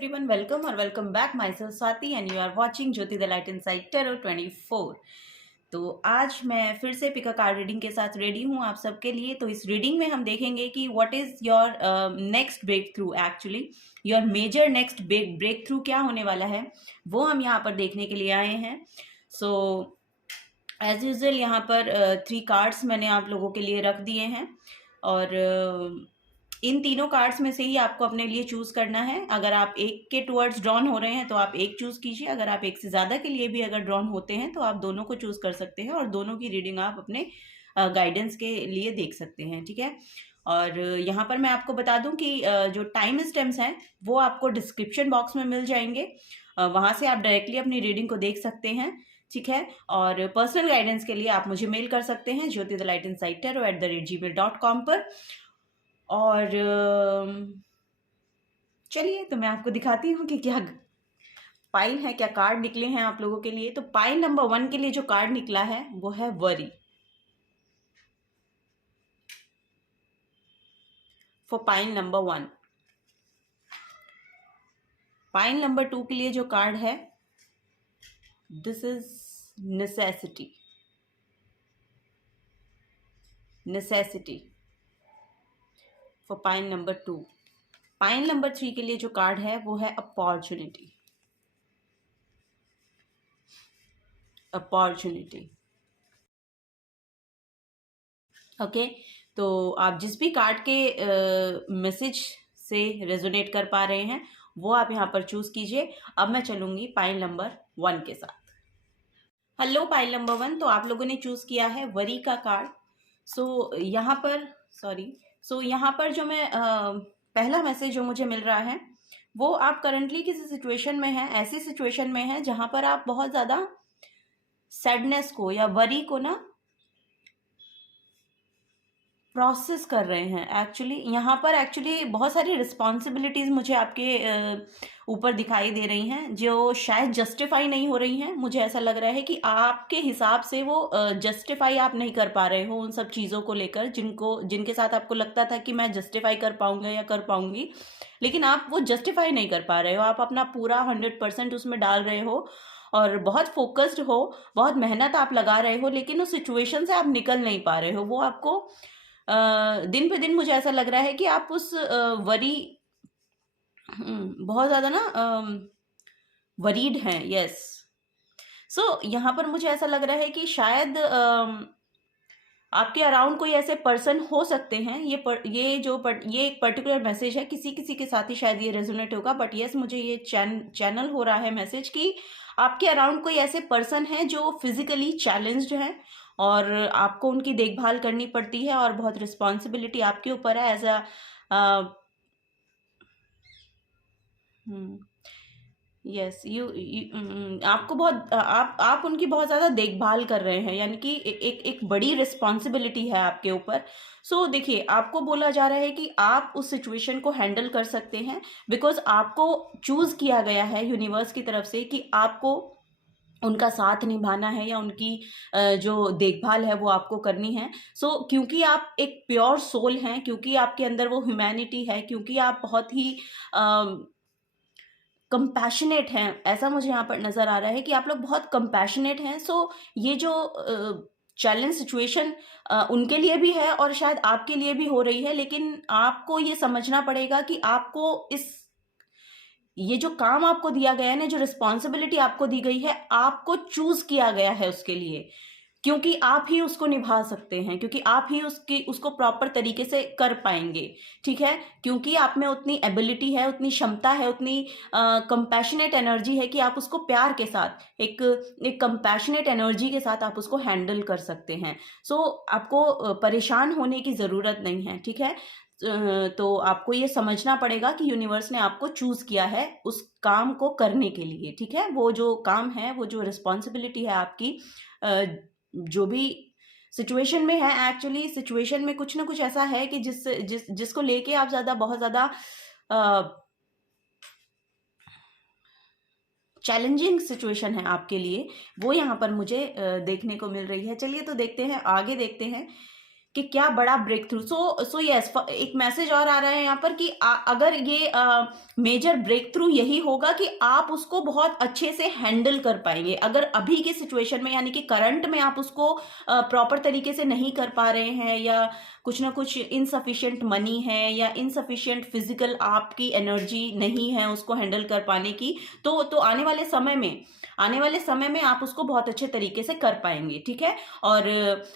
everyone, welcome or welcome back. Myself Swati and you are watching Jyoti the Light Inside Tarot 24. तो आज मैं फिर से pick a card reading के साथ रेडी हूँ आप सबके लिए। तो इस रीडिंग में हम देखेंगे कि what is your next breakthrough, actually your major next breakthrough क्या होने वाला है, वो हम यहाँ पर देखने के लिए आए हैं। सो एज यूजल यहाँ पर 3 कार्ड्स मैंने आप लोगों के लिए रख दिए हैं और इन तीनों कार्ड्स में से ही आपको अपने लिए चूज करना है। अगर आप एक के टुवर्ड्स ड्रॉन हो रहे हैं तो आप एक चूज कीजिए, अगर आप एक से ज़्यादा के लिए भी अगर ड्रॉन होते हैं तो आप दोनों को चूज कर सकते हैं और दोनों की रीडिंग आप अपने गाइडेंस के लिए देख सकते हैं, ठीक है। और यहाँ पर मैं आपको बता दूं कि जो टाइम स्टेम्स हैं वो आपको डिस्क्रिप्शन बॉक्स में मिल जाएंगे, वहाँ से आप डायरेक्टली अपनी रीडिंग को देख सकते हैं, ठीक है। और पर्सनल गाइडेंस के लिए आप मुझे मेल कर सकते हैं jyotithelightInsidetarot@gmail.com पर। और चलिए तो मैं आपको दिखाती हूँ कि क्या पाइल है, क्या कार्ड निकले हैं आप लोगों के लिए। तो पाइल नंबर 1 के लिए जो कार्ड निकला है वो है worry for pile number 1। Pile number 2 के लिए जो कार्ड है this is necessity for pile number 2। Pile number 3 के लिए जो कार्ड है वो है अपॉर्चुनिटी। ओके, तो आप जिस भी कार्ड के मैसेज से रेजोनेट कर पा रहे हैं वो आप यहाँ पर चूज कीजिए। अब मैं चलूंगी पाइल नंबर 1 के साथ। हेलो पाइल नंबर 1, तो आप लोगों ने चूज किया है वरी का कार्ड। सो यहाँ पर जो मैं पहला मैसेज जो मुझे मिल रहा है वो आप करंटली किसी सिचुएशन में हैं, ऐसी सिचुएशन में हैं जहां पर आप बहुत ज़्यादा सैडनेस को या वरी को ना प्रोसेस कर रहे हैं। एक्चुअली यहाँ पर बहुत सारी रिस्पॉन्सिबिलिटीज़ मुझे आपके ऊपर दिखाई दे रही हैं जो शायद जस्टिफाई नहीं हो रही हैं। मुझे ऐसा लग रहा है कि आपके हिसाब से वो जस्टिफाई आप नहीं कर पा रहे हो उन सब चीज़ों को लेकर जिनके साथ आपको लगता था कि मैं जस्टिफाई कर पाऊंगा या कर पाऊंगी, लेकिन आप वो जस्टिफाई नहीं कर पा रहे हो। आप अपना पूरा 100% उसमें डाल रहे हो और बहुत फोकस्ड हो, बहुत मेहनत आप लगा रहे हो, लेकिन उस सिचुएशन से आप निकल नहीं पा रहे हो। वो आपको दिन पे दिन मुझे ऐसा लग रहा है कि आप उस वरी बहुत ज़्यादा ना वरीड हैं। यस, सो यहाँ पर मुझे ऐसा लग रहा है कि शायद आपके अराउंड कोई ऐसे पर्सन हो सकते हैं। ये एक पर्टिकुलर मैसेज है, किसी किसी के साथ ही शायद ये रेजोनेट होगा, बट यस मुझे ये चैनल हो रहा है मैसेज कि आपके अराउंड कोई ऐसे पर्सन हैं जो फिजिकली चैलेंज्ड हैं और आपको उनकी देखभाल करनी पड़ती है और बहुत रिस्पॉन्सिबिलिटी आपके ऊपर है एज अ यस आपको बहुत आप उनकी बहुत ज़्यादा देखभाल कर रहे हैं, यानी कि एक बड़ी रिस्पॉन्सिबिलिटी है आपके ऊपर। सो देखिए, आपको बोला जा रहा है कि आप उस सिचुएशन को हैंडल कर सकते हैं बिकॉज आपको चूज किया गया है यूनिवर्स की तरफ से कि आपको उनका साथ निभाना है या उनकी जो देखभाल है वो आपको करनी है। सो क्योंकि आप एक प्योर सोल हैं, क्योंकि आपके अंदर वो ह्यूमैनिटी है, क्योंकि आप बहुत ही कंपैशनेट हैं, ऐसा मुझे यहाँ पर नज़र आ रहा है कि आप लोग बहुत कंपैशनेट हैं। सो ये जो चैलेंज सिचुएशन उनके लिए भी है और शायद आपके लिए भी हो रही है, लेकिन आपको ये समझना पड़ेगा कि आपको ये जो काम आपको दिया गया है ना, जो रिस्पॉन्सिबिलिटी आपको दी गई है, आपको चूज किया गया है उसके लिए, क्योंकि आप ही उसको निभा सकते हैं, क्योंकि आप ही उसको प्रॉपर तरीके से कर पाएंगे, ठीक है। क्योंकि आप में उतनी एबिलिटी है, उतनी क्षमता है, उतनी कंपैशनेट एनर्जी है कि आप उसको प्यार के साथ एक कंपैशनेट एनर्जी के साथ आप उसको हैंडल कर सकते हैं। सो आपको परेशान होने की ज़रूरत नहीं है, ठीक है। तो आपको ये समझना पड़ेगा कि यूनिवर्स ने आपको चूज किया है उस काम को करने के लिए, ठीक है। वो जो काम है, वो जो रिस्पॉन्सिबिलिटी है आपकी, जो भी सिचुएशन में है, एक्चुअली सिचुएशन में कुछ ना कुछ ऐसा है कि जिसको लेके आप बहुत ज़्यादा चैलेंजिंग सिचुएशन है आपके लिए, वो यहाँ पर मुझे देखने को मिल रही है। चलिए तो देखते हैं, आगे देखते हैं कि क्या बड़ा ब्रेक थ्रू। सो यस, एक मैसेज और आ रहा है यहाँ पर कि अगर ये मेजर ब्रेक थ्रू यही होगा कि आप उसको बहुत अच्छे से हैंडल कर पाएंगे। अगर अभी की सिचुएशन में यानी कि करंट में आप उसको प्रॉपर तरीके से नहीं कर पा रहे हैं, या कुछ ना कुछ इनसफिशिएंट मनी है, या इनसफिशिएंट फिजिकल आपकी एनर्जी नहीं है उसको हैंडल कर पाने की, तो आने वाले समय में आप उसको बहुत अच्छे तरीके से कर पाएंगे। ठीक है, और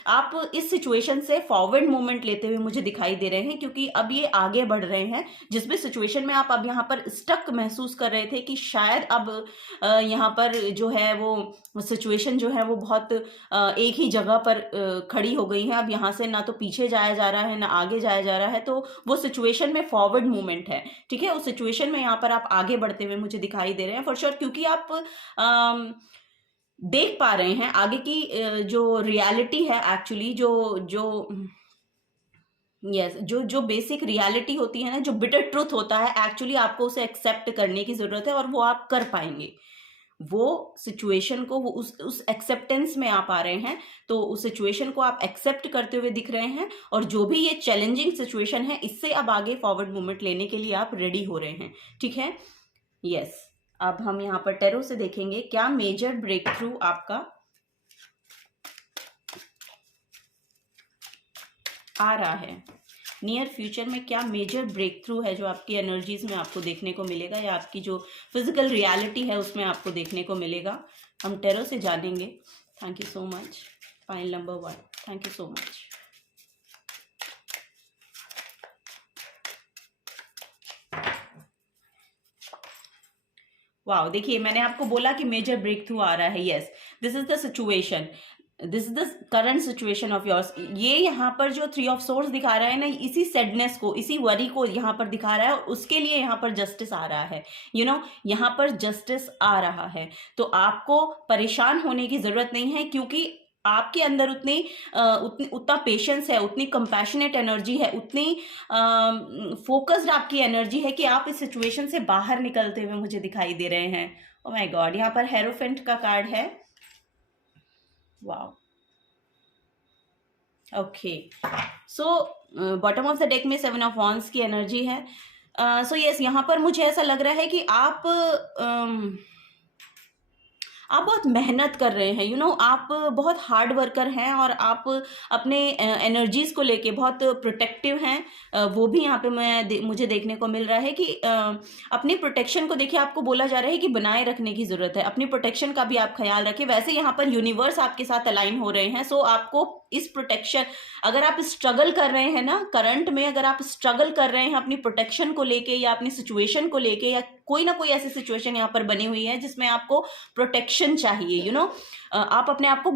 आप इस सिचुएशन से फॉरवर्ड मूवमेंट लेते हुए मुझे दिखाई दे रहे हैं, क्योंकि अब ये आगे बढ़ रहे हैं। जिस भी सिचुएशन में आप अब यहाँ पर स्टक महसूस कर रहे थे कि शायद अब यहाँ पर जो है वो सिचुएशन जो है वो बहुत एक ही जगह पर खड़ी हो गई है। अब यहाँ से ना तो पीछे जाया जा रहा है ना आगे जाया जा रहा है, तो वो सिचुएशन में फॉरवर्ड मूवमेंट है। ठीक है, उस सिचुएशन में यहाँ पर आप आगे बढ़ते हुए मुझे दिखाई दे रहे हैं फॉर श्योर, क्योंकि आप देख पा रहे हैं आगे की जो रियलिटी है एक्चुअली, जो बेसिक रियलिटी होती है ना, जो बिटर ट्रूथ होता है एक्चुअली, आपको उसे एक्सेप्ट करने की जरूरत है और वो आप कर पाएंगे। वो सिचुएशन को वो उस एक्सेप्टेंस में आप आ रहे हैं, तो उस सिचुएशन को आप एक्सेप्ट करते हुए दिख रहे हैं, और जो भी ये चैलेंजिंग सिचुएशन है इससे अब आगे फॉरवर्ड मूवमेंट लेने के लिए आप रेडी हो रहे हैं। ठीक है, यस। अब हम यहाँ पर टैरो से देखेंगे क्या मेजर ब्रेक थ्रू आपका आ रहा है नियर फ्यूचर में। क्या मेजर ब्रेक थ्रू है जो आपकी एनर्जीज में आपको देखने को मिलेगा, या आपकी जो फिजिकल रियलिटी है उसमें आपको देखने को मिलेगा, हम टैरो से जानेंगे। Thank you so much pile number 1, thank you so much. Wow, देखिए मैंने आपको बोला कि मेजर ब्रेक थ्रू आ रहा है। Yes, this is the situation, this is the current situation of yours. ये यहाँ पर जो 3 ऑफ सोर्स दिखा रहा है ना, इसी सैडनेस को, इसी वरी को यहाँ पर दिखा रहा है, और उसके लिए यहाँ पर जस्टिस आ रहा है। यहाँ पर जस्टिस आ रहा है, तो आपको परेशान होने की जरूरत नहीं है, क्योंकि आपके अंदर उतना पेशेंस है, उतनी कंपैशनेट एनर्जी है, उतनी फोकस्ड आपकी एनर्जी है कि आप इस सिचुएशन से बाहर निकलते हुए मुझे दिखाई दे रहे हैं। ओ माय गॉड, यहाँ पर हेरोफेंट का कार्ड है। Wow, okay, so bottom of the deck में 7 ऑफ वॉन्ड्स की एनर्जी है। सो यस, यहाँ पर मुझे ऐसा लग रहा है कि आप बहुत मेहनत कर रहे हैं, आप बहुत हार्ड वर्कर हैं, और आप अपने एनर्जीज को लेके बहुत प्रोटेक्टिव हैं। वो भी यहाँ पे मुझे देखने को मिल रहा है कि अपनी प्रोटेक्शन को देखिए, आपको बोला जा रहा है कि बनाए रखने की जरूरत है, अपनी प्रोटेक्शन का भी आप ख्याल रखें। वैसे यहाँ पर यूनिवर्स आपके साथ अलाइन हो रहे हैं, सो आपको इस प्रोटेक्शन, अगर आप स्ट्रगल कर रहे हैं ना करंट में, अगर आप स्ट्रगल कर रहे हैं अपनी प्रोटेक्शन को लेके, या अपनी सिचुएशन को लेके, या कोई ना कोई ऐसी सिचुएशन यहाँ पर बनी हुई है जिसमें आपको प्रोटेक्शन चाहिए, आप अपने आप को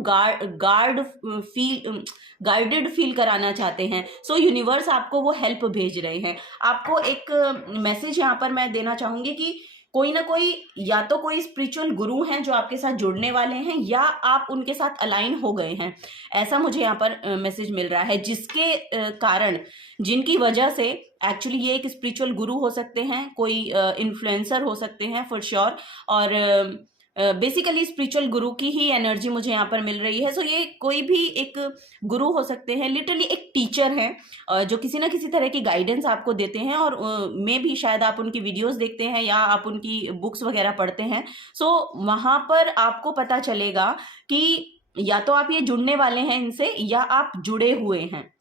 गार्डेड फील कराना चाहते हैं, सो यूनिवर्स आपको वो हेल्प भेज रहे हैं। आपको एक मैसेज यहाँ पर मैं देना चाहूंगी कि कोई ना कोई, या तो कोई स्पिरिचुअल गुरु हैं जो आपके साथ जुड़ने वाले हैं, या आप उनके साथ अलाइन हो गए हैं, ऐसा मुझे यहाँ पर मैसेज मिल रहा है, जिसके कारण, जिनकी वजह से एक्चुअली ये एक स्पिरिचुअल गुरु हो सकते हैं, कोई इन्फ्लुएंसर हो सकते हैं फॉर श्योर, और बेसिकली स्पिरिचुअल गुरु की ही एनर्जी मुझे यहाँ पर मिल रही है। सो ये कोई भी एक गुरु हो सकते हैं, लिटरली एक टीचर हैं जो किसी ना किसी तरह की गाइडेंस आपको देते हैं, और मे भी शायद आप उनकी वीडियोस देखते हैं या आप उनकी बुक्स वगैरह पढ़ते हैं। सो वहाँ पर आपको पता चलेगा कि या तो आप ये जुड़ने वाले हैं इनसे, या आप जुड़े हुए हैं,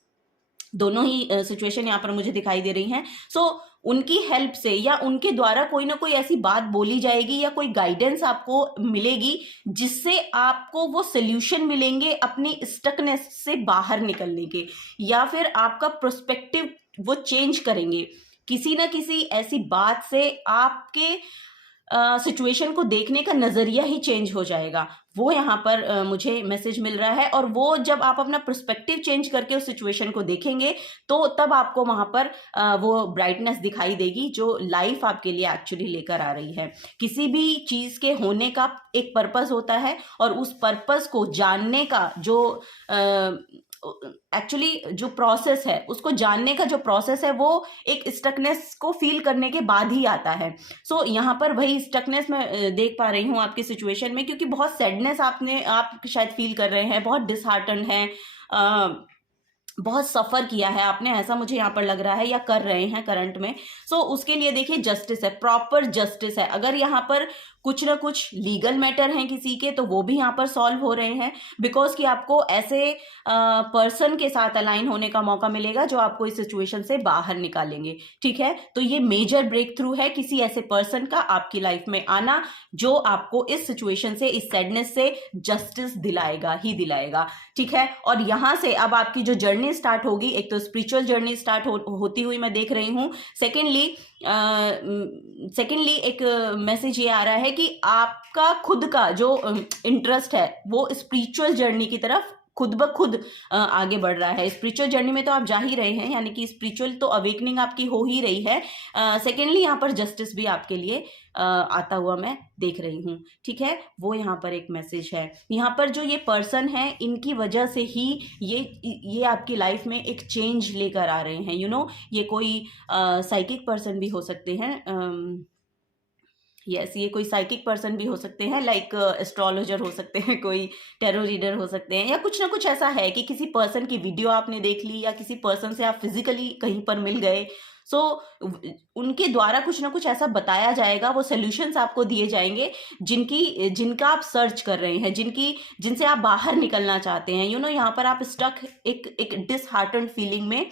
दोनों ही सिचुएशन यहाँ पर मुझे दिखाई दे रही हैं। सो उनकी हेल्प से, या उनके द्वारा कोई ना कोई ऐसी बात बोली जाएगी, या कोई गाइडेंस आपको मिलेगी, जिससे आपको वो सोल्यूशन मिलेंगे अपनी स्टकनेस से बाहर निकलने के, या फिर आपका प्रोस्पेक्टिव वो चेंज करेंगे। किसी ना किसी ऐसी बात से आपके सिचुएशन को देखने का नजरिया ही चेंज हो जाएगा, वो यहाँ पर मुझे मैसेज मिल रहा है। और वो जब आप अपना पर्सपेक्टिव चेंज करके उस सिचुएशन को देखेंगे, तो तब आपको वहां पर वो ब्राइटनेस दिखाई देगी जो लाइफ आपके लिए एक्चुअली लेकर आ रही है। किसी भी चीज के होने का एक पर्पस होता है, और उस पर्पस को जानने का जो एक्चुअली जो प्रोसेस है, उसको जानने का जो प्रोसेस है, वो एक स्टकनेस को फील करने के बाद ही आता है। सो यहाँ पर वही स्टकनेस मैं देख पा रही हूँ आपकी सिचुएशन में, क्योंकि बहुत सैडनेस आप शायद फील कर रहे हैं, बहुत डिसहार्टन है, बहुत सफ़र किया है आपने, ऐसा मुझे यहाँ पर लग रहा है, या कर रहे हैं करंट में। सो उसके लिए देखिए जस्टिस है, प्रॉपर जस्टिस है। अगर यहाँ पर कुछ ना कुछ लीगल मैटर हैं किसी के, तो वो भी यहाँ पर सॉल्व हो रहे हैं, बिकॉज कि आपको ऐसे पर्सन के साथ अलाइन होने का मौका मिलेगा जो आपको इस सिचुएशन से बाहर निकालेंगे। ठीक है, तो ये मेजर ब्रेक थ्रू है किसी ऐसे पर्सन का आपकी लाइफ में आना, जो आपको इस सिचुएशन से, इस सैडनेस से जस्टिस दिलाएगा ही दिलाएगा। ठीक है, और यहां से अब आपकी जो जर्नी स्टार्ट होगी, एक तो स्पिरिचुअल जर्नी स्टार्ट होती हुई मैं देख रही हूँ। सेकेंडली एक मैसेज ये आ रहा है कि आपका खुद का जो इंटरेस्ट है वो स्पिरिचुअल जर्नी की तरफ खुद ब खुद आगे बढ़ रहा है। स्पिरिचुअल जर्नी में तो आप जा ही रहे हैं, यानी कि स्पिरिचुअल तो अवेकनिंग आपकी हो ही रही है। सेकेंडली यहाँ पर जस्टिस भी आपके लिए आता हुआ मैं देख रही हूँ। ठीक है, वो यहाँ पर एक मैसेज है। यहाँ पर जो ये पर्सन है, इनकी वजह से ही ये आपकी लाइफ में एक चेंज लेकर आ रहे हैं। ये कोई साइकिक पर्सन भी हो सकते हैं। यस, ये कोई साइकिक पर्सन भी हो सकते हैं, लाइक एस्ट्रोलॉजर हो सकते हैं, कोई टैरो रीडर हो सकते हैं, या कुछ ना कुछ ऐसा है कि किसी पर्सन की वीडियो आपने देख ली, या किसी पर्सन से आप फिजिकली कहीं पर मिल गए। सो उनके द्वारा कुछ ना कुछ ऐसा बताया जाएगा, वो सोल्यूशंस आपको दिए जाएंगे जिनका आप सर्च कर रहे हैं, जिनसे आप बाहर निकलना चाहते हैं। यहाँ पर आप स्टक एक डिसहार्टन्ड फीलिंग में,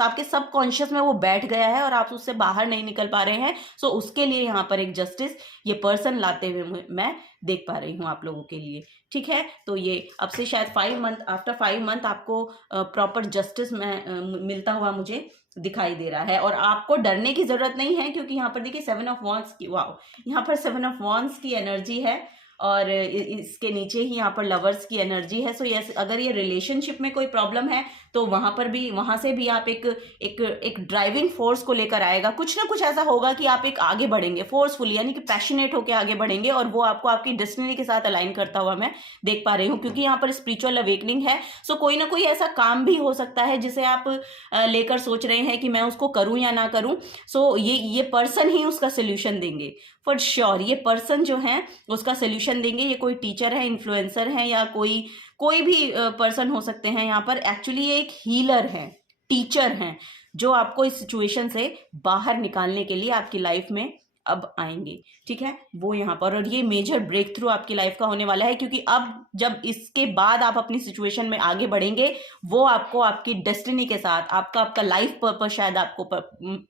आपके सबकॉन्शियस में वो बैठ गया है और आप उससे बाहर नहीं निकल पा रहे हैं। सो उसके लिए यहाँ पर एक जस्टिस ये पर्सन लाते हुए मैं देख पा रही हूँ आप लोगों के लिए। ठीक है, तो ये अब से शायद 5 मंथ, आफ्टर 5 मंथ आपको प्रॉपर जस्टिस में मिलता हुआ मुझे दिखाई दे रहा है। और आपको डरने की जरूरत नहीं है, क्योंकि यहाँ पर देखिए 7 ऑफ वॉन्ड्स की, वाओ, यहाँ पर 7 ऑफ वॉन्ड्स की एनर्जी है, और इसके नीचे ही यहाँ पर लवर्स की एनर्जी है। सो यस, अगर ये रिलेशनशिप में कोई प्रॉब्लम है तो वहां से भी आप एक ड्राइविंग फोर्स को लेकर आएगा। कुछ ना कुछ ऐसा होगा कि आप एक आगे बढ़ेंगे फोर्सफुली, यानी कि पैशनेट होकर आगे बढ़ेंगे, और वो आपको आपकी डेस्टिनी के साथ अलाइन करता हुआ मैं देख पा रही हूँ, क्योंकि यहाँ पर स्पिरिचुअल अवेकनिंग है। सो कोई ना कोई ऐसा काम भी हो सकता है जिसे आप लेकर सोच रहे हैं कि मैं उसको करूं या ना करूं। सो ये पर्सन ही उसका सोल्यूशन देंगे फॉर श्योर। ये पर्सन जो है उसका सोल्यूशन देंगे। ये कोई टीचर है, इन्फ्लुएंसर है, या कोई भी पर्सन हो सकते हैं। यहाँ पर एक्चुअली ये एक हीलर है, टीचर हैं, जो आपको इस सिचुएशन से बाहर निकालने के लिए आपकी लाइफ में अब आएंगे। ठीक है, वो यहाँ पर, और ये मेजर ब्रेक थ्रू आपकी लाइफ का होने वाला है, क्योंकि अब जब इसके बाद आप अपनी सिचुएशन में आगे बढ़ेंगे, वो आपको आपकी डेस्टिनी के साथ, आपका लाइफ पर्पस शायद आपको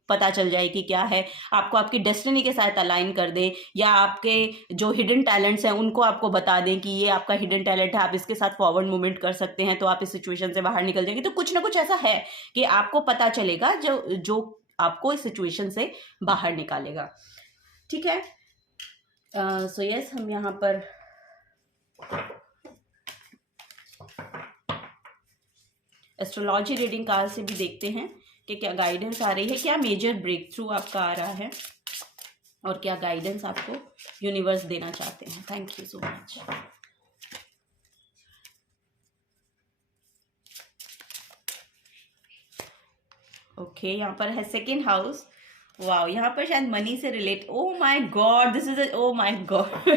पता चल जाए कि क्या है, आपको आपकी डेस्टिनी के साथ अलाइन कर दे, या आपके जो हिडन टैलेंट्स हैं उनको आपको बता दें कि ये आपका हिडन टैलेंट है, आप इसके साथ फॉरवर्ड मूवमेंट कर सकते हैं, तो आप इस सिचुएशन से बाहर निकल जाएंगे। तो कुछ ना कुछ ऐसा है कि आपको पता चलेगा जो आपको इस सिचुएशन से बाहर निकालेगा। ठीक है, सो यस, हम यहाँ पर एस्ट्रोलॉजी रीडिंग कार्ड से भी देखते हैं कि क्या गाइडेंस आ रही है, क्या मेजर ब्रेक थ्रू आपका आ रहा है, और क्या गाइडेंस आपको यूनिवर्स देना चाहते हैं। Thank you so much. Okay, यहाँ पर है सेकेंड हाउस। वाओ, यहाँ पर शायद मनी से relate, O my God, this is O my God.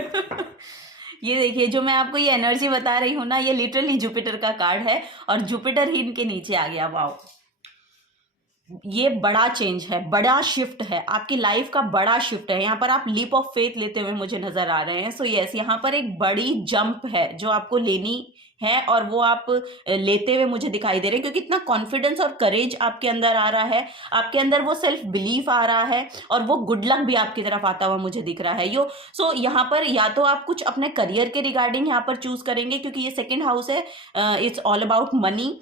ये देखिए, जो मैं आपको ये एनर्जी बता रही हूँ ना, ये लिटरली जुपिटर का कार्ड है, और जुपिटर ही इनके नीचे आ गया। वाओ, ये बड़ा चेंज है, बड़ा शिफ्ट है, आपकी लाइफ का बड़ा शिफ्ट है। यहाँ पर आप लीप ऑफ फेथ लेते हुए मुझे नजर आ रहे हैं। सो यस, यहाँ पर एक बड़ी जंप है जो आपको लेनी है, और वो आप लेते हुए मुझे दिखाई दे रहे हैं, क्योंकि इतना कॉन्फिडेंस और करेज आपके अंदर आ रहा है, आपके अंदर वो सेल्फ बिलीफ आ रहा है, और वो गुड लक भी आपकी तरफ आता हुआ मुझे दिख रहा है। सो यहाँ पर या तो आप कुछ अपने करियर के रिगार्डिंग यहाँ पर चूज करेंगे, क्योंकि ये सेकेंड हाउस है, it's all about money.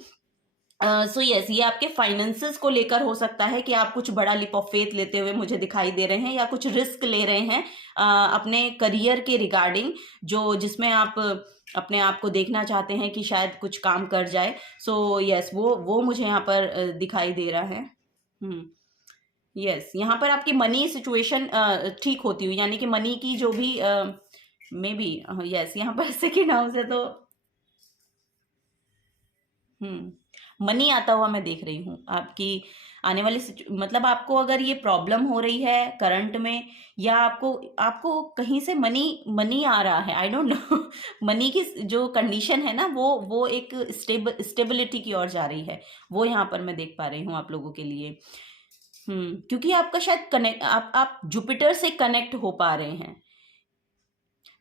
So yes, ये आपके फाइनेंसेस को लेकर हो सकता है कि आप कुछ बड़ा लीप ऑफ फेथ लेते हुए मुझे दिखाई दे रहे हैं, या कुछ रिस्क ले रहे हैं अपने करियर के रिगार्डिंग, जिसमें आप अपने आप को देखना चाहते हैं कि शायद कुछ काम कर जाए। सो यस, वो मुझे यहाँ पर दिखाई दे रहा है। यस, यहाँ पर आपकी मनी सिचुएशन ठीक होती हुई, यानी कि मनी की जो भी मे बी, यस, यहाँ पर सेकेंड हाउस है तो मनी आता हुआ मैं देख रही हूँ आपकी आने वाली मतलब आपको अगर ये प्रॉब्लम हो रही है करंट में, या आपको आपको कहीं से मनी मनी आ रहा है, आई डोंट नो मनी की जो कंडीशन है ना, वो एक स्टेबिलिटी की ओर जा रही है, वो यहाँ पर मैं देख पा रही हूँ आप लोगों के लिए। क्योंकि आपका शायद कनेक्ट, आप जुपिटर से कनेक्ट हो पा रहे हैं।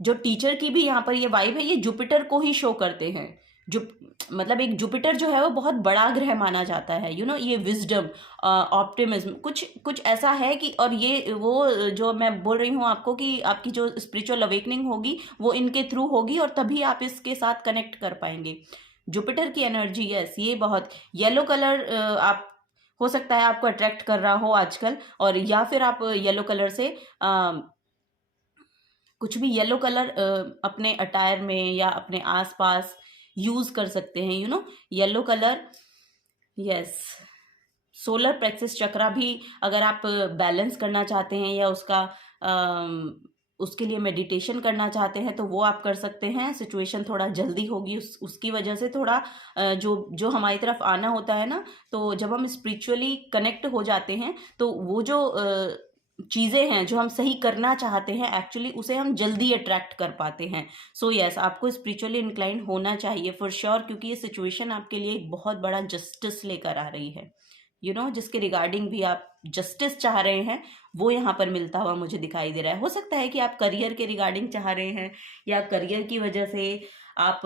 जो टीचर की भी यहाँ पर ये वाइब है, ये जुपिटर को ही शो करते हैं। जो मतलब एक जुपिटर जो है वो बहुत बड़ा ग्रह माना जाता है, ये विजडम, ऑप्टिमिज्म, कुछ कुछ ऐसा है कि, और ये वो जो मैं बोल रही हूँ आपको कि आपकी जो स्पिरिचुअल अवेकनिंग होगी वो इनके थ्रू होगी, और तभी आप इसके साथ कनेक्ट कर पाएंगे। जुपिटर की एनर्जी, यस, ये बहुत येलो कलर आप हो सकता है आपको अट्रैक्ट कर रहा हो आजकल, और या फिर आप येलो कलर से कुछ भी येलो कलर अपने अटायर में या अपने आसपास यूज कर सकते हैं, yellow colour. Yes, solar plexus chakra भी अगर आप बैलेंस करना चाहते हैं या उसके लिए मेडिटेशन करना चाहते हैं तो वो आप कर सकते हैं। सिचुएशन थोड़ा जल्दी होगी, उसकी वजह से थोड़ा जो जो हमारी तरफ आना होता है ना, तो जब हम स्पिरिचुअली कनेक्ट हो जाते हैं तो वो जो चीज़ें हैं जो हम सही करना चाहते हैं, एक्चुअली उसे हम जल्दी अट्रैक्ट कर पाते हैं। सो यस, आपको स्पिरिचुअली इंक्लाइंड होना चाहिए फॉर श्योर, क्योंकि ये सिचुएशन आपके लिए एक बहुत बड़ा जस्टिस लेकर आ रही है। जिसके रिगार्डिंग भी आप जस्टिस चाह रहे हैं, वो यहाँ पर मिलता हुआ मुझे दिखाई दे रहा है। हो सकता है कि आप करियर के रिगार्डिंग चाह रहे हैं, या करियर की वजह से आप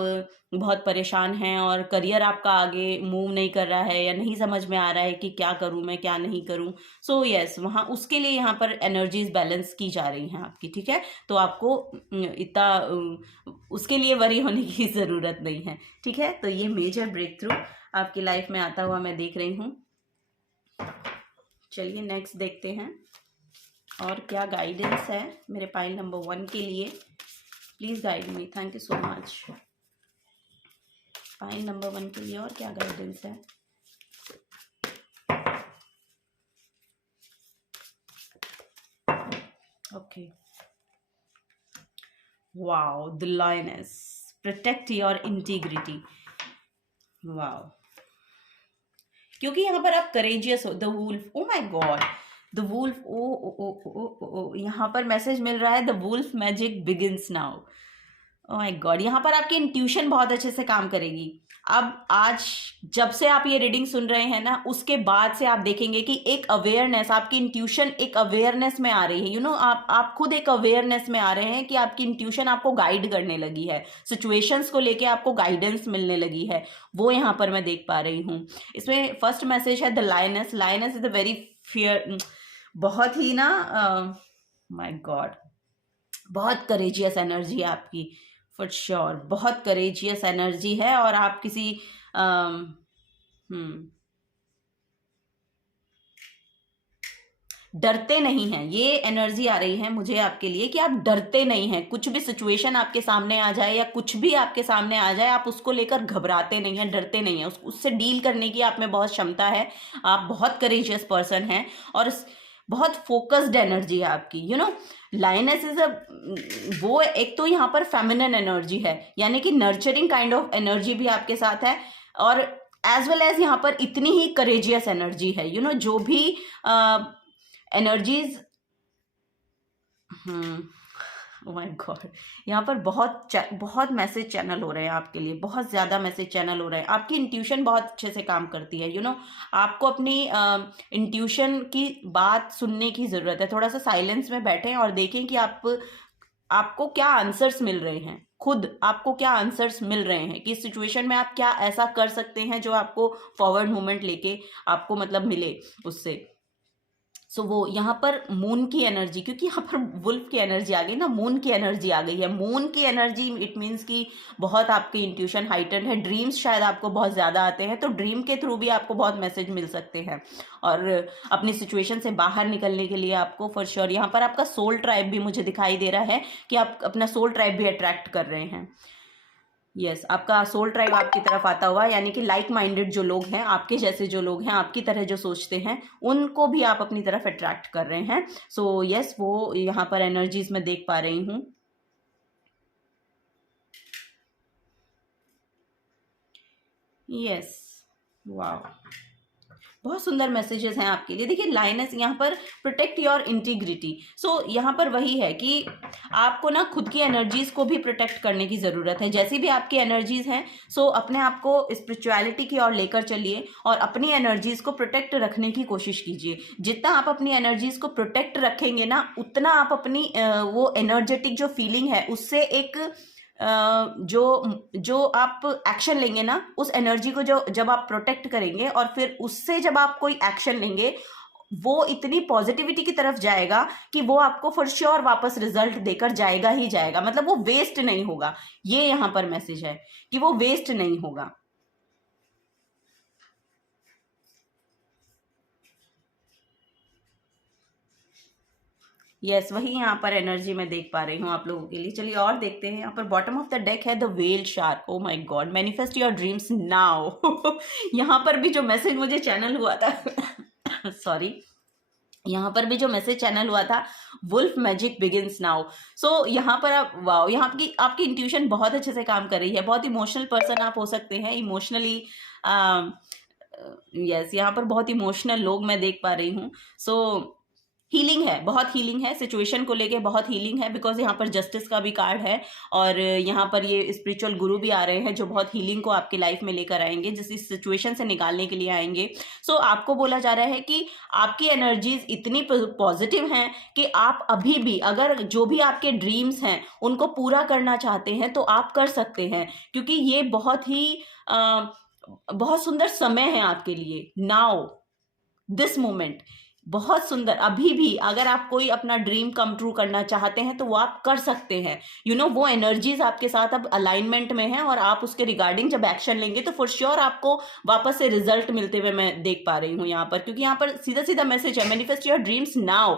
बहुत परेशान हैं और करियर आपका आगे मूव नहीं कर रहा है, या नहीं समझ में आ रहा है कि क्या करूं मैं, क्या नहीं करूं। सो यस, वहाँ उसके लिए यहाँ पर एनर्जीज बैलेंस की जा रही हैं आपकी, ठीक है। तो आपको इतना उसके लिए वरी होने की ज़रूरत नहीं है, ठीक है। तो ये मेजर ब्रेक थ्रू आपकी लाइफ में आता हुआ मैं देख रही हूँ। चलिए नेक्स्ट देखते हैं और क्या गाइडेंस है मेरे पाइल नंबर 1 के लिए। Please guide me, thank you so much. Pile number 1 के लिए और क्या गाइडेंस है। Okay, wow, the lioness, protect your integrity. Wow, क्योंकि यहाँ पर आप करेजियस हो। The wolf, oh my god, the wolf, oh oh oh oh oh, यहाँ पर मैसेज मिल रहा है, the wolf magic begins now. Oh my god, यहाँ पर आपकी इंट्यूशन बहुत अच्छे से काम करेगी। अब आज जब से आप ये रीडिंग सुन रहे हैं ना, उसके बाद से आप देखेंगे कि एक अवेयरनेस, आपकी इंट्यूशन एक अवेयरनेस में आ रही है। आप खुद एक अवेयरनेस में आ रहे हैं कि आपकी इंट्यूशन आपको गाइड करने लगी है, सिचुएशंस को लेके आपको गाइडेंस मिलने लगी है, वो यहाँ पर मैं देख पा रही हूँ। इसमें फर्स्ट मैसेज है the lioness. Lioness is the very fear, बहुत ही ना, माय गॉड, बहुत करेजियस एनर्जी है आपकी, फॉर श्योर, बहुत करेजियस एनर्जी है। और आप किसी डरते नहीं हैं, ये एनर्जी आ रही है मुझे आपके लिए कि आप डरते नहीं हैं। कुछ भी सिचुएशन आपके सामने आ जाए या कुछ भी आपके सामने आ जाए, आप उसको लेकर घबराते नहीं हैं, डरते नहीं हैं। उससे डील करने की आप में बहुत क्षमता है, आप बहुत करेजियस पर्सन हैं, और बहुत फोकस्ड एनर्जी है आपकी। लायनेस इज वो एक तो यहाँ पर फेमिनिन एनर्जी है, यानी कि नर्चरिंग काइंड ऑफ एनर्जी भी आपके साथ है, और एज वेल एज यहाँ पर इतनी ही करेजियस एनर्जी है। जो भी एनर्जीज, ओह माय गॉड, यहाँ पर बहुत मैसेज चैनल हो रहे हैं आपके लिए, बहुत ज़्यादा मैसेज चैनल हो रहे हैं। आपकी इंट्यूशन बहुत अच्छे से काम करती है। आपको अपनी इंट्यूशन की बात सुनने की ज़रूरत है। थोड़ा सा साइलेंस में बैठें और देखें कि आपको क्या आंसर्स मिल रहे हैं, खुद आपको क्या आंसर्स मिल रहे हैं कि इस सिचुएशन में आप क्या ऐसा कर सकते हैं जो आपको फॉरवर्ड मूवमेंट लेके आपको मतलब मिले उससे। सो वो यहाँ पर मून की एनर्जी, क्योंकि यहाँ पर वुल्फ की एनर्जी आ गई ना, मून की एनर्जी आ गई है। मून की एनर्जी इट मीन्स कि बहुत आपकी इंट्यूशन हाइटेंड है। ड्रीम्स शायद आपको बहुत ज़्यादा आते हैं, तो ड्रीम के थ्रू भी आपको बहुत मैसेज मिल सकते हैं, और अपनी सिचुएशन से बाहर निकलने के लिए आपको फॉर श्योर यहाँ पर आपका सोल ट्राइब भी मुझे दिखाई दे रहा है कि आप अपना सोल ट्राइब भी अट्रैक्ट कर रहे हैं। यस, आपका सोल ट्राइब आपकी तरफ आता हुआ, यानी कि लाइक माइंडेड जो लोग हैं, आपके जैसे जो लोग हैं, आपकी तरह जो सोचते हैं, उनको भी आप अपनी तरफ अट्रैक्ट कर रहे हैं। सो यस, वो यहाँ पर एनर्जीज में देख पा रही हूँ। यस, वाह, बहुत सुंदर मैसेजेस हैं आपके लिए। देखिए लाइनस यहाँ पर प्रोटेक्ट योर इंटीग्रिटी। सो यहाँ पर वही है कि आपको ना खुद की एनर्जीज को भी प्रोटेक्ट करने की ज़रूरत है। जैसी भी आपकी एनर्जीज हैं, सो अपने आप को स्पिरिचुअलिटी की ओर लेकर चलिए और अपनी एनर्जीज को प्रोटेक्ट रखने की कोशिश कीजिए। जितना आप अपनी एनर्जीज को प्रोटेक्ट रखेंगे ना, उतना आप अपनी वो एनर्जेटिक जो फीलिंग है उससे एक जो जो आप एक्शन लेंगे ना, उस एनर्जी को जो जब आप प्रोटेक्ट करेंगे और फिर उससे जब आप कोई एक्शन लेंगे, वो इतनी पॉजिटिविटी की तरफ जाएगा कि वो आपको फॉर श्योर वापस रिजल्ट देकर जाएगा ही जाएगा। मतलब वो वेस्ट नहीं होगा। ये यहाँ पर मैसेज है कि वो वेस्ट नहीं होगा। यस, वही यहाँ पर एनर्जी मैं देख पा रही हूँ आप लोगों के लिए। चलिए और देखते हैं। यहाँ पर बॉटम ऑफ द डेक है the whale shark. O my God, manifest your dreams now. यहाँ पर भी जो मैसेज मुझे चैनल हुआ था सॉरी, यहाँ पर भी जो मैसेज चैनल हुआ था, वुल्फ मैजिक बिगिंस नाउ। सो यहाँ पर आप वाओ, यहाँ की आपकी इंट्यूशन बहुत अच्छे से काम कर रही है। बहुत इमोशनल पर्सन आप हो सकते हैं, इमोशनली यस, यहाँ पर बहुत इमोशनल लोग मैं देख पा रही हूँ। सो हीलिंग है, बहुत हीलिंग है, सिचुएशन को लेके बहुत हीलिंग है, बिकॉज यहाँ पर जस्टिस का भी कार्ड है और यहाँ पर ये स्पिरिचुअल गुरु भी आ रहे हैं जो बहुत हीलिंग को आपकी लाइफ में लेकर आएंगे, जिस इस सिचुएशन से निकालने के लिए आएंगे। सो आपको बोला जा रहा है कि आपकी एनर्जीज इतनी पॉजिटिव हैं कि आप अभी भी अगर जो भी आपके ड्रीम्स हैं उनको पूरा करना चाहते हैं तो आप कर सकते हैं, क्योंकि ये बहुत सुंदर समय है आपके लिए। नाउ दिस मोमेंट बहुत सुंदर। अभी भी अगर आप कोई अपना ड्रीम कम ट्रू करना चाहते हैं तो वो आप कर सकते हैं। वो एनर्जीज आपके साथ अब अलाइनमेंट में है और आप उसके रिगार्डिंग जब एक्शन लेंगे तो फॉर श्योर आपको वापस से रिजल्ट मिलते हुए मैं देख पा रही हूँ यहाँ पर, क्योंकि यहाँ पर सीधा सीधा मैसेज है manifest your dreams now.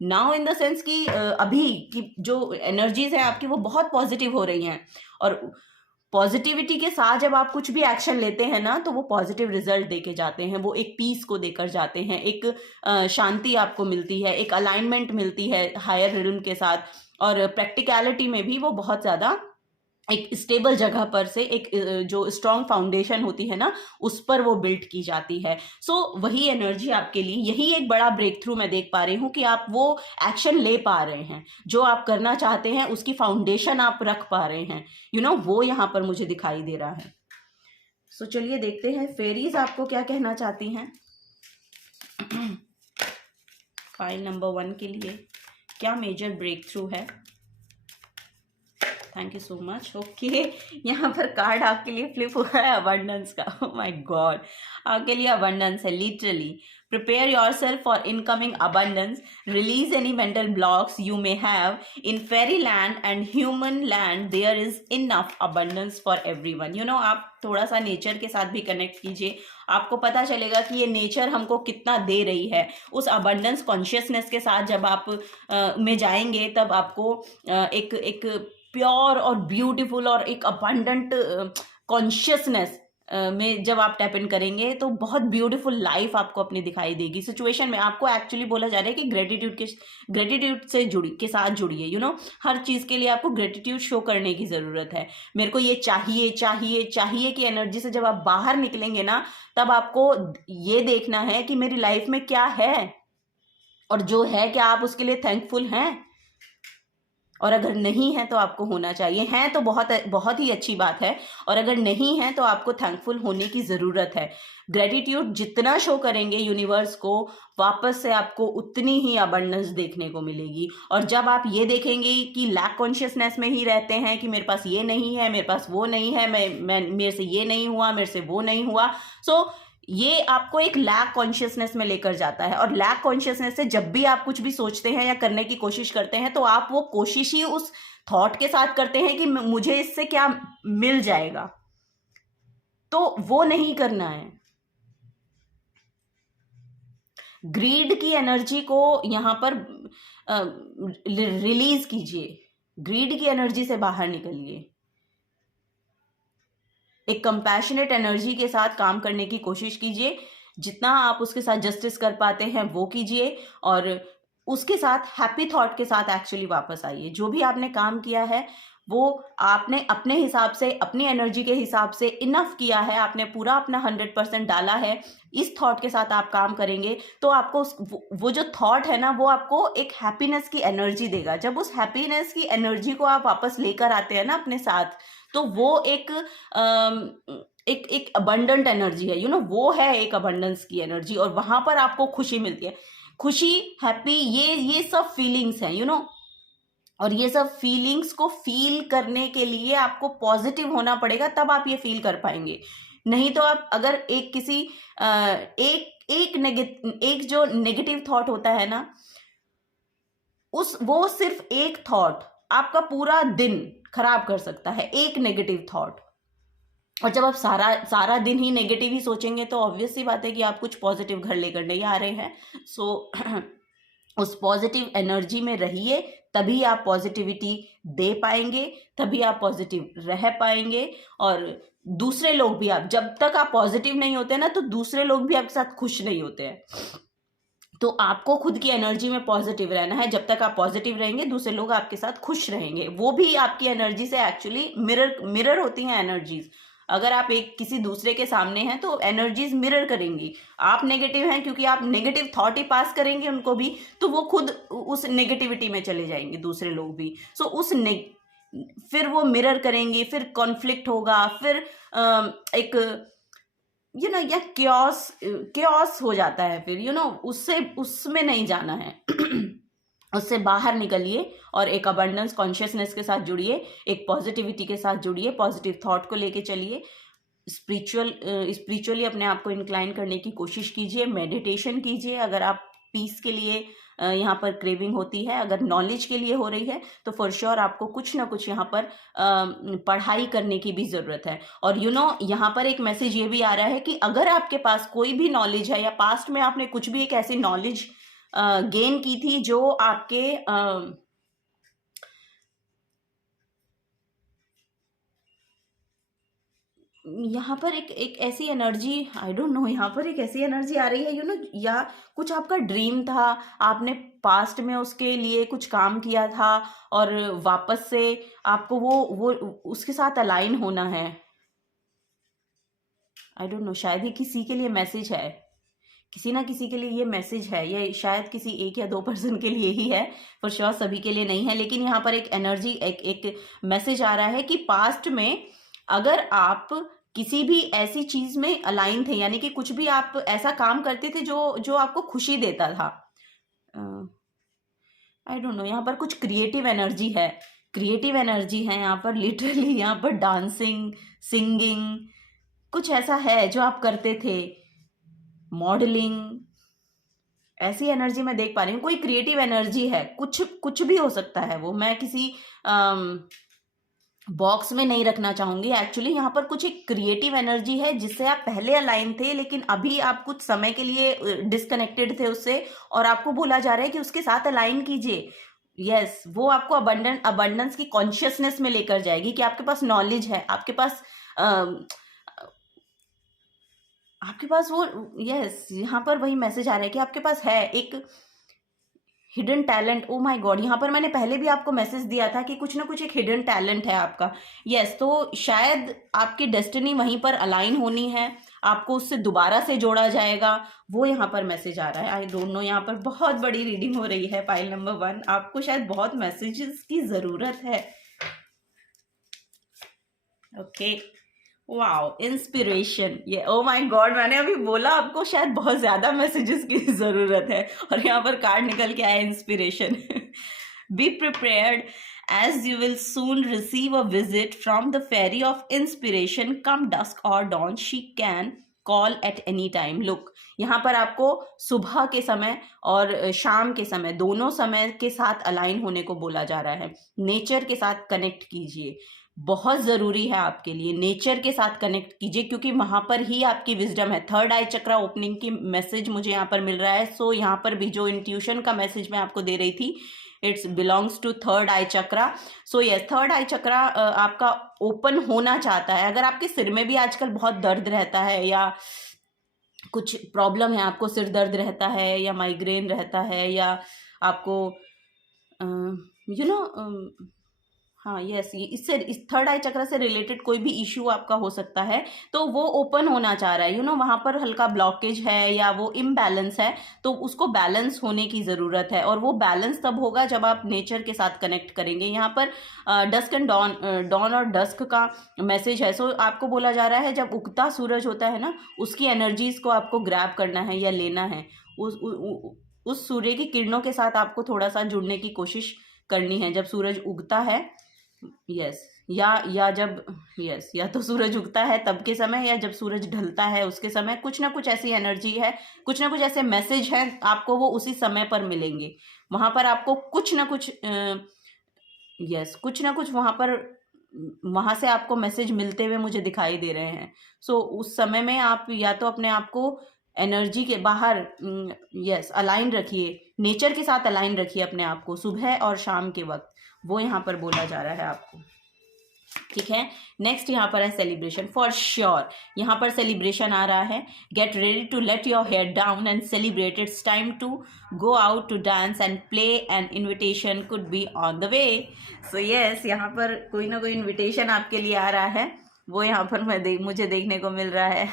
Now in the sense कि अभी की जो एनर्जीज है आपकी वो बहुत पॉजिटिव हो रही हैं, और पॉजिटिविटी के साथ जब आप कुछ भी एक्शन लेते हैं ना तो वो पॉजिटिव रिजल्ट देके जाते हैं। वो एक पीस को देकर जाते हैं, एक शांति आपको मिलती है, एक अलाइनमेंट मिलती है हायर रिल्म के साथ, और प्रैक्टिकलिटी में भी वो बहुत ज़्यादा एक स्टेबल जगह पर से एक जो स्ट्रॉन्ग फाउंडेशन होती है ना, उस पर वो बिल्ड की जाती है। सो वही एनर्जी आपके लिए, यही एक बड़ा ब्रेक थ्रू मैं देख पा रही हूँ कि आप वो एक्शन ले पा रहे हैं, जो आप करना चाहते हैं उसकी फाउंडेशन आप रख पा रहे हैं। वो यहाँ पर मुझे दिखाई दे रहा है। सो चलिए देखते हैं फेरीज आपको क्या कहना चाहती हैं। फाइल नंबर 1 के लिए क्या मेजर ब्रेक थ्रू है। Thank you so much. Okay, यहाँ पर कार्ड आपके लिए फ्लिप हुआ है अबंडेंस का। ओह माय गॉड, आपके लिए अबंडेंस है literally. Prepare yourself for incoming abundance, release any mental blocks you may have in fairy land and human land, there is enough abundance for everyone. आप थोड़ा सा नेचर के साथ भी कनेक्ट कीजिए, आपको पता चलेगा कि ये नेचर हमको कितना दे रही है। उस अबंडेंस कॉन्शियसनेस के साथ जब आप में जाएंगे तब आपको एक प्योर और ब्यूटीफुल और एक अबंडेंट कॉन्शियसनेस में जब आप टैप इन करेंगे तो बहुत ब्यूटीफुल लाइफ आपको अपनी दिखाई देगी। सिचुएशन में आपको एक्चुअली बोला जा रहा है कि ग्रेटिट्यूड से के साथ जुड़िए। हर चीज़ के लिए आपको ग्रेटिट्यूड शो करने की ज़रूरत है। मेरे को ये चाहिए चाहिए चाहिए की एनर्जी से जब आप बाहर निकलेंगे ना, तब आपको ये देखना है कि मेरी लाइफ में क्या है, और जो है क्या आप उसके लिए थैंकफुल हैं, और अगर नहीं है तो आपको होना चाहिए। हैं तो बहुत बहुत ही अच्छी बात है, और अगर नहीं है तो आपको थैंकफुल होने की ज़रूरत है। ग्रेटिट्यूड जितना शो करेंगे यूनिवर्स को, वापस से आपको उतनी ही अबंडेंस देखने को मिलेगी। और जब आप ये देखेंगे कि लैक कॉन्शियसनेस में ही रहते हैं कि मेरे पास ये नहीं है, मेरे पास वो नहीं है, मेरे से ये नहीं हुआ, मेरे से वो नहीं हुआ, सो ये आपको एक लैक कॉन्शियसनेस में लेकर जाता है। और लैक कॉन्शियसनेस से जब भी आप कुछ भी सोचते हैं या करने की कोशिश करते हैं तो आप वो कोशिश ही उस थॉट के साथ करते हैं कि मुझे इससे क्या मिल जाएगा, तो वो नहीं करना है। ग्रीड की एनर्जी को यहाँ पर रिलीज कीजिए, ग्रीड की एनर्जी से बाहर निकलिए, एक कंपैशनेट एनर्जी के साथ काम करने की कोशिश कीजिए। जितना आप उसके साथ जस्टिस कर पाते हैं वो कीजिए, और उसके साथ हैप्पी थॉट के साथ एक्चुअली वापस आइए। जो भी आपने काम किया है वो आपने अपने हिसाब से, अपनी एनर्जी के हिसाब से इनफ किया है, आपने पूरा अपना 100% डाला है, इस थॉट के साथ आप काम करेंगे तो आपको वो जो थॉट है ना, वो आपको एक हैप्पीनेस की एनर्जी देगा। जब उस हैप्पीनेस की एनर्जी को आप वापस लेकर आते हैं ना अपने साथ, तो वो एक अबंडेंट एनर्जी है, वो है एक अबंडेंस की एनर्जी, और वहां पर आपको खुशी मिलती है। खुशी, हैप्पी, ये सब फीलिंग्स हैं, और ये सब फीलिंग्स को फील करने के लिए आपको पॉजिटिव होना पड़ेगा, तब आप ये फील कर पाएंगे। नहीं तो आप अगर एक किसी एक जो नेगेटिव थॉट होता है ना, वो सिर्फ एक थॉट आपका पूरा दिन खराब कर सकता है, एक नेगेटिव थॉट। और जब आप सारा सारा दिन ही नेगेटिव ही सोचेंगे तो ऑब्वियस सी बात है कि आप कुछ पॉजिटिव घर लेकर नहीं आ रहे हैं। सो उस पॉजिटिव एनर्जी में रहिए, तभी आप पॉजिटिविटी दे पाएंगे, तभी आप पॉजिटिव रह पाएंगे। और दूसरे लोग भी, आप जब तक आप पॉजिटिव नहीं होते ना, तो दूसरे लोग भी आपके साथ खुश नहीं होते हैं। तो आपको खुद की एनर्जी में पॉजिटिव रहना है। जब तक आप पॉजिटिव रहेंगे, दूसरे लोग आपके साथ खुश रहेंगे। वो भी आपकी एनर्जी से एक्चुअली मिरर होती हैं एनर्जीज। अगर आप एक किसी दूसरे के सामने हैं तो एनर्जीज मिरर करेंगी। आप नेगेटिव हैं क्योंकि आप नेगेटिव थॉट ही पास करेंगे उनको भी, तो वो खुद उस नेगेटिविटी में चले जाएंगे, दूसरे लोग भी। सो फिर वो मिरर करेंगे, फिर कॉन्फ्लिक्ट होगा, फिर एक या क्योस हो जाता है फिर, उसमें नहीं जाना है। उससे बाहर निकलिए और एक अबंडेंस कॉन्शियसनेस के साथ जुड़िए, एक पॉजिटिविटी के साथ जुड़िए, पॉजिटिव थॉट को लेके चलिए, स्पिरिचुअली अपने आप को इंक्लाइन करने की कोशिश कीजिए, मेडिटेशन कीजिए। अगर आप पीस के लिए यहाँ पर क्रेविंग होती है, अगर नॉलेज के लिए हो रही है, तो फॉर श्योर आपको कुछ ना कुछ यहाँ पर पढ़ाई करने की भी ज़रूरत है। और यहाँ पर एक मैसेज ये भी आ रहा है कि अगर आपके पास कोई भी नॉलेज है, या पास्ट में आपने कुछ भी एक ऐसी नॉलेज गेन की थी जो आपके यहाँ पर एक ऐसी एनर्जी, आई डोंट नो, यहाँ पर एक ऐसी एनर्जी आ रही है, या कुछ आपका ड्रीम था, आपने पास्ट में उसके लिए कुछ काम किया था, और वापस से आपको वो उसके साथ अलाइन होना है। आई डोंट नो, शायद ये किसी के लिए मैसेज है, किसी ना किसी के लिए ये मैसेज है। ये शायद किसी 1 या 2 पर्सन के लिए ही है, फॉर श्योर सभी के लिए नहीं है। लेकिन यहाँ पर एक एनर्जी, एक मैसेज आ रहा है कि पास्ट में अगर आप किसी भी ऐसी चीज में अलाइन थे, यानी कि कुछ भी आप ऐसा काम करते थे जो आपको खुशी देता था, आई डोंट नो, यहाँ पर कुछ क्रिएटिव एनर्जी है, क्रिएटिव एनर्जी है यहाँ पर, लिटरली यहाँ पर डांसिंग, सिंगिंग, कुछ ऐसा है जो आप करते थे, मॉडलिंग, ऐसी एनर्जी मैं देख पा रही हूँ। कोई क्रिएटिव एनर्जी है, कुछ भी हो सकता है वो, मैं किसी बॉक्स में नहीं रखना चाहूंगी। एक्चुअली यहाँ पर कुछ एक क्रिएटिव एनर्जी है जिससे आप पहले अलाइन थे, लेकिन अभी आप कुछ समय के लिए डिस्कनेक्टेड थे उससे, और आपको बोला जा रहा है कि उसके साथ अलाइन कीजिए। यस, वो आपको अबंडेंस की कॉन्शियसनेस में लेकर जाएगी कि आपके पास नॉलेज है, आपके पास वो, यस, यहाँ पर वही मैसेज आ रहा है कि आपके पास है एक hidden talent. O my god, यहाँ पर मैंने पहले भी आपको मैसेज दिया था कि कुछ ना कुछ एक हिडन टैलेंट है आपका। यस, तो शायद आपकी डेस्टिनी वहीं पर अलाइन होनी है, आपको उससे दोबारा से जोड़ा जाएगा, वो यहाँ पर मैसेज आ रहा है। आई डोंट नो, यहाँ पर बहुत बड़ी रीडिंग हो रही है पाइल नंबर 1, आपको शायद बहुत मैसेजेस की ज़रूरत है। ओके, वाओ, इंस्पिरेशन, ये ओ माय गॉड, मैंने अभी बोला आपको शायद बहुत ज्यादा मैसेजेस की जरूरत है, और यहाँ पर कार्ड निकल के आया inspiration. Be prepared as you will soon receive a visit from the fairy of inspiration. Come dusk or dawn, she can call at any time. Look, यहाँ पर आपको सुबह के समय और शाम के समय, दोनों समय के साथ अलाइन होने को बोला जा रहा है। नेचर के साथ कनेक्ट कीजिए, बहुत ज़रूरी है आपके लिए, नेचर के साथ कनेक्ट कीजिए, क्योंकि वहाँ पर ही आपकी विजडम है। थर्ड आई चक्रा ओपनिंग की मैसेज मुझे यहाँ पर मिल रहा है। सो यहाँ पर भी जो इंट्यूशन का मैसेज मैं आपको दे रही थी, it's belongs to third eye chakra. So yes, third eye chakra आपका ओपन होना चाहता है। अगर आपके सिर में भी आजकल बहुत दर्द रहता है, या कुछ प्रॉब्लम है, आपको सिर दर्द रहता है, या माइग्रेन रहता है, या आपको हाँ, यस, ये इससे इस थर्ड आई चक्र से रिलेटेड कोई भी इश्यू आपका हो सकता है, तो वो ओपन होना चाह रहा है, वहाँ पर हल्का ब्लॉकेज है या वो इम्बैलेंस है, तो उसको बैलेंस होने की ज़रूरत है। और वो बैलेंस तब होगा जब आप नेचर के साथ कनेक्ट करेंगे। यहाँ पर डस्क एंड डॉन, डॉन और डस्क का मैसेज है। सो आपको बोला जा रहा है जब उगता सूरज होता है ना, उसकी एनर्जीज को आपको ग्रैब करना है या लेना है। उस सूर्य की किरणों के साथ आपको थोड़ा सा जुड़ने की कोशिश करनी है जब सूरज उगता है। यस, या जब, यस, या तो सूरज उगता है तब के समय, या जब सूरज ढलता है उसके समय, कुछ ना कुछ ऐसी एनर्जी है, कुछ ना कुछ ऐसे मैसेज हैं, आपको वो उसी समय पर मिलेंगे। वहां पर आपको कुछ ना कुछ, यस, कुछ ना कुछ वहां पर, वहां से आपको मैसेज मिलते हुए मुझे दिखाई दे रहे हैं। सो उस समय में आप या तो अपने आप को एनर्जी के बाहर, यस, अलाइन रखिए, नेचर के साथ अलाइन रखिए अपने आप को सुबह और शाम के वक्त, वो यहाँ पर बोला जा रहा है आपको। ठीक है, नेक्स्ट यहाँ पर है सेलिब्रेशन। फॉर श्योर यहाँ पर सेलिब्रेशन आ रहा है। Get ready to let your hair down and celebrate, it's time to go out to dance and play, and invitation could be on the way. So yes, यहाँ पर कोई ना कोई इन्विटेशन आपके लिए आ रहा है, वो यहाँ पर मुझे देखने को मिल रहा है।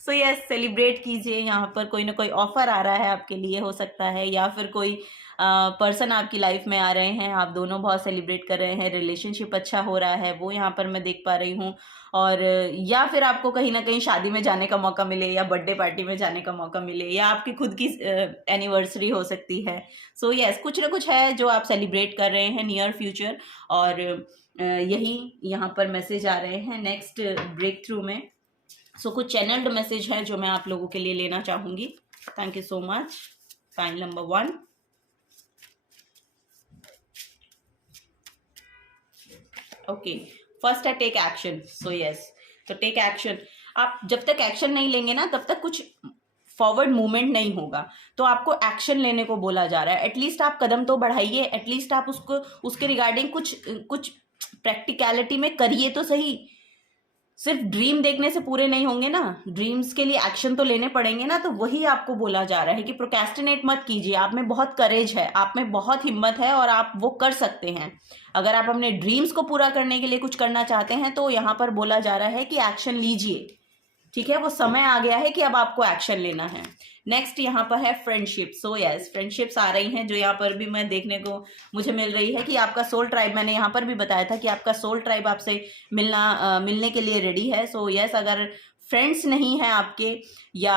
सो यस, सेलिब्रेट कीजिए। यहाँ पर कोई ना कोई ऑफर आ रहा है आपके लिए, हो सकता है, या फिर कोई पर्सन आपकी लाइफ में आ रहे हैं, आप दोनों बहुत सेलिब्रेट कर रहे हैं, रिलेशनशिप अच्छा हो रहा है, वो यहाँ पर मैं देख पा रही हूँ। और या फिर आपको कहीं ना कहीं शादी में जाने का मौका मिले, या बर्थडे पार्टी में जाने का मौका मिले, या आपकी खुद की एनिवर्सरी हो सकती है। सो यस, कुछ ना कुछ है जो आप सेलिब्रेट कर रहे हैं नियर फ्यूचर, और यही यहाँ पर मैसेज आ रहे हैं नेक्स्ट ब्रेक थ्रू में। सो कुछ चैनल्ड मैसेज है जो मैं आप लोगों के लिए लेना चाहूंगी। Thank you so much. File number 1, okay, first है टेक एक्शन। सो यस, तो टेक एक्शन। आप जब तक एक्शन नहीं लेंगे ना, तब तक कुछ फॉरवर्ड मूवमेंट नहीं होगा। तो आपको एक्शन लेने को बोला जा रहा है। एटलीस्ट आप कदम तो बढ़ाइए, एटलीस्ट आप उसके रिगार्डिंग कुछ प्रैक्टिकलिटी में करिए तो सही। सिर्फ ड्रीम देखने से पूरे नहीं होंगे ना, ड्रीम्स के लिए एक्शन तो लेने पड़ेंगे ना। तो वही आपको बोला जा रहा है कि प्रोक्रेस्टिनेट मत कीजिए। आप में बहुत करेज है, आप में बहुत हिम्मत है, और आप वो कर सकते हैं। अगर आप अपने ड्रीम्स को पूरा करने के लिए कुछ करना चाहते हैं, तो यहाँ पर बोला जा रहा है कि एक्शन लीजिए। ठीक है, वो समय आ गया है कि अब आपको एक्शन लेना है। नेक्स्ट यहाँ पर है फ्रेंडशिप। सो यस, फ्रेंडशिप्स आ रही हैं, जो यहाँ पर भी मैं देखने को मुझे मिल रही है कि आपका सोल ट्राइब, मैंने यहाँ पर भी बताया था कि आपका सोल ट्राइब आपसे मिलने के लिए रेडी है। सो यस, अगर फ्रेंड्स नहीं है आपके, या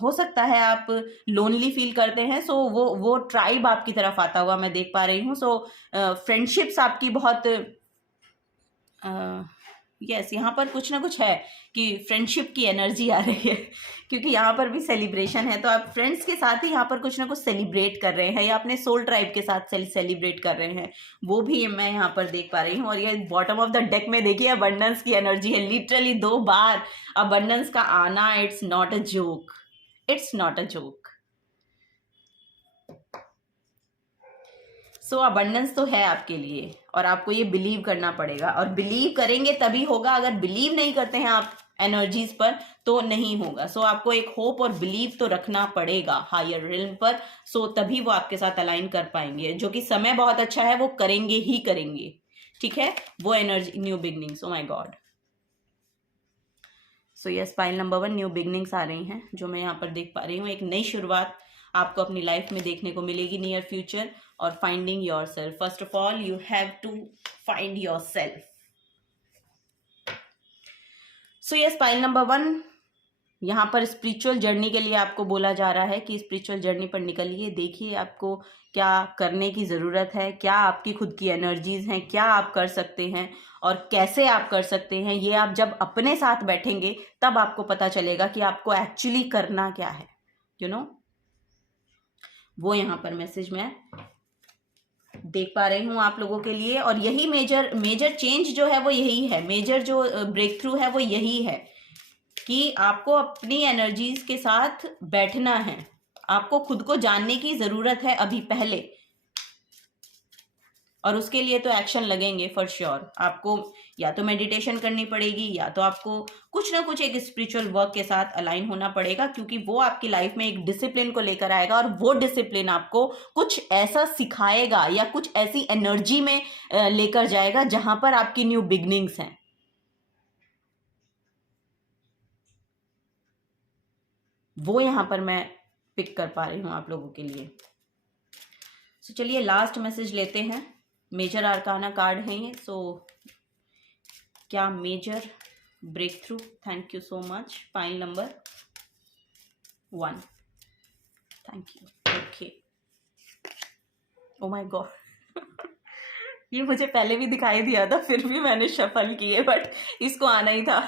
हो सकता है आप लोनली फील करते हैं, सो वो ट्राइब आपकी तरफ आता हुआ मैं देख पा रही हूँ। सो फ्रेंडशिप्स आपकी बहुत, यस, यहाँ पर कुछ ना कुछ है कि फ्रेंडशिप की एनर्जी आ रही है, क्योंकि यहाँ पर भी सेलिब्रेशन है। तो आप फ्रेंड्स के साथ ही यहाँ पर कुछ ना कुछ सेलिब्रेट कर रहे हैं, या अपने सोल ट्राइब के साथ सेलिब्रेट कर रहे हैं, वो भी मैं यहाँ पर देख पा रही हूँ। और ये बॉटम ऑफ द डेक में देखिए, अबंडेंस की एनर्जी है। लिटरली 2 बार अबंडेंस का आना, it's not a joke, it's not a joke. So abundance तो है आपके लिए, और आपको ये बिलीव करना पड़ेगा, और बिलीव करेंगे तभी होगा। अगर बिलीव नहीं करते हैं आप एनर्जीज पर, तो नहीं होगा। सो आपको एक होप और बिलीव तो रखना पड़ेगा हायर रिल्म पर। सो तभी वो आपके साथ अलाइन कर पाएंगे, जो कि समय बहुत अच्छा है, वो करेंगे ही करेंगे। ठीक है, वो energy, new beginnings. Oh my god. So yes, pile number 1, new beginnings आ रही हैं, जो मैं यहाँ पर देख पा रही हूँ। एक नई शुरुआत आपको अपनी लाइफ में देखने को मिलेगी नियर फ्यूचर। और finding yourself, first of all you have to find yourself. So yes, pile number 1, यहाँ पर स्पिरिचुअल जर्नी के लिए आपको बोला जा रहा है कि स्पिरिचुअल जर्नी पर निकलिए। देखिए आपको क्या करने की ज़रूरत है, क्या आपकी खुद की एनर्जीज हैं, क्या आप कर सकते हैं, और कैसे आप कर सकते हैं। ये आप जब अपने साथ बैठेंगे, तब आपको पता चलेगा कि आपको एक्चुअली करना क्या है। यू नो, वो यहाँ पर मैसेज मैं देख पा रही हूँ आप लोगों के लिए। और यही मेजर चेंज जो है वो यही है, मेजर जो ब्रेक थ्रू है वो यही है कि आपको अपनी एनर्जीज के साथ बैठना है। आपको खुद को जानने की ज़रूरत है अभी पहले, और उसके लिए तो एक्शन लगेंगे फॉर श्योर। आपको या तो मेडिटेशन करनी पड़ेगी, या तो आपको कुछ ना कुछ एक स्पिरिचुअल वर्क के साथ अलाइन होना पड़ेगा, क्योंकि वो आपकी लाइफ में एक डिसिप्लिन को लेकर आएगा, और वो डिसिप्लिन आपको कुछ ऐसा सिखाएगा या कुछ ऐसी एनर्जी में लेकर जाएगा जहां पर आपकी न्यू बिगनिंग्स हैं। वो यहां पर मैं पिक कर पा रही हूं आप लोगों के लिए। सो चलिए लास्ट मैसेज लेते हैं। मेजर आर्काना कार्ड है ये। सो क्या major breakthrough? Thank you so much. Pile number 1, thank you. Okay, oh my God, ये मुझे पहले भी दिखाई दिया था, फिर भी मैंने शफल किए, बट इसको आना ही था।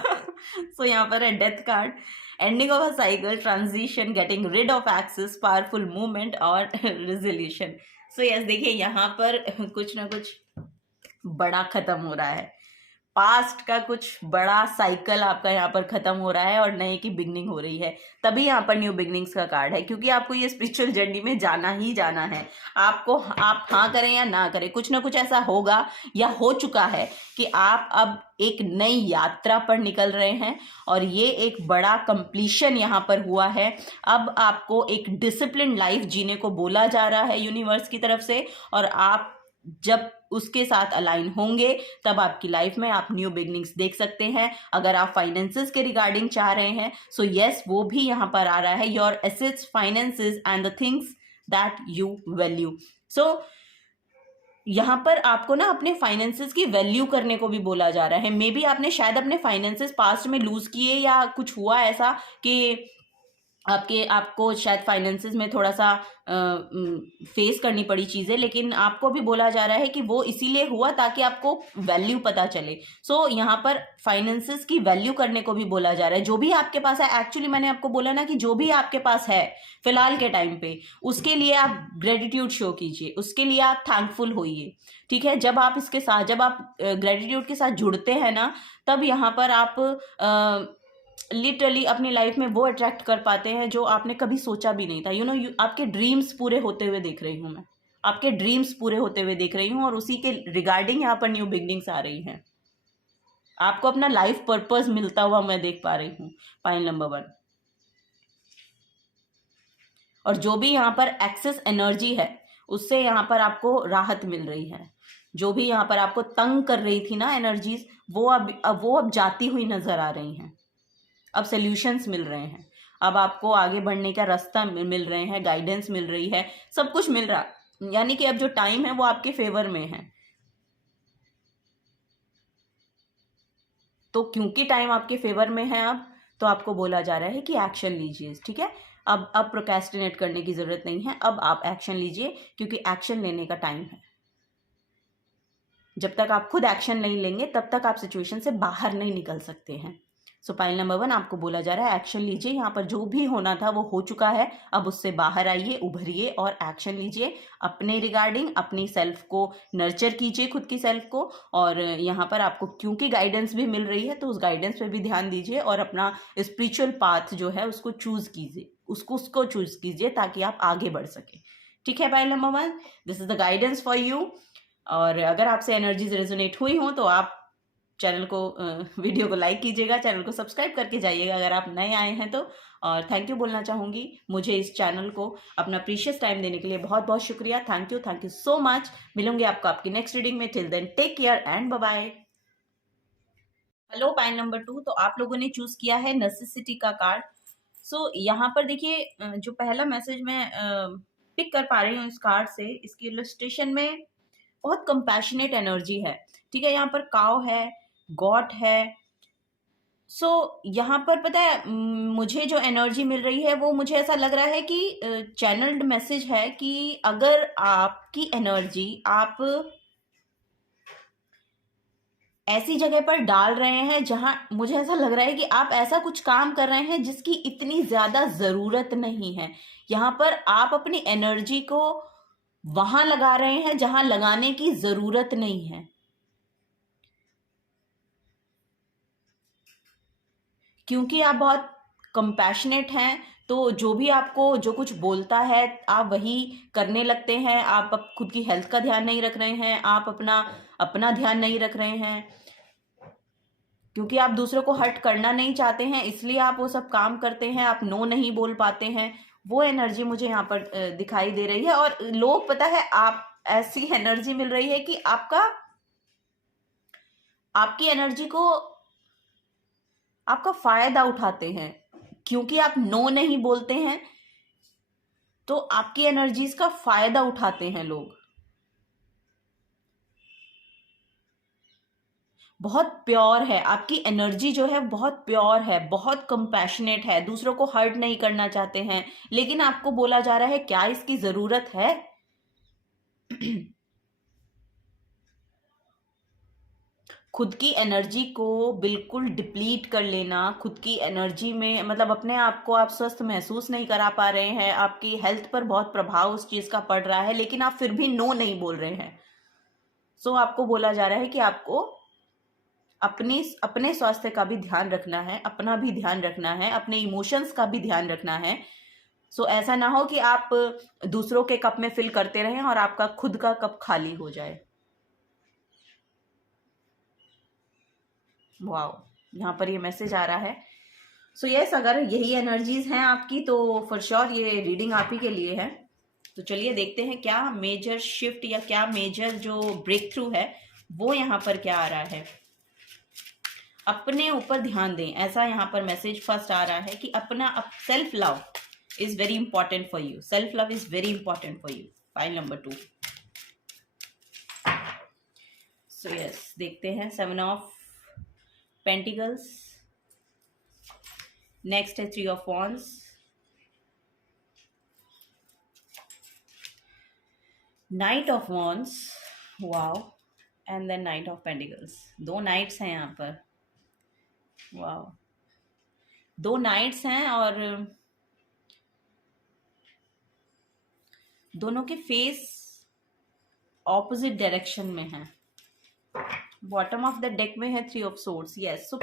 सो यहाँ पर है death card, ending of a cycle, transition, getting rid of excess, powerful movement और रिजोल्यूशन। सो यस, देखिए यहाँ पर कुछ ना कुछ बड़ा खत्म हो रहा है। पास्ट का कुछ बड़ा साइकिल आपका यहाँ पर खत्म हो रहा है और नए की बिगनिंग हो रही है। तभी यहाँ पर न्यू बिगनिंग्स का कार्ड है, क्योंकि आपको ये स्पिरिचुअल जर्नी में जाना ही जाना है। आपको, आप हाँ करें या ना करें, कुछ ना कुछ ऐसा होगा या हो चुका है कि आप अब एक नई यात्रा पर निकल रहे हैं, और ये एक बड़ा कंप्लीशन यहाँ पर हुआ है। अब आपको एक डिसिप्लिन लाइफ जीने को बोला जा रहा है यूनिवर्स की तरफ से, और आप जब उसके साथ अलाइन होंगे तब आपकी लाइफ में आप न्यू बिगनिंग्स देख सकते हैं। अगर आप फाइनेंसेस के रिगार्डिंग चाह रहे हैं, सो यस, वो भी यहाँ पर आ रहा है। Your assets, finances and the things that you value. So यहाँ पर आपको ना अपने फाइनेंसेस की वैल्यू करने को भी बोला जा रहा है। मे बी आपने शायद अपने फाइनेंसेस पास्ट में लूज किए, या कुछ हुआ ऐसा कि आपको शायद फाइनेंसेस में थोड़ा सा फेस करनी पड़ी चीज़ें, लेकिन आपको भी बोला जा रहा है कि वो इसीलिए हुआ ताकि आपको वैल्यू पता चले। सो यहाँ पर फाइनेंसेस की वैल्यू करने को भी बोला जा रहा है। जो भी आपके पास है, एक्चुअली मैंने आपको बोला ना कि जो भी आपके पास है फिलहाल के टाइम पे, उसके लिए आप ग्रेटिट्यूड शो कीजिए, उसके लिए आप थैंकफुल होइए। ठीक है, जब आप इसके साथ, जब आप ग्रेटिट्यूड के साथ जुड़ते हैं ना, तब यहाँ पर आप लिटरली अपनी लाइफ में वो अट्रैक्ट कर पाते हैं जो आपने कभी सोचा भी नहीं था। आपके ड्रीम्स पूरे होते हुए देख रही हूँ मैं, आपके ड्रीम्स पूरे होते हुए देख रही हूँ, और उसी के रिगार्डिंग यहाँ पर न्यू बिगनिंग्स आ रही हैं। आपको अपना लाइफ पर्पस मिलता हुआ मैं देख पा रही हूँ, पाइल नंबर 1। और जो भी यहाँ पर एक्सेस एनर्जी है, उससे यहाँ पर आपको राहत मिल रही है। जो भी यहाँ पर आपको तंग कर रही थी ना एनर्जीज, वो अब जाती हुई नजर आ रही हैं। अब सॉल्यूशंस मिल रहे हैं, अब आपको आगे बढ़ने का रास्ता मिल रहे हैं, गाइडेंस मिल रही है, सब कुछ मिल रहा, यानी कि अब जो टाइम है वो आपके फेवर में है। तो क्योंकि टाइम आपके फेवर में है अब, तो आपको बोला जा रहा है कि एक्शन लीजिए। ठीक है, अब प्रोक्रेस्टिनेट करने की जरूरत नहीं है, अब आप एक्शन लीजिए, क्योंकि एक्शन लेने का टाइम है। जब तक आप खुद एक्शन नहीं लेंगे, तब तक आप सिचुएशन से बाहर नहीं निकल सकते हैं। सो पाइल नंबर 1, आपको बोला जा रहा है एक्शन लीजिए। यहाँ पर जो भी होना था वो हो चुका है, अब उससे बाहर आइए, उभरिए और एक्शन लीजिए। अपने रिगार्डिंग अपनी सेल्फ को नर्चर कीजिए, खुद की सेल्फ को। और यहाँ पर आपको क्योंकि गाइडेंस भी मिल रही है, तो उस गाइडेंस पे भी ध्यान दीजिए, और अपना स्पिरिचुअल पाथ जो है उसको चूज कीजिए, उसको चूज कीजिए, ताकि आप आगे बढ़ सके। ठीक है pile number 1, this is the guidance for you. और अगर आपसे एनर्जीज रेजोनेट हुई हो तो आप चैनल को, वीडियो को लाइक कीजिएगा, चैनल को सब्सक्राइब करके जाइएगा अगर आप नए आए हैं तो। और थैंक यू बोलना चाहूँगी, मुझे इस चैनल को अपना प्रीशियस टाइम देने के लिए बहुत बहुत शुक्रिया। Thank you so much. मिलूंगी आपको आपकी नेक्स्ट रीडिंग में। Till then take care and bye bye. Hello pile number 2, तो आप लोगों ने चूज किया है नेसेसिटी का कार्ड। सो यहाँ पर देखिए, जो पहला मैसेज मैं पिक कर पा रही हूँ इस कार्ड से, इसकी इलस्ट्रेशन में बहुत कंपैशनेट एनर्जी है। ठीक है, यहाँ पर काव है, गॉट है। सो यहाँ पर पता है, मुझे जो एनर्जी मिल रही है वो मुझे ऐसा लग रहा है कि चैनल्ड मैसेज है कि अगर आपकी एनर्जी आप ऐसी जगह पर डाल रहे हैं जहां, मुझे ऐसा लग रहा है कि आप ऐसा कुछ काम कर रहे हैं जिसकी इतनी ज्यादा जरूरत नहीं है। यहाँ पर आप अपनी एनर्जी को वहां लगा रहे हैं जहां लगाने की जरूरत नहीं है। क्योंकि आप बहुत कंपैशनेट हैं, तो जो भी आपको जो कुछ बोलता है आप वही करने लगते हैं। आप खुद की हेल्थ का ध्यान नहीं रख रहे हैं, आप अपना अपना ध्यान नहीं रख रहे हैं, क्योंकि आप दूसरों को हर्ट करना नहीं चाहते हैं, इसलिए आप वो सब काम करते हैं। आप नो नहीं बोल पाते हैं। वो एनर्जी मुझे यहाँ पर दिखाई दे रही है। और लोग, पता है, आप ऐसी एनर्जी मिल रही है कि आपकी एनर्जी को आपका फायदा उठाते हैं, क्योंकि आप नो नहीं बोलते हैं तो आपकी एनर्जीज का फायदा उठाते हैं लोग। बहुत प्योर है आपकी एनर्जी, जो है बहुत प्योर है, बहुत कंपैशनेट है, दूसरों को हर्ट नहीं करना चाहते हैं, लेकिन आपको बोला जा रहा है क्या इसकी जरूरत है? खुद की एनर्जी को बिल्कुल डिप्लीट कर लेना, खुद की एनर्जी में मतलब अपने आप को आप स्वस्थ महसूस नहीं करा पा रहे हैं, आपकी हेल्थ पर बहुत प्रभाव उस चीज का पड़ रहा है, लेकिन आप फिर भी नो नहीं बोल रहे हैं। सो आपको बोला जा रहा है कि आपको अपने स्वास्थ्य का भी ध्यान रखना है, अपना भी ध्यान रखना है, अपने इमोशंस का भी ध्यान रखना है। सो ऐसा ना हो कि आप दूसरों के कप में फिल करते रहें और आपका खुद का कप खाली हो जाए। वाओ, यहाँ पर ये मैसेज आ रहा है। सो यस, अगर यही एनर्जीज हैं आपकी तो फॉर श्योर ये रीडिंग आप ही के लिए है। तो चलिए देखते हैं क्या मेजर शिफ्ट या क्या मेजर जो ब्रेक थ्रू है वो यहाँ पर क्या आ रहा है। अपने ऊपर ध्यान दें, ऐसा यहाँ पर मैसेज फर्स्ट आ रहा है कि अपना self love is very important for you. Self love is very important for you. File number 2। So yes, देखते हैं 7 ऑफ पेंटिकल्स, नेक्स्ट है 3 of wands, knight of wands, wow, and then knight of pentacles. 2 knights हैं यहाँ पर। Wow, 2 knights हैं और दोनों के फेस ऑपोजिट डायरेक्शन में है। बॉटम ऑफ द डेक में है 3 of swords. Yes, so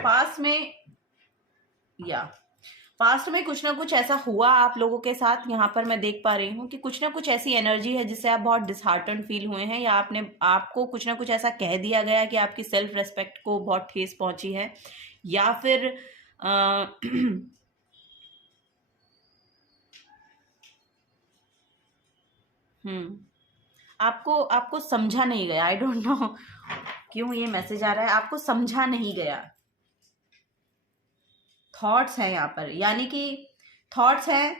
past में कुछ ना कुछ ऐसा हुआ आप लोगों के साथ। यहाँ पर मैं देख पा रही हूँ कि कुछ ना कुछ ऐसी एनर्जी है जिससे आप बहुत डिसहार्टन फील हुए हैं, या आपको कुछ ना कुछ ऐसा कह दिया गया कि आपकी सेल्फ रेस्पेक्ट को बहुत ठेस पहुंची है, या फिर आपको समझा नहीं गया। आई डोंट नो क्यों ये मैसेज आ रहा है, आपको समझा नहीं गया। थॉट्स है यहाँ पर, यानी कि थॉट्स है,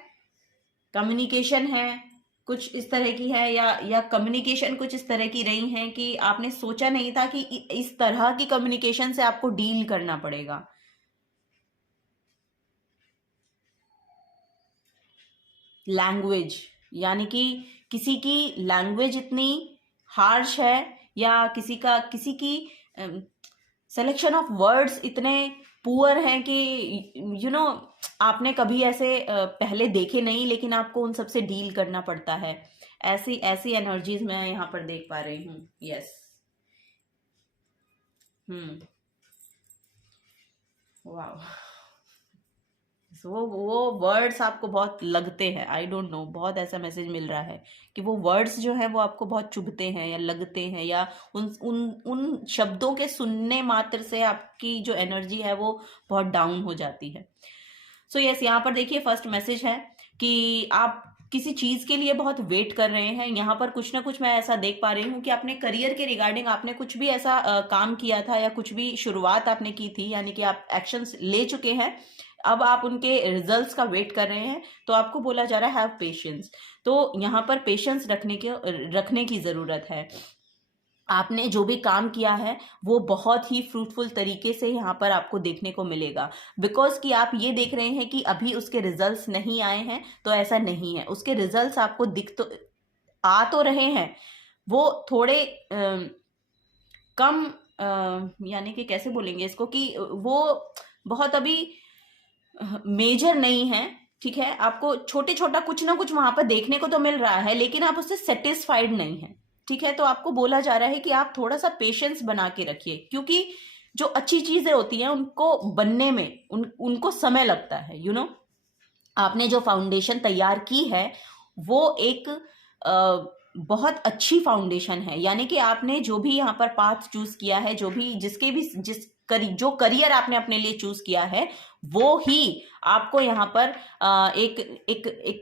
कम्युनिकेशन है कुछ इस तरह की है, या कम्युनिकेशन कुछ इस तरह की रही है कि आपने सोचा नहीं था कि इस तरह की कम्युनिकेशन से आपको डील करना पड़ेगा। लैंग्वेज, यानी कि किसी की लैंग्वेज इतनी हार्श है, या किसी की सिलेक्शन ऑफ वर्ड्स इतने पुअर हैं कि आपने कभी ऐसे पहले देखे नहीं, लेकिन आपको उन सबसे डील करना पड़ता है। ऐसी एनर्जीज मैं यहाँ पर देख पा रही हूँ। यस, वाह, वो वर्ड्स आपको बहुत लगते हैं। आई डोंट नो, बहुत ऐसा मैसेज मिल रहा है कि वो वर्ड्स जो है वो आपको बहुत चुभते हैं या लगते हैं, या उन शब्दों के सुनने मात्र से आपकी जो एनर्जी है वो बहुत डाउन हो जाती है। सो यस, यहाँ पर देखिए फर्स्ट मैसेज है कि आप किसी चीज के लिए बहुत वेट कर रहे हैं। यहाँ पर कुछ ना कुछ मैं ऐसा देख पा रही हूँ कि अपने करियर के रिगार्डिंग आपने कुछ भी ऐसा काम किया था, या कुछ भी शुरुआत आपने की थी, यानी कि आप एक्शंस ले चुके हैं, अब आप उनके रिजल्ट्स का वेट कर रहे हैं। तो आपको बोला जा रहा है हैव पेशेंस। तो यहाँ पर पेशेंस रखने की जरूरत है। आपने जो भी काम किया है वो बहुत ही फ्रूटफुल तरीके से यहाँ पर आपको देखने को मिलेगा, बिकॉज कि आप ये देख रहे हैं कि अभी उसके रिजल्ट्स नहीं आए हैं, तो ऐसा नहीं है। उसके रिजल्ट्स आपको आ तो रहे हैं, वो थोड़े कम, यानी कि कैसे बोलेंगे इसको, कि वो बहुत अभी मेजर नहीं है। ठीक है, आपको छोटे छोटा कुछ ना कुछ वहां पर देखने को तो मिल रहा है, लेकिन आप उससे सेटिस्फाइड नहीं है। ठीक है, तो आपको बोला जा रहा है कि आप थोड़ा सा पेशेंस बना के रखिए, क्योंकि जो अच्छी चीजें होती हैं उनको बनने में उनको समय लगता है। आपने जो फाउंडेशन तैयार की है वो एक बहुत अच्छी फाउंडेशन है। यानी कि आपने जो भी यहाँ पर पाथ चूज किया है, जो भी जो करियर आपने अपने लिए चूज किया है, वो ही आपको यहाँ पर एक एक एक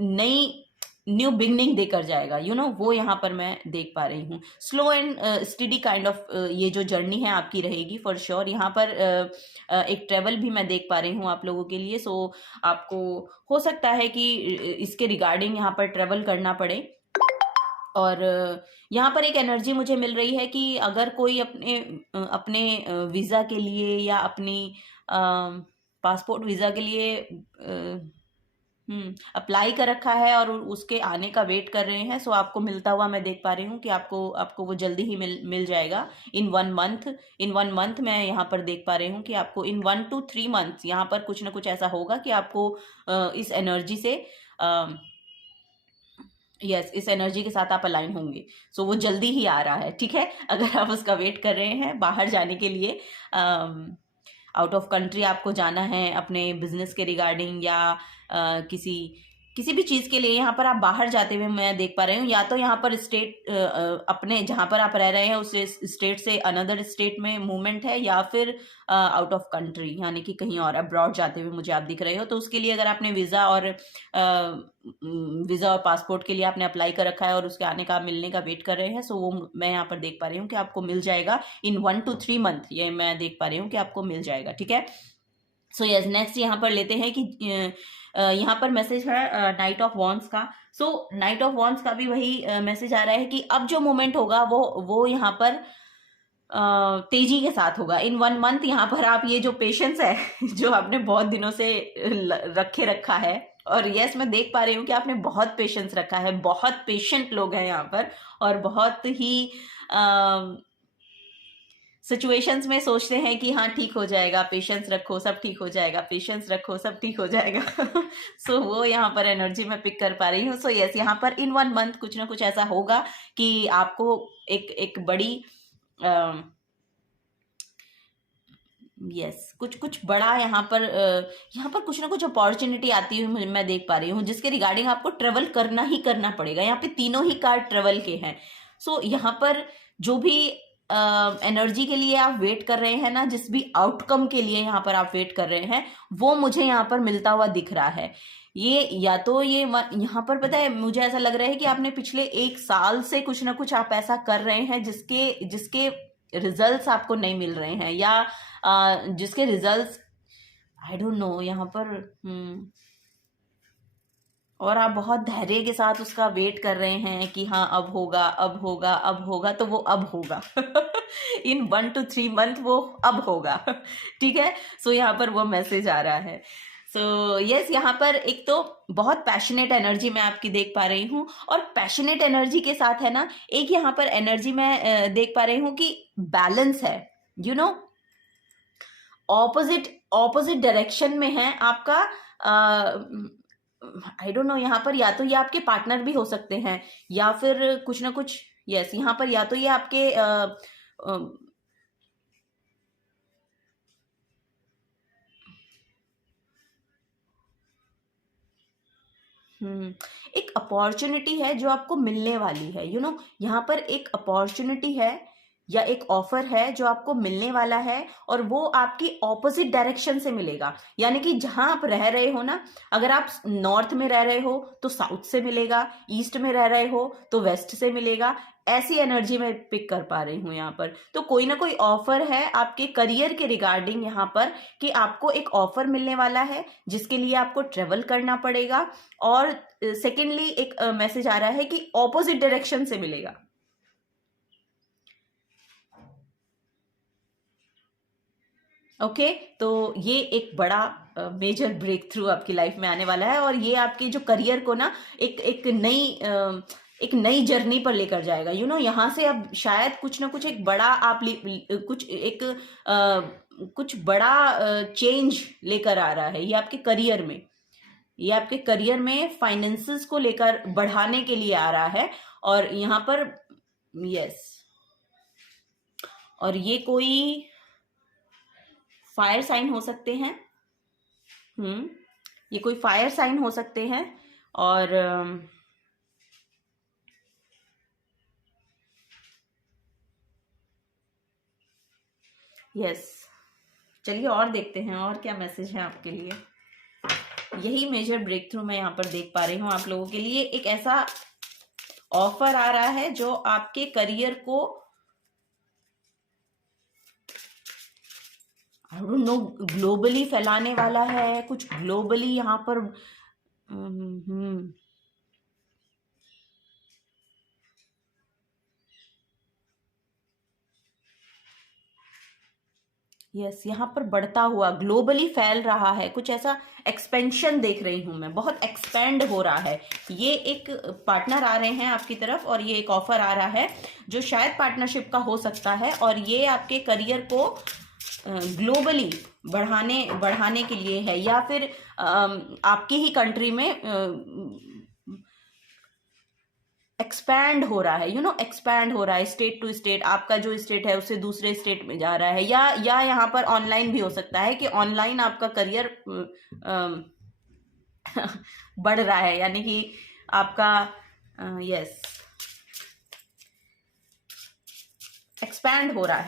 नई न्यू बिगनिंग देकर जाएगा। वो यहाँ पर मैं देख पा रही हूँ। Slow and study kind of ये जो जर्नी है आपकी रहेगी फॉर श्योर। यहाँ पर एक ट्रेवल भी मैं देख पा रही हूँ आप लोगों के लिए। सो आपको हो सकता है कि इसके रिगार्डिंग यहाँ पर ट्रेवल करना पड़े। और यहाँ पर एक एनर्जी मुझे मिल रही है कि अगर कोई अपने अपने वीज़ा के लिए या अपनी पासपोर्ट वीज़ा के लिए अप्लाई कर रखा है और उसके आने का वेट कर रहे हैं, सो आपको मिलता हुआ मैं देख पा रही हूँ कि आपको आपको वो जल्दी ही मिल जाएगा। इन 1 मंथ मैं यहाँ पर देख पा रही हूँ कि आपको इन 1 to 3 months यहाँ पर कुछ ना कुछ ऐसा होगा कि आपको इस एनर्जी से इस एनर्जी के साथ आप अलाइन होंगे। सो वो जल्दी ही आ रहा है, ठीक है। अगर आप उसका वेट कर रहे हैं बाहर जाने के लिए, आउट ऑफ कंट्री आपको जाना है अपने बिजनेस के रिगार्डिंग या किसी किसी भी चीज़ के लिए यहाँ पर आप बाहर जाते हुए मैं देख पा रही हूँ। या तो यहाँ पर स्टेट अपने जहाँ पर आप रह रहे हैं उस स्टेट से अनदर स्टेट में मूवमेंट है, या फिर आउट ऑफ कंट्री यानी कि कहीं और अब्रॉड जाते हुए मुझे आप दिख रहे हो। तो उसके लिए अगर आपने वीज़ा और पासपोर्ट के लिए आपने अप्लाई कर रखा है और उसके आने का मिलने का वेट कर रहे हैं, सो वो मैं यहाँ पर देख पा रही हूँ कि आपको मिल जाएगा इन 1 to 3 month। ये मैं देख पा रही हूँ कि आपको मिल जाएगा, ठीक है। सो यस, नेक्स्ट यहाँ पर लेते हैं कि यहाँ पर मैसेज है नाइट ऑफ वॉन्ड्स का। सो नाइट ऑफ वॉन्ड्स का भी वही मैसेज आ रहा है कि अब जो मोमेंट होगा वो यहाँ पर तेजी के साथ होगा। इन 1 month यहाँ पर आप ये जो पेशेंस है जो आपने बहुत दिनों से रखा है, और यस मैं देख पा रही हूँ कि आपने बहुत पेशेंस रखा है। बहुत पेशेंट लोग हैं यहाँ पर, और बहुत ही सिचुएशंस में सोचते हैं कि हाँ ठीक हो जाएगा, पेशेंस रखो सब ठीक हो जाएगा, पेशेंस रखो सब ठीक हो जाएगा। सो वो यहाँ पर एनर्जी मैं पिक कर पा रही हूँ। सो यस, यहाँ पर इन 1 month कुछ ना कुछ ऐसा होगा कि आपको एक बड़ी कुछ बड़ा यहाँ पर कुछ ना कुछ अपॉर्चुनिटी आती हुई मैं देख पा रही हूँ, जिसके रिगार्डिंग आपको ट्रेवल करना ही करना पड़ेगा। यहाँ पे तीनों ही कार्ड ट्रेवल के हैं। सो यहाँ पर जो भी एनर्जी के लिए आप वेट कर रहे हैं ना, जिस भी आउटकम के लिए यहाँ पर आप वेट कर रहे हैं, वो मुझे यहाँ पर मिलता हुआ दिख रहा है। ये या तो ये यहाँ पर पता है, मुझे ऐसा लग रहा है कि आपने पिछले 1 साल से कुछ ना कुछ आप ऐसा कर रहे हैं जिसके रिजल्ट्स आपको नहीं मिल रहे हैं, या जिसके रिजल्ट्स आई डोंट नो यहाँ पर और आप बहुत धैर्य के साथ उसका वेट कर रहे हैं कि हाँ अब होगा अब होगा अब होगा, तो वो अब होगा। इन 1 to 3 month वो अब होगा। ठीक है। सो यहाँ पर वो मैसेज आ रहा है। सो यस, यहाँ पर एक तो बहुत पैशनेट एनर्जी मैं आपकी देख पा रही हूँ, और पैशनेट एनर्जी के साथ है ना, एक यहाँ पर एनर्जी मैं देख पा रही हूँ कि बैलेंस है। ऑपोजिट डायरेक्शन में है आपका। आई डोंट नो, यहाँ पर या तो ये आपके पार्टनर भी हो सकते हैं, या फिर कुछ ना कुछ। यस, यहाँ पर या तो ये आपके एक अपॉर्चुनिटी है जो आपको मिलने वाली है। यहाँ पर एक अपॉर्चुनिटी है या एक ऑफर है जो आपको मिलने वाला है, और वो आपकी ऑपोजिट डायरेक्शन से मिलेगा। यानी कि जहां आप रह रहे हो ना, अगर आप नॉर्थ में रह रहे हो तो साउथ से मिलेगा, ईस्ट में रह रहे हो तो वेस्ट से मिलेगा। ऐसी एनर्जी मैं पिक कर पा रही हूँ यहाँ पर। तो कोई ना कोई ऑफर है आपके करियर के रिगार्डिंग यहाँ पर, कि आपको एक ऑफर मिलने वाला है जिसके लिए आपको ट्रेवल करना पड़ेगा। और सेकेंडली एक मैसेज आ रहा है कि ऑपोजिट डायरेक्शन से मिलेगा। ओके, तो ये एक बड़ा मेजर ब्रेक थ्रू आपकी लाइफ में आने वाला है, और ये आपके जो करियर को ना एक नई जर्नी पर लेकर जाएगा। यहाँ से अब शायद कुछ ना कुछ एक बड़ा आप कुछ बड़ा चेंज लेकर आ रहा है। ये आपके करियर में, ये आपके करियर में फाइनेंसेस को लेकर बढ़ाने के लिए आ रहा है। और यहाँ पर यस, और ये कोई फायर साइन हो सकते हैं। ये कोई फायर साइन हो सकते हैं। और यस, चलिए और देखते हैं और क्या मैसेज है आपके लिए। यही मेजर ब्रेक थ्रू मैं यहाँ पर देख पा रही हूँ आप लोगों के लिए। एक ऐसा ऑफर आ रहा है जो आपके करियर को, आई डोंट नो, ग्लोबली फैलाने वाला है, कुछ ग्लोबली यहाँ पर। यस, यहाँ पर बढ़ता हुआ ग्लोबली फैल रहा है, कुछ ऐसा एक्सपेंशन देख रही हूं मैं, बहुत एक्सपेंड हो रहा है। ये एक पार्टनर आ रहे हैं आपकी तरफ और ये एक ऑफर आ रहा है जो शायद पार्टनरशिप का हो सकता है, और ये आपके करियर को ग्लोबली बढ़ाने के लिए है, या फिर आपकी ही कंट्री में एक्सपैंड हो रहा है, एक्सपैंड हो रहा है, स्टेट टू स्टेट। आपका जो स्टेट है उससे दूसरे स्टेट में जा रहा है, या यहाँ पर ऑनलाइन भी हो सकता है कि ऑनलाइन आपका करियर बढ़ रहा है, यानी कि आपका यस एक्सपैंड हो रहा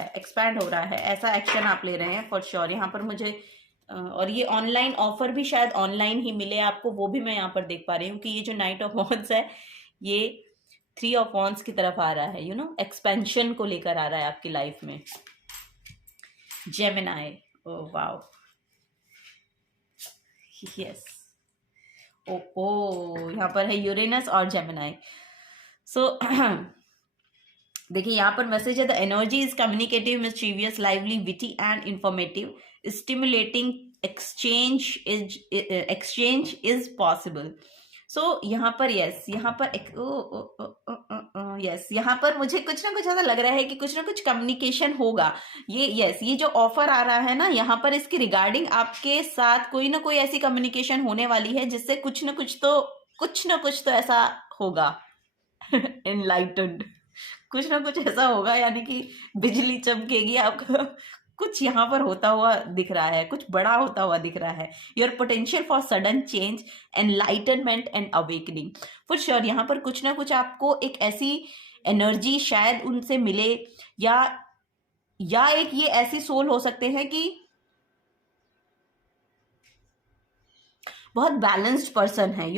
है, ऐसा एक्शन आप ले रहे हैं फॉर श्योर यहाँ पर मुझे। और ये ऑनलाइन ऑफर भी शायद ऑनलाइन ही मिले आपको, वो भी मैं यहाँ पर देख पा रही हूँ कि ये जो नाइट ऑफ वॉन्ड्स है ये 3 ऑफ वॉन्ड्स की तरफ आ रहा है, एक्सपेंशन को लेकर आ रहा है आपकी लाइफ में। जेमिनाई, ओ वाओ, यस, ओ यहाँ पर है यूरेनस और जेमिनाई। सो देखिए यहाँ पर मैसेज है, the energy is communicative, mischievous, lively, witty and informative, stimulating exchange is possible. So यहाँ पर यस, यहाँ पर यस, यहाँ पर मुझे कुछ ना कुछ ऐसा लग रहा है कि कुछ ना कुछ कम्युनिकेशन होगा। ये जो ऑफर आ रहा है ना यहाँ पर, इसके रिगार्डिंग आपके साथ कोई ना कोई ऐसी कम्युनिकेशन होने वाली है जिससे कुछ ना कुछ तो ऐसा होगा। एनलाइटेंड, कुछ ना कुछ ऐसा होगा, यानी कि बिजली चमकेगी आपका। कुछ यहाँ पर होता हुआ दिख रहा है, कुछ बड़ा होता हुआ दिख रहा है। Your potential for sudden change, enlightenment and awakening, for sure यहाँ पर कुछ ना कुछ आपको एक ऐसी एनर्जी शायद उनसे मिले, या एक ये ऐसी सोल हो सकते हैं कि बहुत बैलेंस्ड पर्सन है,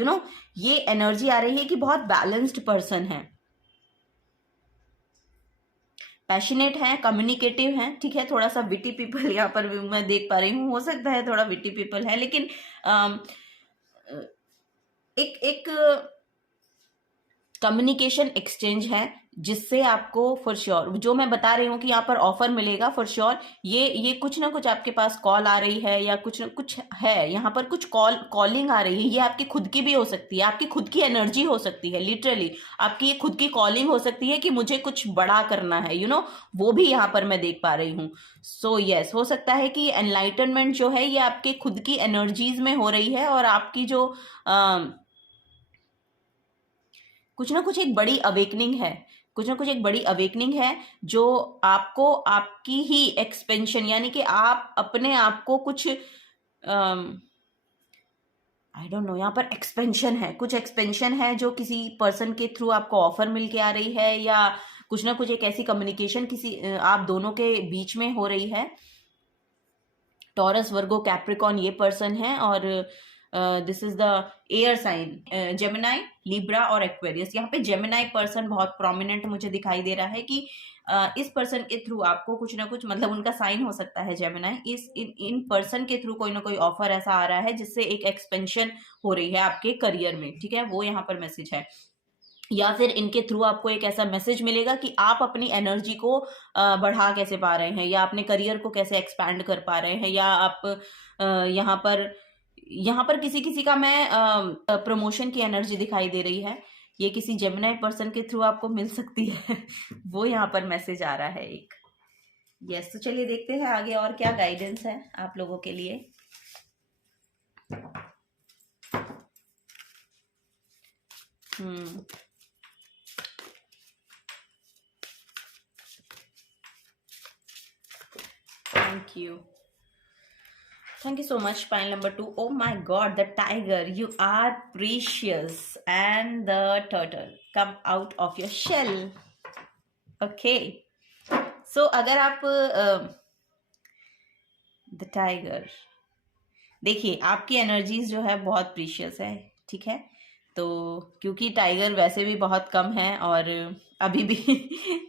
ये एनर्जी आ रही है कि बहुत बैलेंस्ड पर्सन है, पैशनेट है, कम्युनिकेटिव है, ठीक है, थोड़ा सा विटी पीपल यहाँ पर भी मैं देख पा रही हूँ, हो सकता है थोड़ा विटी पीपल है, लेकिन एक कम्युनिकेशन एक्सचेंज है जिससे आपको फॉर श्योर, जो मैं बता रही हूँ कि यहाँ पर ऑफर मिलेगा फॉर श्योर। ये कुछ ना कुछ आपके पास कॉल आ रही है, या कुछ ना कुछ है यहाँ पर, कुछ कॉलिंग आ रही है। ये आपकी खुद की भी हो सकती है, आपकी खुद की एनर्जी हो सकती है, लिटरली आपकी ये खुद की कॉलिंग हो सकती है कि मुझे कुछ बड़ा करना है, वो भी यहाँ पर मैं देख पा रही हूँ। सो यस, हो सकता है कि एनलाइटनमेंट जो है ये आपके खुद की एनर्जीज में हो रही है, और आपकी जो कुछ ना कुछ एक बड़ी अवेकनिंग है, जो आपको आपकी ही एक्सपेंशन, यानी कि आप अपने आप को कुछ आई डोंट नो, यहाँ पर कुछ एक्सपेंशन है जो किसी पर्सन के थ्रू आपको ऑफर मिल के आ रही है, या कुछ ना कुछ एक ऐसी कम्युनिकेशन किसी आप दोनों के बीच में हो रही है। टॉरस, वर्गो, कैप्रिकॉन ये पर्सन है, और this is the air sign, Gemini, Libra और एक्वेरियस। यहाँ पे जेमिनाई पर्सन बहुत प्रोमिनेंट मुझे दिखाई दे रहा है कि इस पर्सन के थ्रू आपको कुछ ना कुछ, मतलब उनका साइन हो सकता है जेमिनाई, इन पर्सन के थ्रू कोई ना कोई ऑफर ऐसा आ रहा है जिससे एक एक्सपेंशन हो रही है आपके करियर में, ठीक है, वो यहाँ पर मैसेज है। या फिर इनके थ्रू आपको एक ऐसा मैसेज मिलेगा कि आप अपनी एनर्जी को बढ़ा कैसे पा रहे हैं, या अपने करियर को कैसे एक्सपैंड कर पा रहे हैं, या आप यहाँ पर किसी का मैं प्रमोशन की एनर्जी दिखाई दे रही है, ये किसी जेमिनाई पर्सन के थ्रू आपको मिल सकती है। वो यहाँ पर मैसेज आ रहा है एक। यस, तो चलिए देखते हैं आगे और क्या गाइडेंस है आप लोगों के लिए। Thank you. Thank you so much. Pile number 2. Oh my God, the tiger. You are precious. And the turtle. Come out of your shell. Okay. So अगर आप द टाइगर, देखिए आपकी एनर्जीज जो है बहुत प्रीशियस है, ठीक है। तो क्योंकि टाइगर वैसे भी बहुत कम है, और अभी भी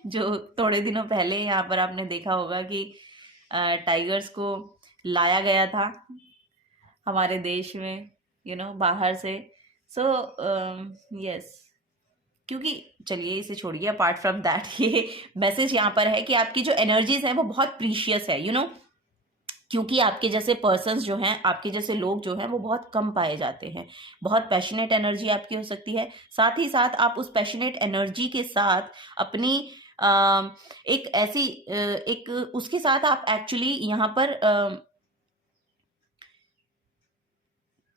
जो थोड़े दिनों पहले यहाँ पर आपने देखा होगा कि टाइगर्स को लाया गया था हमारे देश में, बाहर से। सो यस, क्योंकि चलिए इसे छोड़िए, अपार्ट फ्रॉम दैट ये मैसेज यहाँ पर है कि आपकी जो एनर्जीज है वो बहुत प्रीशियस है, क्योंकि आपके जैसे पर्सन्स जो हैं, आपके जैसे लोग जो हैं वो बहुत कम पाए जाते हैं। बहुत पैशनेट एनर्जी आपकी हो सकती है, साथ ही साथ आप उस पैशनेट एनर्जी के साथ अपनी एक ऐसी एक उसके साथ आप एक्चुअली यहाँ पर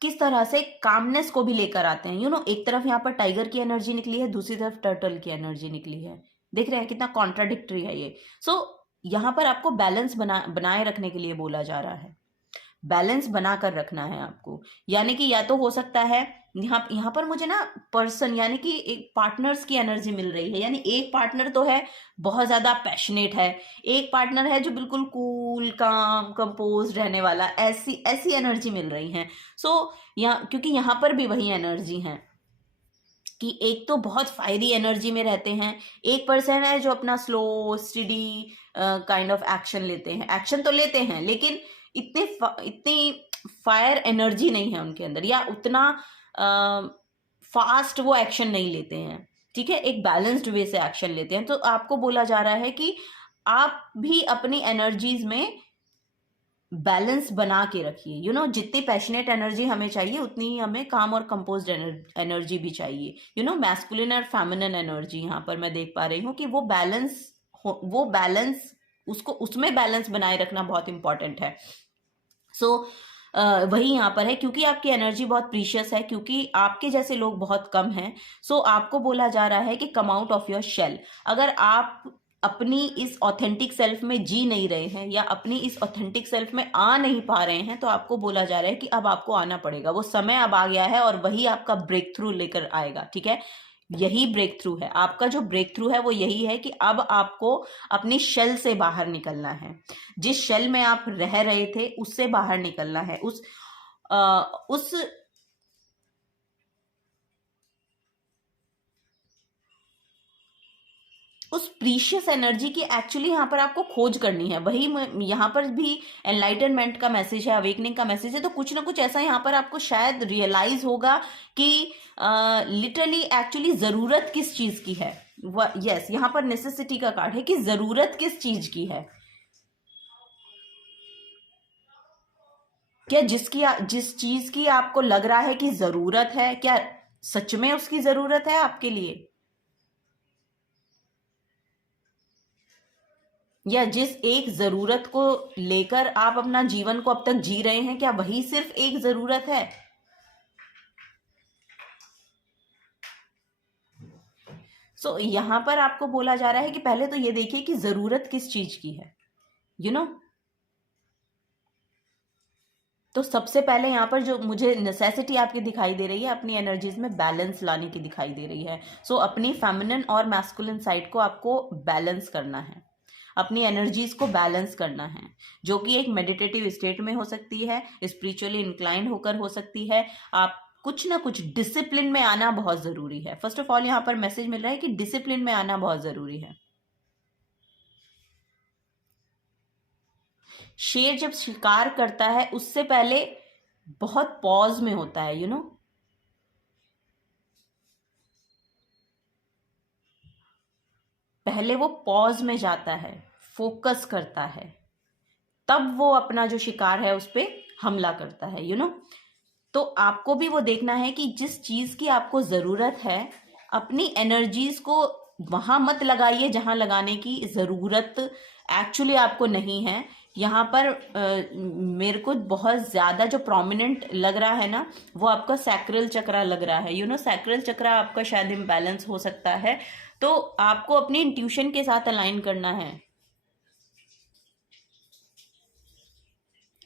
किस तरह से कामनेस को भी लेकर आते हैं। एक तरफ यहाँ पर टाइगर की एनर्जी निकली है, दूसरी तरफ टर्टल की एनर्जी निकली है। देख रहे हैं कितना कॉन्ट्राडिक्टरी है ये। यहाँ पर आपको बैलेंस बनाए रखने के लिए बोला जा रहा है। बैलेंस बनाकर रखना है आपको, यानी कि या तो हो सकता है यहाँ पर मुझे ना पर्सन यानी कि एक पार्टनर्स की एनर्जी मिल रही है, यानी एक पार्टनर तो है बहुत ज्यादा पैशनेट है, एक पार्टनर है जो बिल्कुल कूल काम कंपोज रहने वाला, ऐसी ऐसी एनर्जी मिल रही है। क्योंकि यहाँ पर भी वही एनर्जी है कि एक तो बहुत फायरी एनर्जी में रहते हैं, एक पर्सन है जो अपना slow study kind of action लेते हैं, एक्शन तो लेते हैं लेकिन इतनी फायर एनर्जी नहीं है उनके अंदर, या उतना फास्ट वो एक्शन नहीं लेते हैं, ठीक है। एक बैलेंस्ड वे से एक्शन लेते हैं। तो आपको बोला जा रहा है कि आप भी अपनी एनर्जीज में बैलेंस बना के रखिए। जितनी पैशनेट एनर्जी हमें चाहिए उतनी ही हमें काम और कंपोज्ड एनर्जी भी चाहिए। मैस्कुलिन और फेमिनिन एनर्जी यहाँ पर मैं देख पा रही हूँ कि वो बैलेंस उसको उसमें बैलेंस बनाए रखना बहुत इंपॉर्टेंट है। वही यहाँ पर है, क्योंकि आपकी एनर्जी बहुत प्रीशियस है, क्योंकि आपके जैसे लोग बहुत कम हैं। आपको बोला जा रहा है कि come out of your shell. अगर आप अपनी इस ऑथेंटिक सेल्फ में जी नहीं रहे हैं या अपनी इस ऑथेंटिक सेल्फ में आ नहीं पा रहे हैं, तो आपको बोला जा रहा है कि अब आपको आना पड़ेगा, वो समय अब आ गया है और वही आपका ब्रेक थ्रू लेकर आएगा, ठीक है। यही ब्रेक थ्रू है आपका, जो ब्रेक थ्रू है वो यही है कि अब आपको अपनी शेल से बाहर निकलना है। जिस शेल में आप रह रहे थे उससे बाहर निकलना है, उस प्रीशियस एनर्जी की एक्चुअली यहाँ पर आपको खोज करनी है। वही यहाँ पर भी एनलाइटनमेंट का मैसेज है, अवेकनिंग का मैसेज है। तो कुछ ना कुछ ऐसा यहाँ पर आपको शायद रियलाइज होगा कि लिटरली एक्चुअली जरूरत किस चीज की है। यस, यहाँ पर नेसेसिटी का कार्ड है कि जरूरत किस चीज की है। क्या जिस चीज की आपको लग रहा है कि जरूरत है, क्या सच में उसकी जरूरत है आपके लिए? या जिस एक जरूरत को लेकर आप अपना जीवन को अब तक जी रहे हैं, क्या वही सिर्फ एक जरूरत है? यहां पर आपको बोला जा रहा है कि पहले तो ये देखिए कि जरूरत किस चीज की है, तो सबसे पहले यहाँ पर जो मुझे नेसेसिटी आपकी दिखाई दे रही है, अपनी एनर्जीज में बैलेंस लाने की दिखाई दे रही है। अपनी फेमिनिन और मैस्कुलिन साइड को आपको बैलेंस करना है, अपनी एनर्जीज को बैलेंस करना है, जो कि एक मेडिटेटिव स्टेट में हो सकती है, स्पिरिचुअली इंक्लाइंड होकर हो सकती है। आप कुछ ना कुछ डिसिप्लिन में आना बहुत जरूरी है। फर्स्ट ऑफ ऑल यहाँ पर मैसेज मिल रहा है कि डिसिप्लिन में आना बहुत जरूरी है। शेर जब शिकार करता है उससे पहले बहुत पॉज में होता है, पहले वो पॉज में जाता है, फोकस करता है, तब वो अपना जो शिकार है उस पर हमला करता है। तो आपको भी वो देखना है कि जिस चीज की आपको जरूरत है, अपनी एनर्जीज को वहां मत लगाइए जहां लगाने की जरूरत एक्चुअली आपको नहीं है। यहाँ पर मेरे को बहुत ज्यादा जो प्रोमिनेंट लग रहा है ना, वो आपका सैक्रल चक्रा लग रहा है। सैक्रल चक्रा आपका शायद इम्बैलेंस हो सकता है, तो आपको अपनी इंट्यूशन के साथ अलाइन करना है।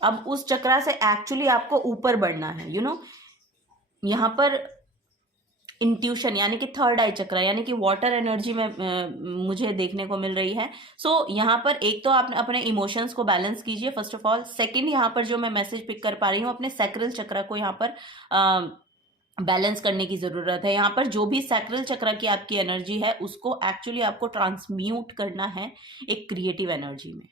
अब उस चक्रा से एक्चुअली आपको ऊपर बढ़ना है, यहाँ पर इंट्यूशन यानी कि थर्ड आई चक्रा यानी कि वाटर एनर्जी में मुझे देखने को मिल रही है। सो यहाँ पर एक तो आप अपने इमोशंस को बैलेंस कीजिए फर्स्ट ऑफ ऑल। सेकंड, यहाँ पर जो मैं मैसेज पिक कर पा रही हूँ, अपने सैक्रल चक्रा को यहाँ पर बैलेंस करने की जरूरत है। यहाँ पर जो भी सैक्रल चक्र की आपकी एनर्जी है उसको एक्चुअली आपको ट्रांसम्यूट करना है एक क्रिएटिव एनर्जी में।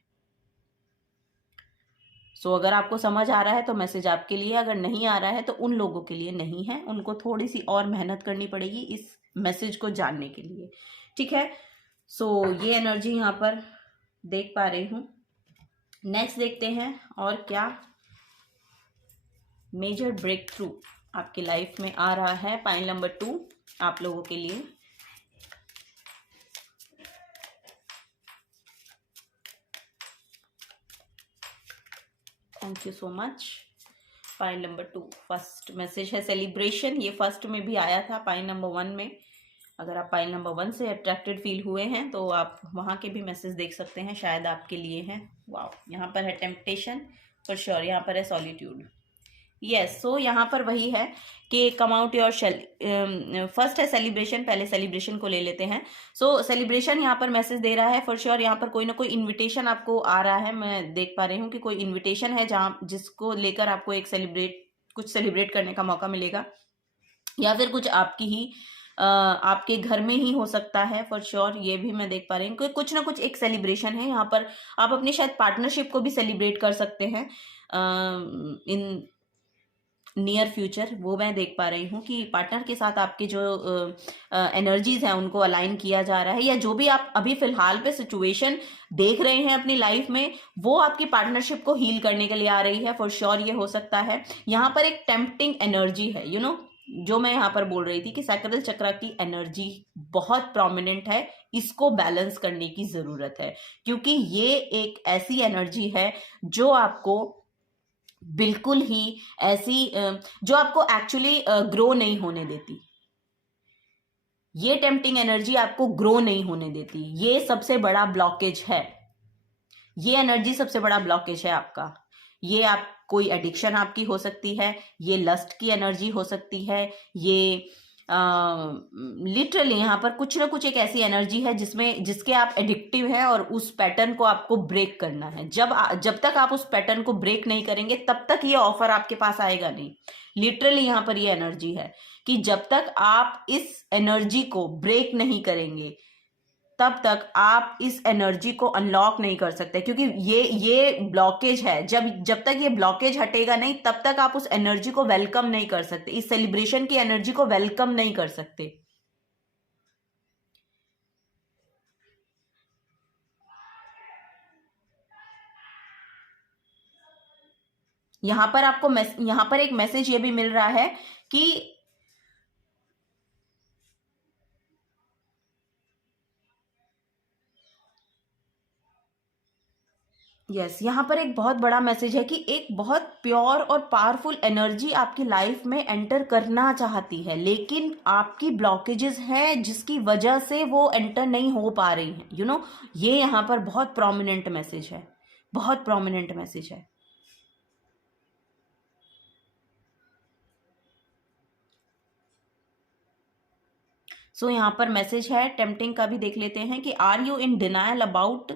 सो अगर आपको समझ आ रहा है तो मैसेज आपके लिए, अगर नहीं आ रहा है तो उन लोगों के लिए नहीं है, उनको थोड़ी सी और मेहनत करनी पड़ेगी इस मैसेज को जानने के लिए, ठीक है। सो ये एनर्जी यहाँ पर देख पा रही हूँ। नेक्स्ट देखते हैं और क्या मेजर ब्रेक थ्रू आपकी लाइफ में आ रहा है। पाइल नंबर 2 आप लोगों के लिए। Thank you so much. Pile number 2 first message है सेलिब्रेशन। ये फर्स्ट में भी आया था पाइल नंबर 1 में। अगर आप पाइल नंबर 1 से अट्रैक्टेड फील हुए हैं तो आप वहाँ के भी मैसेज देख सकते हैं, शायद आपके लिए हैं। वाओ, यहाँ पर है टेम्पटेशन फॉर श्योर, यहाँ पर है सॉलिट्यूड। यस, सो यहाँ पर वही है कि कम आउट योर फर्स्ट है सेलिब्रेशन, पहले सेलिब्रेशन को ले लेते हैं। सो सेलिब्रेशन यहाँ पर मैसेज दे रहा है फॉर श्योर। यहाँ पर कोई ना कोई इनविटेशन आपको आ रहा है, मैं देख पा रही हूँ कि कोई इनविटेशन है जहाँ जिसको लेकर आपको एक कुछ सेलिब्रेट करने का मौका मिलेगा, या फिर कुछ आपकी ही आपके घर में ही हो सकता है फॉर श्योर। ये भी मैं देख पा रही हूँ कुछ ना कुछ एक सेलिब्रेशन है यहाँ पर। आप अपनी शायद पार्टनरशिप को भी सेलिब्रेट कर सकते हैं इन नियर फ्यूचर, वो मैं देख पा रही हूँ कि पार्टनर के साथ आपके जो एनर्जीज हैं उनको अलाइन किया जा रहा है, या जो भी आप अभी फिलहाल पे सिचुएशन देख रहे हैं अपनी लाइफ में वो आपकी पार्टनरशिप को हील करने के लिए आ रही है फॉर श्योर। ये हो सकता है। यहाँ पर एक टेम्पटिंग एनर्जी है, जो मैं यहाँ पर बोल रही थी कि सैक्रल चक्र की एनर्जी बहुत प्रोमिनेंट है, इसको बैलेंस करने की जरूरत है, क्योंकि ये एक ऐसी एनर्जी है जो आपको बिल्कुल ही ऐसी जो आपको एक्चुअली ग्रो नहीं होने देती। ये टेम्पटिंग एनर्जी आपको ग्रो नहीं होने देती। ये सबसे बड़ा ब्लॉकेज है। ये एनर्जी सबसे बड़ा ब्लॉकेज है आपका। ये आप कोई एडिक्शन आपकी हो सकती है, ये लस्ट की एनर्जी हो सकती है, ये लिटरली यहाँ पर कुछ ना कुछ एक ऐसी एनर्जी है जिसके आप एडिक्टिव हैं और उस पैटर्न को आपको ब्रेक करना है। जब तक आप उस पैटर्न को ब्रेक नहीं करेंगे तब तक ये ऑफर आपके पास आएगा नहीं। लिटरली यहाँ पर ये एनर्जी है कि जब तक आप इस एनर्जी को ब्रेक नहीं करेंगे तब तक आप इस एनर्जी को अनलॉक नहीं कर सकते, क्योंकि ये ब्लॉकेज है। जब तक ये ब्लॉकेज हटेगा नहीं तब तक आप उस एनर्जी को वेलकम नहीं कर सकते, इस सेलिब्रेशन की एनर्जी को वेलकम नहीं कर सकते। यहां पर आपको यहां पर एक मैसेज ये भी मिल रहा है कि यहाँ पर एक बहुत बड़ा मैसेज है कि एक बहुत प्योर और पावरफुल एनर्जी आपकी लाइफ में एंटर करना चाहती है, लेकिन आपकी ब्लॉकेजेस हैं जिसकी वजह से वो एंटर नहीं हो पा रही हैं। ये यहाँ पर बहुत प्रोमिनेंट मैसेज है, बहुत प्रोमिनेंट मैसेज है। सो यहाँ पर मैसेज है टेम्पटिंग का भी देख लेते हैं कि are you in denial about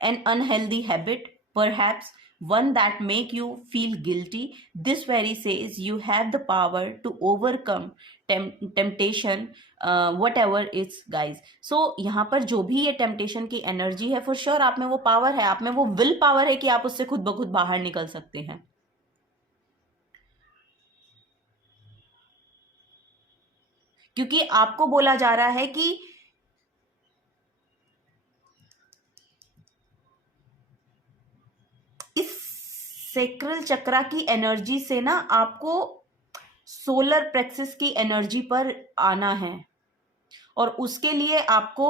an unhealthy habit, perhaps one that make you feel guilty. This very says you have the power to overcome temptation, whatever it's guys. So यहाँ पर जो भी ये टेम्पटेशन की एनर्जी है for sure आप में वो पावर है, आप में वो विल पावर है कि आप उससे खुद ब खुद बाहर निकल सकते हैं। क्योंकि आपको बोला जा रहा है कि सैक्रल चक्रा की एनर्जी से ना आपको सोलर प्लेक्सस की एनर्जी पर आना है, और उसके लिए आपको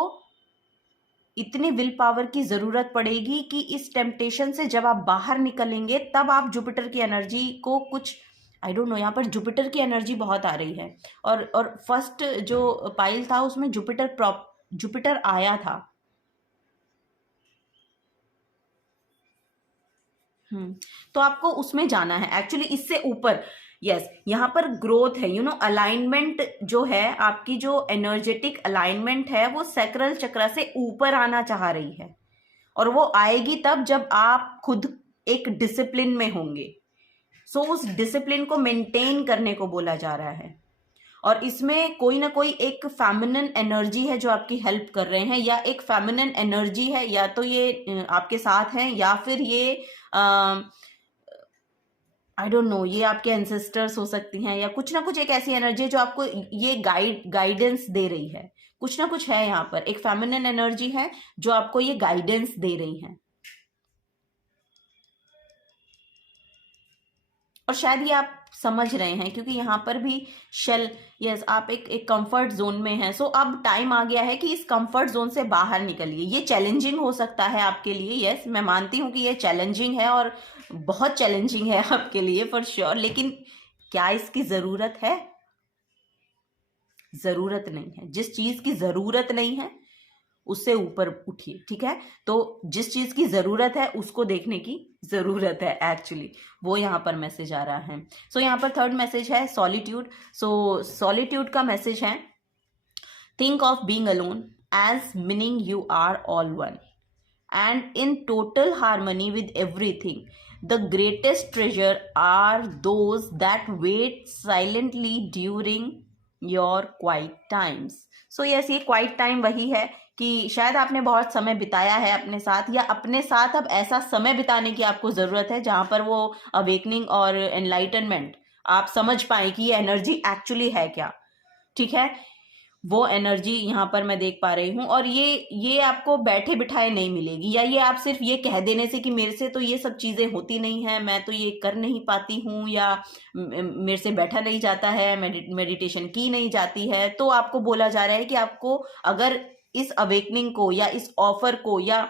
इतनी विल पावर की जरूरत पड़ेगी कि इस टेम्पटेशन से जब आप बाहर निकलेंगे तब आप जुपिटर की एनर्जी को कुछ आई डोंट नो, यहाँ पर जुपिटर की एनर्जी बहुत आ रही है। और फर्स्ट जो पाइल था उसमें जुपिटर आया था। तो आपको उसमें जाना है एक्चुअली, इससे ऊपर। यस, यहाँ पर ग्रोथ है, अलाइनमेंट जो है, आपकी जो एनर्जेटिक अलाइनमेंट है वो सैक्रल चक्र से ऊपर आना चाह रही है, और वो आएगी तब जब आप खुद एक डिसिप्लिन में होंगे। सो उस डिसिप्लिन को मेंटेन करने को बोला जा रहा है, और इसमें कोई ना कोई एक फेमिनिन एनर्जी है जो आपकी हेल्प कर रहे हैं, या एक फेमिनिन एनर्जी है, या तो ये आपके साथ हैं, या फिर ये आई डोंट नो, ये आपके एंसेस्टर्स हो सकती हैं, या कुछ ना कुछ एक ऐसी एनर्जी है जो आपको ये गाइडेंस दे रही है। कुछ ना कुछ है यहाँ पर, एक फेमिनिन एनर्जी है जो आपको ये गाइडेंस दे रही है, और शायद ये आप समझ रहे हैं क्योंकि यहाँ पर भी शेल, यस, आप एक कंफर्ट जोन में हैं। सो अब टाइम आ गया है कि इस कंफर्ट जोन से बाहर निकलिए। ये चैलेंजिंग हो सकता है आपके लिए, यस, मैं मानती हूँ कि ये चैलेंजिंग है, और बहुत चैलेंजिंग है आपके लिए फॉर श्योर, लेकिन क्या इसकी जरूरत है? जरूरत नहीं है। जिस चीज की जरूरत नहीं है उससे ऊपर उठिए, ठीक है? तो जिस चीज की जरूरत है उसको देखने की जरूरत है एक्चुअली, वो यहाँ पर मैसेज आ रहा है। सो यहाँ पर थर्ड मैसेज है सॉलिट्यूड। सो सॉलिट्यूड का मैसेज है, think of being alone as meaning you are all one and in total harmony with everything. The greatest treasure are those that wait silently during your quiet times. So yes, ये quiet time वही है कि शायद आपने बहुत समय बिताया है अपने साथ, या अपने साथ अब ऐसा समय बिताने की आपको ज़रूरत है जहाँ पर वो अवेकनिंग और एनलाइटनमेंट आप समझ पाए कि ये एनर्जी एक्चुअली है क्या, ठीक है? वो एनर्जी यहाँ पर मैं देख पा रही हूँ, और ये आपको बैठे बिठाए नहीं मिलेगी, या ये आप सिर्फ ये कह देने से कि मेरे से तो ये सब चीज़ें होती नहीं है, मैं तो ये कर नहीं पाती हूँ, या मेरे से बैठा नहीं जाता है, मेडिटेशन की नहीं जाती है, तो आपको बोला जा रहा है कि आपको अगर इस अवेकनिंग को या इस ऑफर को या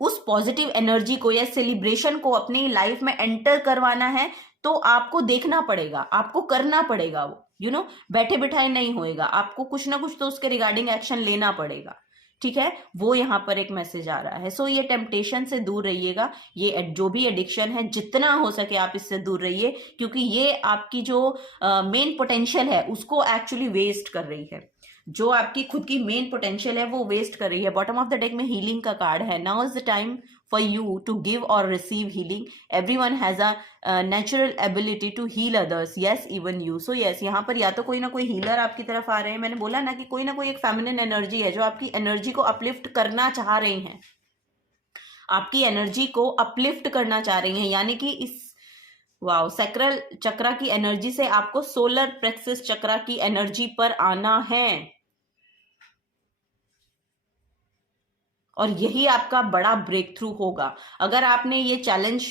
उस पॉजिटिव एनर्जी को या सेलिब्रेशन को अपनी लाइफ में एंटर करवाना है, तो आपको देखना पड़ेगा, आपको करना पड़ेगा। वो बैठे बिठाए नहीं होएगा, आपको कुछ ना कुछ तो उसके रिगार्डिंग एक्शन लेना पड़ेगा, ठीक है? वो यहाँ पर एक मैसेज आ रहा है। सो ये टेम्पटेशन से दूर रहिएगा, ये जो भी एडिक्शन है जितना हो सके आप इससे दूर रहिए, क्योंकि ये आपकी जो मेन पोटेंशियल है उसको एक्चुअली वेस्ट कर रही है। जो आपकी खुद की मेन पोटेंशियल है वो वेस्ट कर रही है। बॉटम ऑफ द डेक में हीलिंग का कार्ड है। Now is the time for you to give or receive healing. Everyone has a natural ability to heal others, yes even you. So yes, यहाँ पर या तो कोई ना कोई हीलर आपकी तरफ आ रहे हैं। मैंने बोला ना कि कोई ना कोई एक फेमिनिन एनर्जी है जो आपकी एनर्जी को अपलिफ्ट करना चाह रही हैं, आपकी एनर्जी को अपलिफ्ट करना चाह रही हैं, यानी कि इस वाओ सैक्रल चक्रा की एनर्जी से आपको सोलर प्लेक्सस चक्रा की एनर्जी पर आना है, और यही आपका बड़ा ब्रेक थ्रू होगा। अगर आपने ये चैलेंज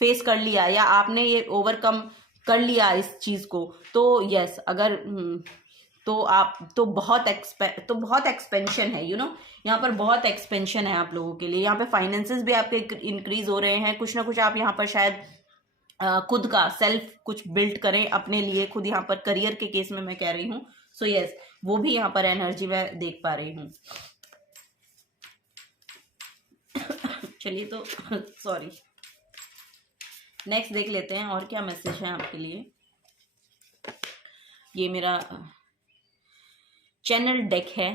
फेस कर लिया या आपने ये ओवरकम कर लिया इस चीज को, तो यस, अगर तो आप तो बहुत एक्सपेंशन है, यहाँ पर बहुत एक्सपेंशन है आप लोगों के लिए। यहाँ पे फाइनेंसेस भी आपके इंक्रीज हो रहे हैं, कुछ ना कुछ आप यहाँ पर शायद खुद का सेल्फ कुछ बिल्ड करें अपने लिए खुद, यहाँ पर करियर के केस में मैं कह रही हूँ। सो यस, वो भी यहाँ पर एनर्जी मैं देख पा रही हूँ। चलिए, तो सॉरी, नेक्स्ट देख लेते हैं और क्या मैसेज है आपके लिए। ये मेरा चैनल डेक है,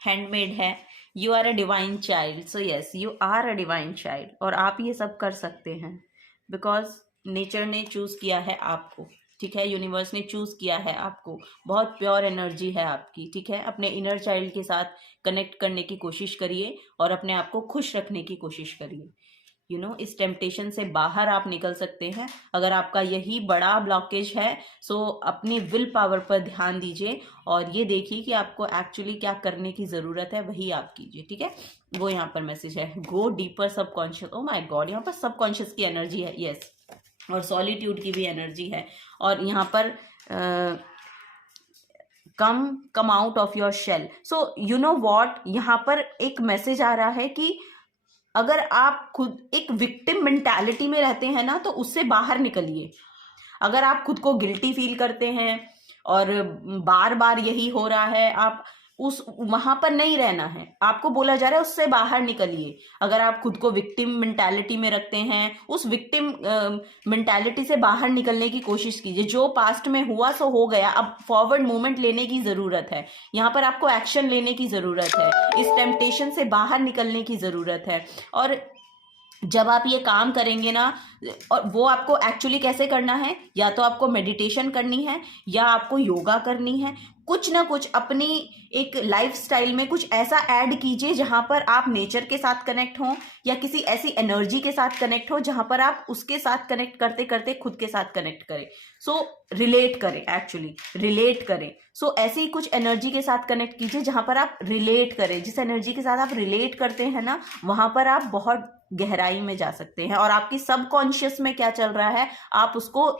हैंडमेड है। You are a divine child. So yes, you are a divine child, और आप ये सब कर सकते हैं बिकॉज नेचर ने चूज किया है आपको, ठीक है? यूनिवर्स ने चूज किया है आपको। बहुत प्योर एनर्जी है आपकी, ठीक है? अपने इनर चाइल्ड के साथ कनेक्ट करने की कोशिश करिए और अपने आप को खुश रखने की कोशिश करिए। इस टेम्पटेशन से बाहर आप निकल सकते हैं। अगर आपका यही बड़ा ब्लॉकेज है, सो अपनी विल पावर पर ध्यान दीजिए और ये देखिए कि आपको एक्चुअली क्या करने की ज़रूरत है, वही आप कीजिए, ठीक है? वो यहाँ पर मैसेज है, go deeper subconscious. O my god, यहाँ पर सबकॉन्शियस की एनर्जी है, यस, और सॉलिट्यूड की भी एनर्जी है। और यहाँ पर come out of your shell. So you know what, यहाँ पर एक मैसेज आ रहा है कि अगर आप खुद एक विक्टिम मेंटालिटी में रहते हैं ना, तो उससे बाहर निकलिए। अगर आप खुद को गिल्टी फील करते हैं और बार बार यही हो रहा है, आप उस वहां पर नहीं रहना है, आपको बोला जा रहा है उससे बाहर निकलिए। अगर आप खुद को विक्टिम मेंटालिटी में रखते हैं, उस विक्टिम मेंटालिटी से बाहर निकलने की कोशिश कीजिए। जो पास्ट में हुआ सो हो गया, अब फॉरवर्ड मूवमेंट लेने की जरूरत है। यहाँ पर आपको एक्शन लेने की जरूरत है, इस टेम्पटेशन से बाहर निकलने की जरूरत है। और जब आप ये काम करेंगे ना, और वो आपको एक्चुअली कैसे करना है, या तो आपको मेडिटेशन करनी है या आपको योगा करनी है। कुछ ना कुछ अपनी एक लाइफस्टाइल में कुछ ऐसा ऐड कीजिए जहां पर आप नेचर के साथ कनेक्ट हो, या किसी ऐसी एनर्जी के साथ कनेक्ट हो जहां पर आप उसके साथ कनेक्ट करते करते खुद के साथ कनेक्ट करें। सो रिलेट करें, एक्चुअली रिलेट करें। सो ऐसी कुछ एनर्जी के साथ कनेक्ट कीजिए जहां पर आप रिलेट करें। जिस एनर्जी के साथ आप रिलेट करते हैं ना, वहां पर आप बहुत गहराई में जा सकते हैं, और आपकी सबकॉन्शियस में क्या चल रहा है आप उसको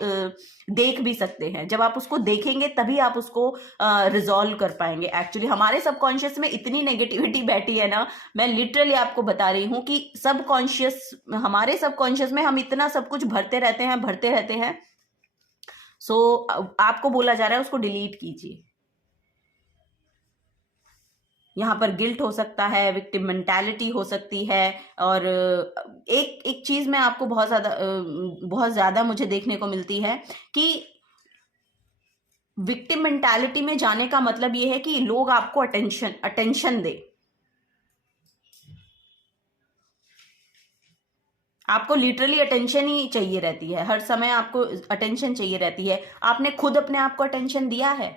देख भी सकते हैं। जब आप उसको देखेंगे तभी आप उसको रिजॉल्व कर पाएंगे। एक्चुअली हमारे सबकॉन्शियस में इतनी नेगेटिविटी बैठी है ना, मैं लिटरली आपको बता रही हूँ कि हमारे सबकॉन्शियस में हम इतना सब कुछ भरते रहते हैं। सो आपको बोला जा रहा है उसको डिलीट कीजिए। यहाँ पर गिल्ट हो सकता है, विक्टिम मेंटालिटी हो सकती है। और एक एक चीज में आपको बहुत ज्यादा मुझे देखने को मिलती है कि विक्टिम मेंटालिटी में जाने का मतलब ये है कि लोग आपको अटेंशन दे। आपको लिटरली अटेंशन ही चाहिए रहती है, हर समय आपको अटेंशन चाहिए रहती है। आपने खुद अपने आप को अटेंशन दिया है,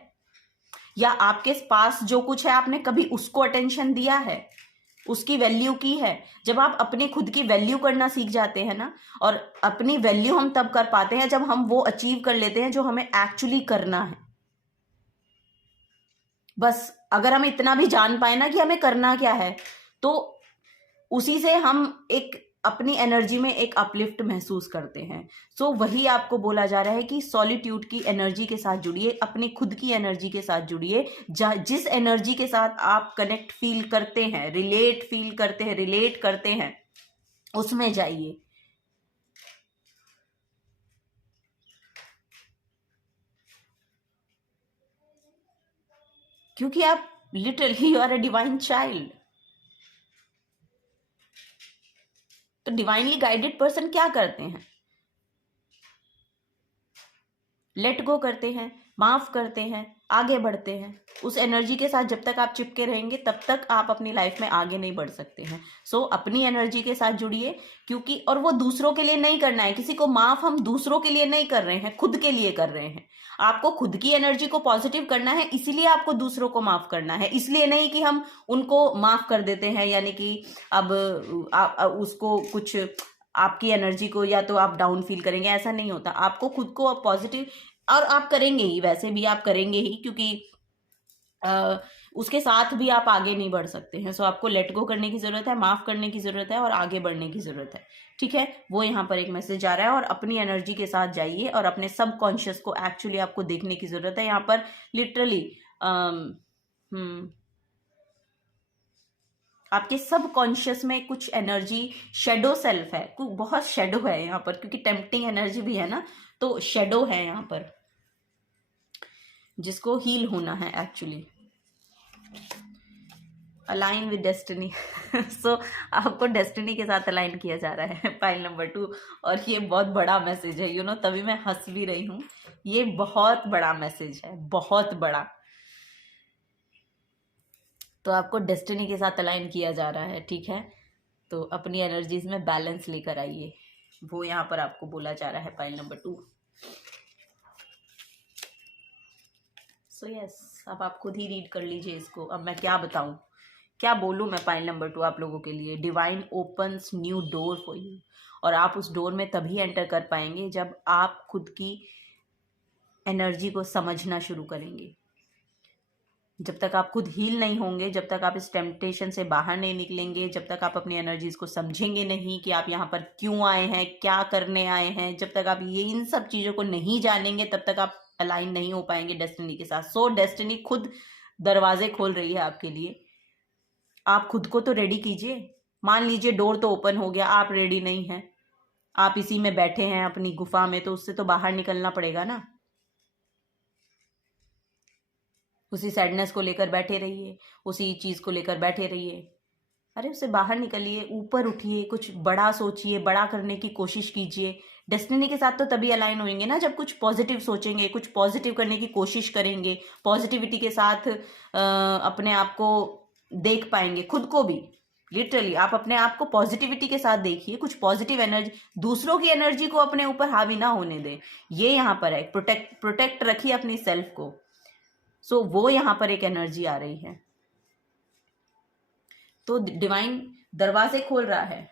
या आपके पास जो कुछ है आपने कभी उसको अटेंशन दिया है, उसकी वैल्यू की है? जब आप अपनी खुद की वैल्यू करना सीख जाते हैं ना, और अपनी वैल्यू हम तब कर पाते हैं जब हम वो अचीव कर लेते हैं जो हमें एक्चुअली करना है। बस अगर हम इतना भी जान पाए ना कि हमें करना क्या है, तो उसी से हम एक अपनी एनर्जी में एक अपलिफ्ट महसूस करते हैं। सो वही आपको बोला जा रहा है कि सॉलिट्यूड की एनर्जी के साथ जुड़िए, अपनी खुद की एनर्जी के साथ जुड़िए। जिस एनर्जी के साथ आप कनेक्ट फील करते हैं, रिलेट करते हैं, उसमें जाइए। क्योंकि आप literally you are a divine child. तो डिवाइनली गाइडेड पर्सन क्या करते हैं? लेट गो करते हैं, माफ करते हैं, आगे बढ़ते हैं। उस एनर्जी के साथ जब तक आप चिपके रहेंगे तब तक आप अपनी लाइफ में आगे नहीं बढ़ सकते हैं। सो अपनी एनर्जी के साथ जुड़िए, क्योंकि और वो दूसरों के लिए नहीं करना है। किसी को माफ हम दूसरों के लिए नहीं कर रहे हैं, खुद के लिए कर रहे हैं। आपको खुद की एनर्जी को पॉजिटिव करना है, इसीलिए आपको दूसरों को माफ करना है। इसलिए नहीं कि हम उनको माफ कर देते हैं, यानी कि अब उसको कुछ आपकी एनर्जी को या तो आप डाउन फील करेंगे, ऐसा नहीं होता। आपको खुद को पॉजिटिव, और आप करेंगे ही, वैसे भी आप करेंगे ही, क्योंकि उसके साथ भी आप आगे नहीं बढ़ सकते हैं। सो आपको लेट गो करने की जरूरत है, माफ करने की जरूरत है, और आगे बढ़ने की जरूरत है। ठीक है, वो यहाँ पर एक मैसेज आ रहा है। और अपनी एनर्जी के साथ जाइए, और अपने सब कॉन्शियस को एक्चुअली आपको देखने की जरूरत है। यहाँ पर लिटरली आपके सब कॉन्शियस में कुछ एनर्जी शेडो सेल्फ है, कुछ बहुत शेडो है यहाँ पर, क्योंकि टेम्पटिंग एनर्जी भी है ना, तो शेडो है यहाँ पर, जिसको हील होना है actually. Align with destiny. So आपको डेस्टिनी के साथ अलाइन किया जा रहा है, पाइल नंबर 2। और ये बहुत बड़ा मैसेज है, तभी मैं हंस भी रही हूँ। ये बहुत बड़ा मैसेज है, बहुत बड़ा। तो आपको डेस्टिनी के साथ अलाइन किया जा रहा है, ठीक है। तो अपनी एनर्जीज में बैलेंस लेकर आइए, वो यहाँ पर आपको बोला जा रहा है, पाइल नंबर 2। सो यस, अब आप खुद ही रीड कर लीजिए इसको। अब मैं क्या बताऊं, क्या बोलूं मैं पाइल नंबर 2 आप लोगों के लिए। Divine opens new door for you, और आप उस डोर में तभी एंटर कर पाएंगे जब आप खुद की एनर्जी को समझना शुरू करेंगे। जब तक आप खुद हील नहीं होंगे, जब तक आप इस टेम्पटेशन से बाहर नहीं निकलेंगे, जब तक आप अपनी एनर्जीज को समझेंगे नहीं कि आप यहाँ पर क्यों आए हैं, क्या करने आए हैं, जब तक आप इन सब चीज़ों को नहीं जानेंगे, तब तक आप अलाइन नहीं हो पाएंगे डेस्टिनी के साथ। सो डेस्टिनी खुद दरवाजे खोल रही है आपके लिए। आप खुद को तो रेडी कीजिए। मान लीजिए डोर तो ओपन हो गया, आप रेडी नहीं हैं, आप इसी में बैठे हैं अपनी गुफा में, तो उससे तो बाहर निकलना पड़ेगा ना। उसी सैडनेस को लेकर बैठे रहिए, उसी चीज़ को लेकर बैठे रहिए। अरे उससे बाहर निकलिए, ऊपर उठिए, कुछ बड़ा सोचिए, बड़ा करने की कोशिश कीजिए। डेस्टिनी के साथ तो तभी अलाइन होंगे ना जब कुछ पॉजिटिव सोचेंगे, कुछ पॉजिटिव करने की कोशिश करेंगे, पॉजिटिविटी के साथ अपने आप को देख पाएंगे, खुद को भी। लिटरली आप अपने आप को पॉजिटिविटी के साथ देखिए, कुछ पॉजिटिव एनर्जी, दूसरों की एनर्जी को अपने ऊपर हावी ना होने दें। ये यहाँ पर है, प्रोटेक्ट रखिए अपनी सेल्फ को। सो वो यहाँ पर एक एनर्जी आ रही है, तो डिवाइन दरवाजे खोल रहा है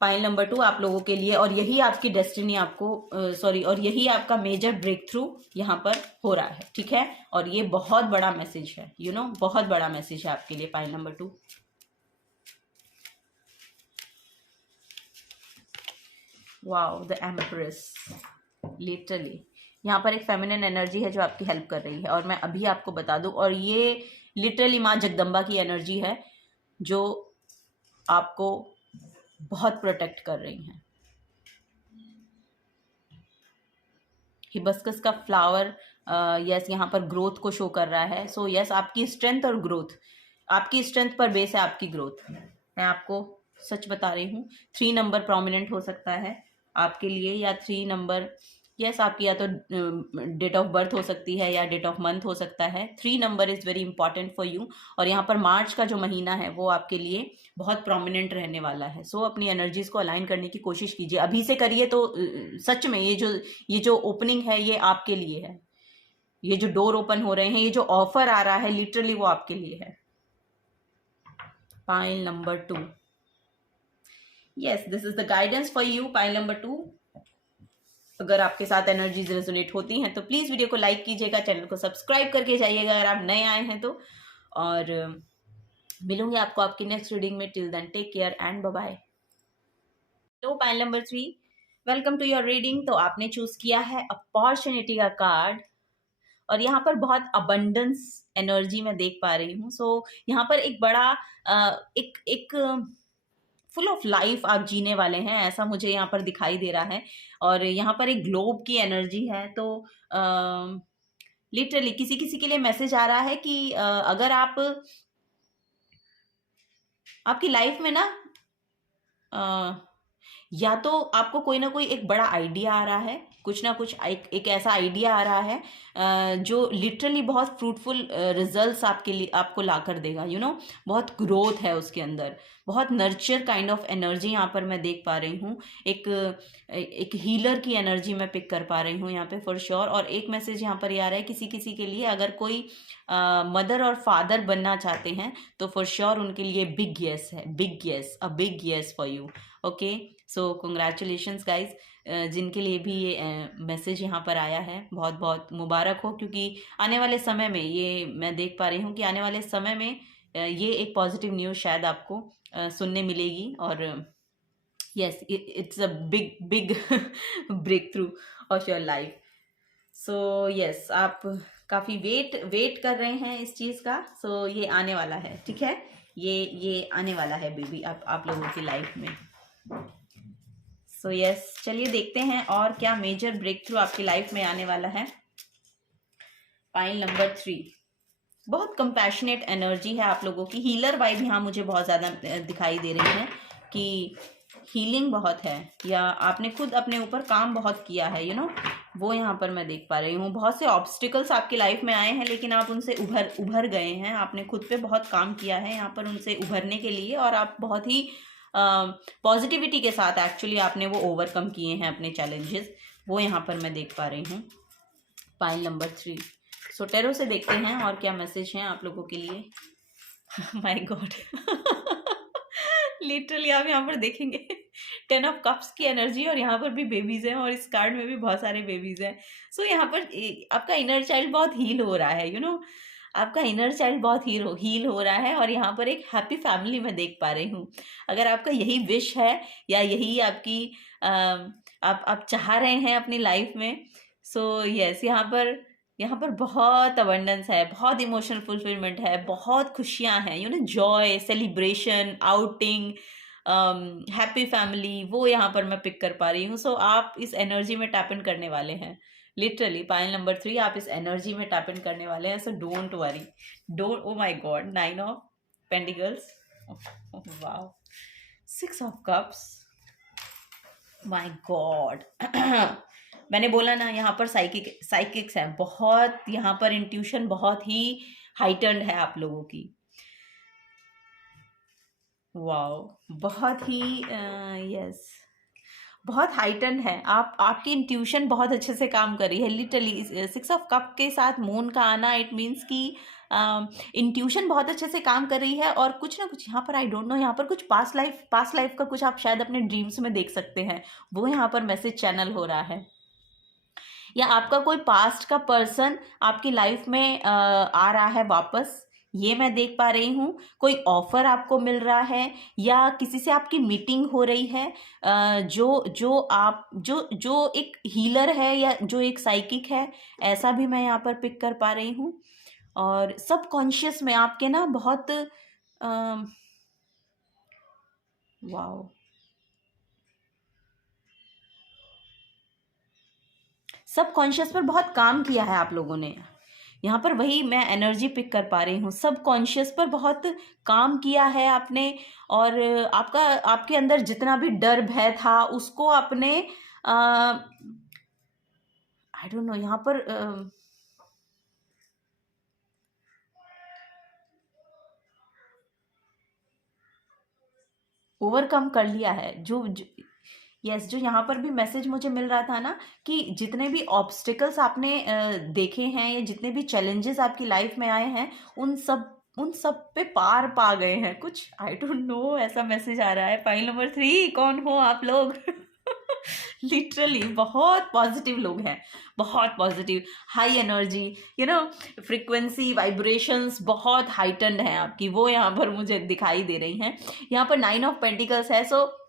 पाइल नंबर 2 आप लोगों के लिए, और यही आपकी डेस्टिनी आपको और यही आपका मेजर ब्रेक थ्रू यहाँ पर हो रहा है, ठीक है। और ये बहुत बड़ा मैसेज है, बहुत बड़ा मैसेज है आपके लिए pile number 2। Wow, the empress. Literally यहाँ पर एक फेमिनिन एनर्जी है जो आपकी हेल्प कर रही है, और मैं अभी आपको बता दूं, और ये लिटरली माँ जगदम्बा की एनर्जी है जो आपको बहुत प्रोटेक्ट कर रही हैं। हिबिस्कस का फ्लावर यस यहाँ पर ग्रोथ को शो कर रहा है। सो यस, आपकी स्ट्रेंथ और ग्रोथ, आपकी स्ट्रेंथ पर बेस है आपकी ग्रोथ। मैं आपको सच बता रही हूँ, 3 नंबर प्रोमिनेंट हो सकता है आपके लिए, या 3 नंबर यस आपकी या तो डेट ऑफ बर्थ हो सकती है या डेट ऑफ मंथ हो सकता है। 3 number is very important for you. और यहाँ पर मार्च का जो महीना है वो आपके लिए बहुत प्रोमिनेंट रहने वाला है। सो अपनी एनर्जीज को अलाइन करने की कोशिश कीजिए, अभी से करिए तो सच में ये जो ओपनिंग है ये आपके लिए है। ये जो डोर ओपन हो रहे हैं, ये जो ऑफर आ रहा है, लिटरली वो आपके लिए है। Pile number 2, yes this is the guidance for you pile number 2। अगर आपके साथ एनर्जीज रेजोनेट होती हैं तो प्लीज़ वीडियो को लाइक कीजिएगा, चैनल को सब्सक्राइब करके जाइएगा अगर आप नए आए हैं तो। और मिलूंगी आपको आपकी नेक्स्ट रीडिंग में। Till then take care and bye bye. तो pile number 3, welcome to your reading. तो आपने चूज किया है अपॉर्चुनिटी का कार्ड, और यहाँ पर बहुत अबंडेंस एनर्जी मैं देख पा रही हूँ। सो यहाँ पर एक बड़ा एक फुल ऑफ लाइफ आप जीने वाले हैं, ऐसा मुझे यहाँ पर दिखाई दे रहा है। और यहाँ पर एक ग्लोब की एनर्जी है। तो लिटरली किसी किसी के लिए मैसेज आ रहा है कि अगर आप आपकी लाइफ में ना या तो आपको कोई ना कोई एक बड़ा आइडिया आ रहा है, कुछ ना कुछ एक ऐसा आइडिया आ रहा है जो लिटरली बहुत फ्रूटफुल रिजल्ट्स आपके लिए आपको ला कर देगा। बहुत ग्रोथ है उसके अंदर, बहुत नर्चर काइंड ऑफ एनर्जी यहाँ पर मैं देख पा रही हूँ। एक हीलर की एनर्जी मैं पिक कर पा रही हूँ यहाँ पे फॉर श्योर। और एक मैसेज यहाँ पर ये आ रहा है किसी किसी के लिए, अगर कोई मदर और फादर बनना चाहते हैं तो फॉर श्योर उनके लिए बिग येस है, big yes, a big yes for you. Okay, so congratulations guys, जिनके लिए भी ये मैसेज यहाँ पर आया है बहुत बहुत मुबारक हो, क्योंकि आने वाले समय में ये मैं देख पा रही हूँ कि आने वाले समय में ये एक पॉजिटिव न्यूज़ शायद आपको सुनने मिलेगी। और yes, it's a big big breakthrough of your life. So yes, आप काफ़ी वेट कर रहे हैं इस चीज़ का। सो ये आने वाला है, ठीक है, ये आने वाला है बेबी आप लोगों की लाइफ में। सो यस, चलिए देखते हैं और क्या मेजर ब्रेक थ्रू आपकी लाइफ में आने वाला है। पाइल नंबर 3, बहुत कंपैशनेट एनर्जी है आप लोगों की। हीलर वाइब यहाँ मुझे बहुत ज़्यादा दिखाई दे रही है कि हीलिंग बहुत है, या आपने खुद अपने ऊपर काम बहुत किया है, वो यहाँ पर मैं देख पा रही हूँ। बहुत से ऑब्स्टिकल्स आपकी लाइफ में आए हैं, लेकिन आप उनसे उभर गए हैं। आपने खुद पे बहुत काम किया है यहाँ पर उनसे उभरने के लिए, और आप बहुत ही पॉजिटिविटी के साथ एक्चुअली आपने वो ओवरकम किए हैं अपने चैलेंजेस, वो यहाँ पर मैं देख पा रही हूँ। पाइल नंबर 3, सो टेरो से देखते हैं और क्या मैसेज हैं आप लोगों के लिए। माय गॉड, लिटरली आप यहाँ पर देखेंगे 10 ऑफ कप्स की एनर्जी, और यहाँ पर भी बेबीज हैं, और इस कार्ड में भी बहुत सारे बेबीज हैं। सो यहाँ पर आपका इनर चाइल्ड बहुत हील हो रहा है, आपका इनर चाइल्ड बहुत हील हो रहा है। और यहाँ पर एक हैप्पी फैमिली मैं देख पा रही हूँ। अगर आपका यही विश है या यही आपकी आप चाह रहे हैं अपनी लाइफ में, सो यस, यहाँ पर बहुत अबंडेंस है, बहुत इमोशनल फुलफिलमेंट है, बहुत खुशियाँ हैं, Joy, celebration, outing, happy family, वो यहाँ पर मैं पिक कर पा रही हूँ। सो आप इस एनर्जी में टैप इन करने वाले हैं। लिटरली पाइल नंबर 3 आप इस एनर्जी में टैप इन करने वाले हैं, so don't worry, don't, O my God, 9 of pentacles, wow, 6 of cups, my God. मैंने बोला ना यहाँ पर साइकिक्स है बहुत, यहाँ पर इंट्यूशन बहुत ही हाइटन्ड है आप लोगों की। वाओ, बहुत ही यस, बहुत हाइटन है आप, आपकी इंट्यूशन बहुत अच्छे से काम कर रही है। लिटरली 6 ऑफ कप के साथ मून का आना, इट मीन्स कि इंट्यूशन बहुत अच्छे से काम कर रही है। और कुछ ना कुछ यहाँ पर, आई डोंट नो, यहाँ पर कुछ पास्ट लाइफ का कुछ आप शायद अपने ड्रीम्स में देख सकते हैं, वो यहाँ पर मैसेज चैनल हो रहा है। या आपका कोई पास्ट का पर्सन आपकी लाइफ में आ रहा है वापस, ये मैं देख पा रही हूँ। कोई ऑफर आपको मिल रहा है या किसी से आपकी मीटिंग हो रही है, जो एक हीलर है या जो एक साइकिक है, ऐसा भी मैं यहाँ पर पिक कर पा रही हूँ। और सबकॉन्शियस में आपके ना बहुत वाओ, सबकॉन्शियस पर बहुत काम किया है आप लोगों ने। यहाँ पर वही मैं एनर्जी पिक कर पा रही हूँ, सबकॉन्शियस पर बहुत काम किया है आपने। और आपके अंदर जितना भी डर भय था उसको आपने आई डोंट नो, यहाँ पर ओवरकम कर लिया है। यस, जो यहाँ पर भी मैसेज मुझे मिल रहा था ना, कि जितने भी ऑब्स्टिकल्स आपने देखे हैं या जितने भी चैलेंजेस आपकी लाइफ में आए हैं, उन सब पे पार पा गए हैं कुछ, आई डोंट नो, ऐसा मैसेज आ रहा है। फाइल नंबर 3 कौन हो आप लोग? लिटरली बहुत पॉजिटिव लोग हैं, बहुत positive, high energy, frequency vibrations बहुत हाइटन्ड हैं आपकी, वो यहाँ पर मुझे दिखाई दे रही हैं। यहाँ पर 9 ऑफ पेंटिकल्स है, सो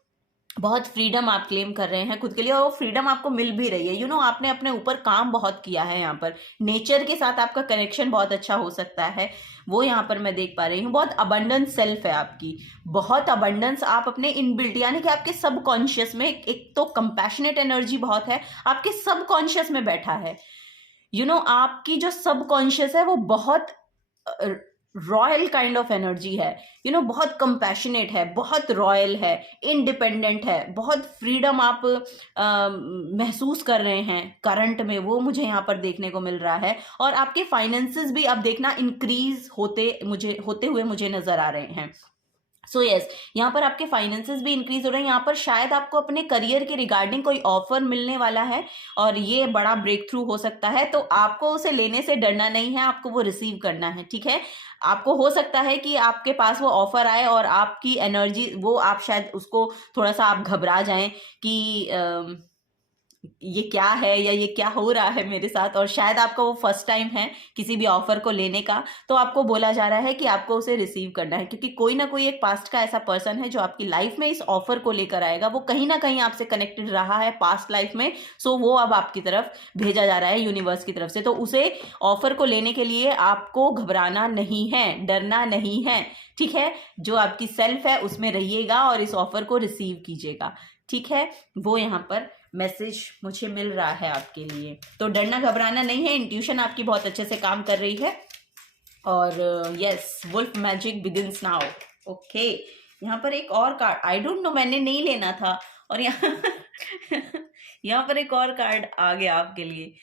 बहुत फ्रीडम आप क्लेम कर रहे हैं खुद के लिए, और वो फ्रीडम आपको मिल भी रही है। आपने अपने ऊपर काम बहुत किया है। यहाँ पर नेचर के साथ आपका कनेक्शन बहुत अच्छा हो सकता है, वो यहाँ पर मैं देख पा रही हूँ। बहुत अबंडेंस सेल्फ है आपकी, बहुत अबंडेंस आप अपने इनबिल्ट, यानी कि आपके सबकॉन्शियस में एक तो कंपैशनेट एनर्जी बहुत है, आपके सबकॉन्शियस में बैठा है। आपकी जो सबकॉन्शियस है वो बहुत रॉयल काइंड ऑफ एनर्जी है, बहुत कंपैशनेट है, बहुत रॉयल है, इंडिपेंडेंट है, बहुत फ्रीडम आप महसूस कर रहे हैं करंट में, वो मुझे यहाँ पर देखने को मिल रहा है। और आपके फाइनेंसेस भी अब देखना इंक्रीज होते हुए मुझे नजर आ रहे हैं। सो यस, यहाँ पर आपके फाइनेंसेस भी इंक्रीज हो रहे हैं। यहाँ पर शायद आपको अपने करियर के रिगार्डिंग कोई ऑफर मिलने वाला है और ये बड़ा ब्रेक थ्रू हो सकता है, तो आपको उसे लेने से डरना नहीं है, आपको वो रिसीव करना है, ठीक है। आपको हो सकता है कि आपके पास वो ऑफर आए और आपकी एनर्जी, वो आप शायद उसको थोड़ा सा आप घबरा जाएं कि ये क्या है या ये क्या हो रहा है मेरे साथ, और शायद आपका वो फर्स्ट टाइम है किसी भी ऑफर को लेने का, तो आपको बोला जा रहा है कि आपको उसे रिसीव करना है, क्योंकि कोई ना कोई एक पास्ट का ऐसा पर्सन है जो आपकी लाइफ में इस ऑफर को लेकर आएगा। वो कहीं ना कहीं आपसे कनेक्टेड रहा है पास्ट लाइफ में, सो वो अब आपकी तरफ भेजा जा रहा है यूनिवर्स की तरफ से। तो उसे ऑफर को लेने के लिए आपको घबराना नहीं है, डरना नहीं है, ठीक है। जो आपकी सेल्फ है उसमें रहिएगा और इस ऑफर को रिसीव कीजिएगा, ठीक है। वो यहाँ पर मैसेज मुझे मिल रहा है आपके लिए। तो डरना घबराना नहीं है, इंट्यूशन आपकी बहुत अच्छे से काम कर रही है। और yes, wolf magic begins now. Okay, यहाँ पर एक और कार्ड, आई डोंट नो, मैंने नहीं लेना था, और यहाँ पर एक और कार्ड आ गया आपके लिए,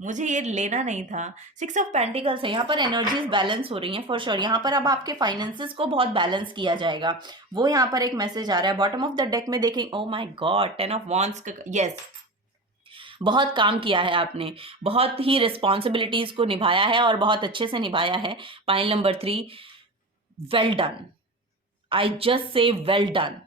मुझे ये लेना नहीं था। 6 ऑफ पेंटिकल्स है, यहाँ पर एनर्जीज बैलेंस हो रही हैं फॉर श्योर। यहाँ पर अब आपके फाइनेंसेस को बहुत बैलेंस किया जाएगा, वो यहाँ पर एक मैसेज आ रहा है। बॉटम ऑफ द डेक में देखें, ओ my God, 10 of wands, yes, बहुत काम किया है आपने, बहुत ही रिस्पॉन्सिबिलिटीज को निभाया है और बहुत अच्छे से निभाया है। Pile number 3, well done, I just say well done.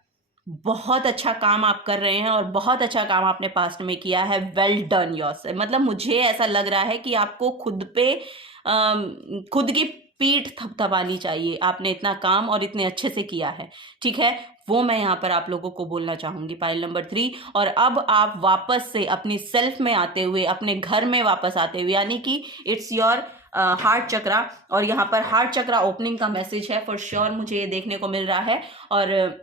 बहुत अच्छा काम आप कर रहे हैं और बहुत अच्छा काम आपने पास्ट में किया है, वेल डन योरसेल्फ। मतलब मुझे ऐसा लग रहा है कि आपको खुद पे खुद की पीठ थपथपानी चाहिए, आपने इतना काम और इतने अच्छे से किया है, ठीक है। वो मैं यहाँ पर आप लोगों को बोलना चाहूंगी, पाइल नंबर 3। और अब आप वापस से अपनी सेल्फ में आते हुए, अपने घर में वापस आते हुए, यानी कि इट्स योर हार्ट चक्रा, और यहाँ पर हार्ट चक्रा ओपनिंग का मैसेज है फॉर श्योर, मुझे ये देखने को मिल रहा है। और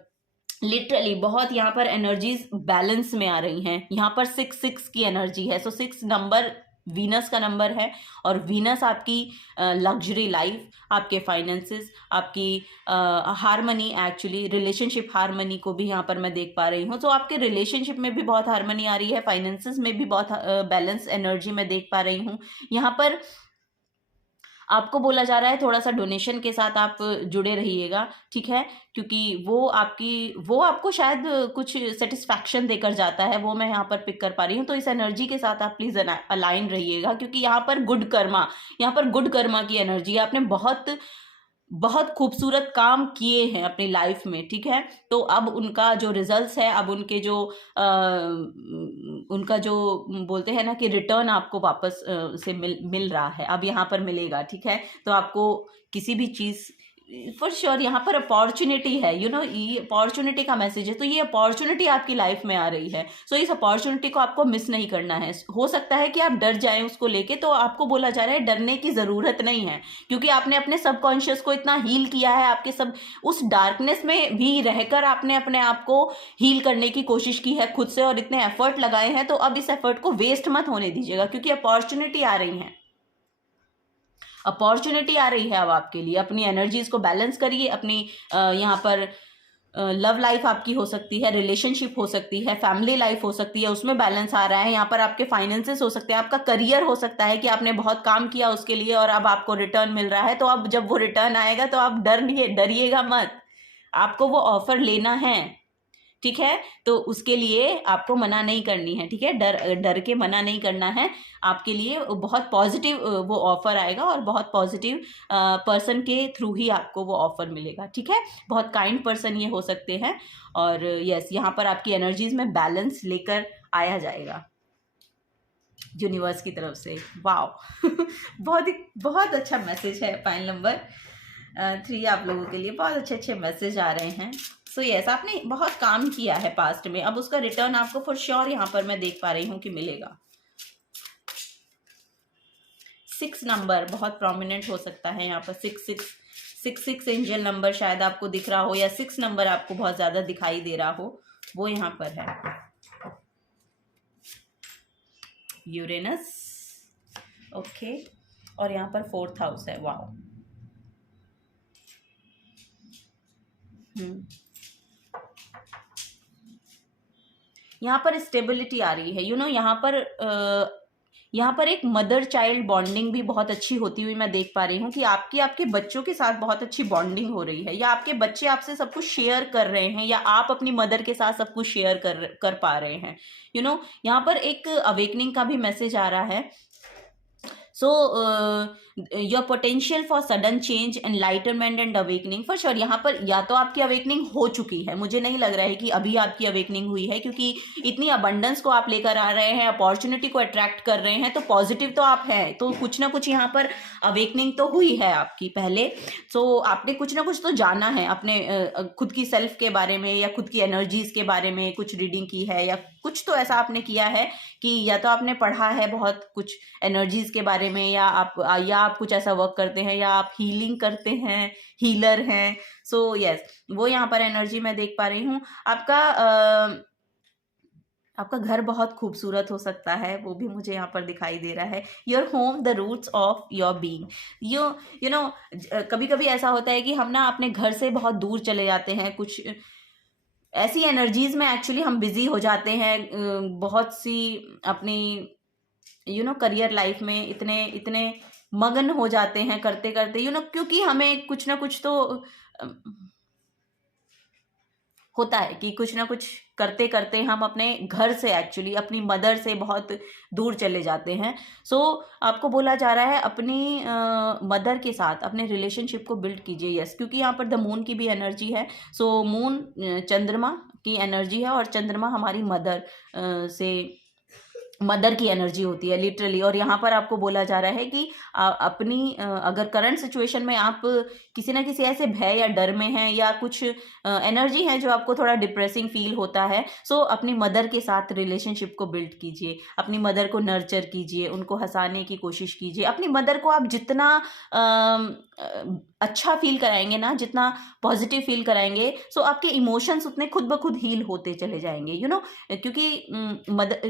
लिटरली बहुत यहाँ पर एनर्जीज बैलेंस में आ रही हैं। यहाँ पर 6 की एनर्जी है, सो 6 नंबर वीनस का नंबर है, और वीनस आपकी लग्जरी लाइफ, आपके फाइनेंसेस, आपकी हारमनी, एक्चुअली रिलेशनशिप हारमनी को भी यहाँ पर मैं देख पा रही हूँ। तो आपके रिलेशनशिप में भी बहुत हारमनी आ रही है, फाइनेंसेस में भी बहुत बैलेंस एनर्जी मैं देख पा रही हूँ। यहाँ पर आपको बोला जा रहा है थोड़ा सा डोनेशन के साथ आप जुड़े रहिएगा, ठीक है, क्योंकि वो आपको शायद कुछ सेटिस्फैक्शन देकर जाता है, वो मैं यहाँ पर पिक कर पा रही हूँ। तो इस एनर्जी के साथ आप प्लीज अलाइन रहिएगा, क्योंकि यहाँ पर गुड कर्मा की एनर्जी है। आपने बहुत बहुत खूबसूरत काम किए हैं अपनी लाइफ में, ठीक है, तो अब उनका जो रिजल्ट्स है, अब उनका जो बोलते हैं ना कि रिटर्न आपको वापस से मिल रहा है, अब यहाँ पर मिलेगा, ठीक है। तो आपको किसी भी चीज़ फॉर श्योर यहाँ पर अपॉर्चुनिटी है, ये अपॉर्चुनिटी का मैसेज है, तो ये अपॉर्चुनिटी आपकी लाइफ में आ रही है। सो इस अपॉर्चुनिटी को आपको मिस नहीं करना है। हो सकता है कि आप डर जाएं उसको लेके, तो आपको बोला जा रहा है डरने की ज़रूरत नहीं है, क्योंकि आपने अपने सबकॉन्शियस को इतना हील किया है, आपके सब उस डार्कनेस में भी रहकर आपने अपने आप को हील करने की कोशिश की है खुद से, और इतने एफर्ट लगाए हैं। तो अब इस एफर्ट को वेस्ट मत होने दीजिएगा, क्योंकि अपॉर्चुनिटी आ रही है, अपॉर्चुनिटी आ रही है अब आपके लिए। अपनी एनर्जीज को बैलेंस करिए। अपनी यहाँ पर लव लाइफ आपकी हो सकती है, रिलेशनशिप हो सकती है, फैमिली लाइफ हो सकती है, उसमें बैलेंस आ रहा है। यहाँ पर आपके फाइनेंसेस हो सकते हैं, आपका करियर हो सकता है कि आपने बहुत काम किया उसके लिए और अब आपको रिटर्न मिल रहा है। तो अब जब वो रिटर्न आएगा तो आप डरिएगा मत, आपको वो ऑफर लेना है, ठीक है। तो उसके लिए आपको मना नहीं करनी है, ठीक है, डर के मना नहीं करना है। आपके लिए बहुत पॉजिटिव वो ऑफर आएगा, और बहुत पॉजिटिव पर्सन के थ्रू ही आपको वो ऑफर मिलेगा, ठीक है। बहुत काइंड पर्सन ये हो सकते हैं, और यस, यहाँ पर आपकी एनर्जीज में बैलेंस लेकर आया जाएगा यूनिवर्स की तरफ से। वाओ बहुत अच्छा मैसेज है। फाइनल नंबर 3 आप लोगों के लिए बहुत अच्छे अच्छे मैसेज आ रहे हैं। सो यस, आपने बहुत काम किया है पास्ट में, अब उसका रिटर्न आपको फॉर श्योर यहाँ पर मैं देख पा रही हूँ कि मिलेगा। 6 नंबर बहुत प्रोमिनेंट हो सकता है यहाँ पर। 6 एंजल नंबर शायद आपको दिख रहा हो, या 6 नंबर आपको बहुत ज़्यादा दिखाई दे रहा हो, वो यहाँ पर है। यूरेनस, ओके, और यहाँ पर 4th हाउस है। वाओ, यहाँ पर स्टेबिलिटी आ रही है, यहाँ पर एक मदर चाइल्ड बॉन्डिंग भी बहुत अच्छी होती हुई मैं देख पा रही हूँ कि आपके बच्चों के साथ बहुत अच्छी बॉन्डिंग हो रही है, या आपके बच्चे आपसे सब कुछ शेयर कर रहे हैं, या आप अपनी मदर के साथ सब कुछ शेयर कर पा रहे हैं। यहाँ पर एक अवेकनिंग का भी मैसेज आ रहा है। So your potential for sudden change, enlightenment and awakening for sure. यहाँ पर या तो आपकी अवेकनिंग हो चुकी है, मुझे नहीं लग रहा है कि अभी आपकी अवेकनिंग हुई है, क्योंकि इतनी अबंडेंस को आप लेकर आ रहे हैं, अपॉर्चुनिटी को अट्रैक्ट कर रहे हैं, तो पॉजिटिव तो आप हैं, तो कुछ ना कुछ यहाँ पर अवेकनिंग तो हुई है आपकी पहले। सो आपने कुछ ना कुछ तो जाना है अपने खुद की सेल्फ के बारे में, या खुद की एनर्जीज के बारे में कुछ रीडिंग की है, या कुछ तो ऐसा आपने किया है कि या तो आपने पढ़ा है बहुत कुछ एनर्जीज के बारे में, या आप कुछ ऐसा वर्क करते हैं, या आप हीलिंग करते हैं, हीलर हैं। सो यस, वो यहाँ पर एनर्जी मैं देख पा रही हूँ। आपका घर बहुत खूबसूरत हो सकता है, वो भी मुझे यहाँ पर दिखाई दे रहा है। Your home the roots of your being. You know कभी कभी ऐसा होता है कि हम ना अपने घर से बहुत दूर चले जाते हैं, कुछ ऐसी एनर्जीज में एक्चुअली हम बिजी हो जाते हैं, बहुत सी अपनी करियर लाइफ में इतने मगन हो जाते हैं करते करते, क्योंकि हमें कुछ ना कुछ तो होता है कि कुछ ना कुछ करते करते हम अपने घर से, एक्चुअली अपनी मदर से बहुत दूर चले जाते हैं। सो आपको बोला जा रहा है अपनी मदर के साथ अपने रिलेशनशिप को बिल्ड कीजिए। यस, क्योंकि यहाँ पर द मून की भी एनर्जी है। सो मून चंद्रमा की एनर्जी है, और चंद्रमा हमारी मदर की एनर्जी होती है लिटरली। और यहाँ पर आपको बोला जा रहा है कि अपनी अगर करंट सिचुएशन में आप किसी ना किसी ऐसे भय या डर में हैं, या कुछ एनर्जी है जो आपको थोड़ा डिप्रेसिंग फील होता है, सो अपनी मदर के साथ रिलेशनशिप को बिल्ड कीजिए, अपनी मदर को नर्चर कीजिए, उनको हंसाने की कोशिश कीजिए। अपनी मदर को आप जितना अच्छा फील कराएंगे ना, जितना पॉजिटिव फील कराएंगे, सो आपके इमोशंस उतने खुद ब खुद हील होते चले जाएंगे, क्योंकि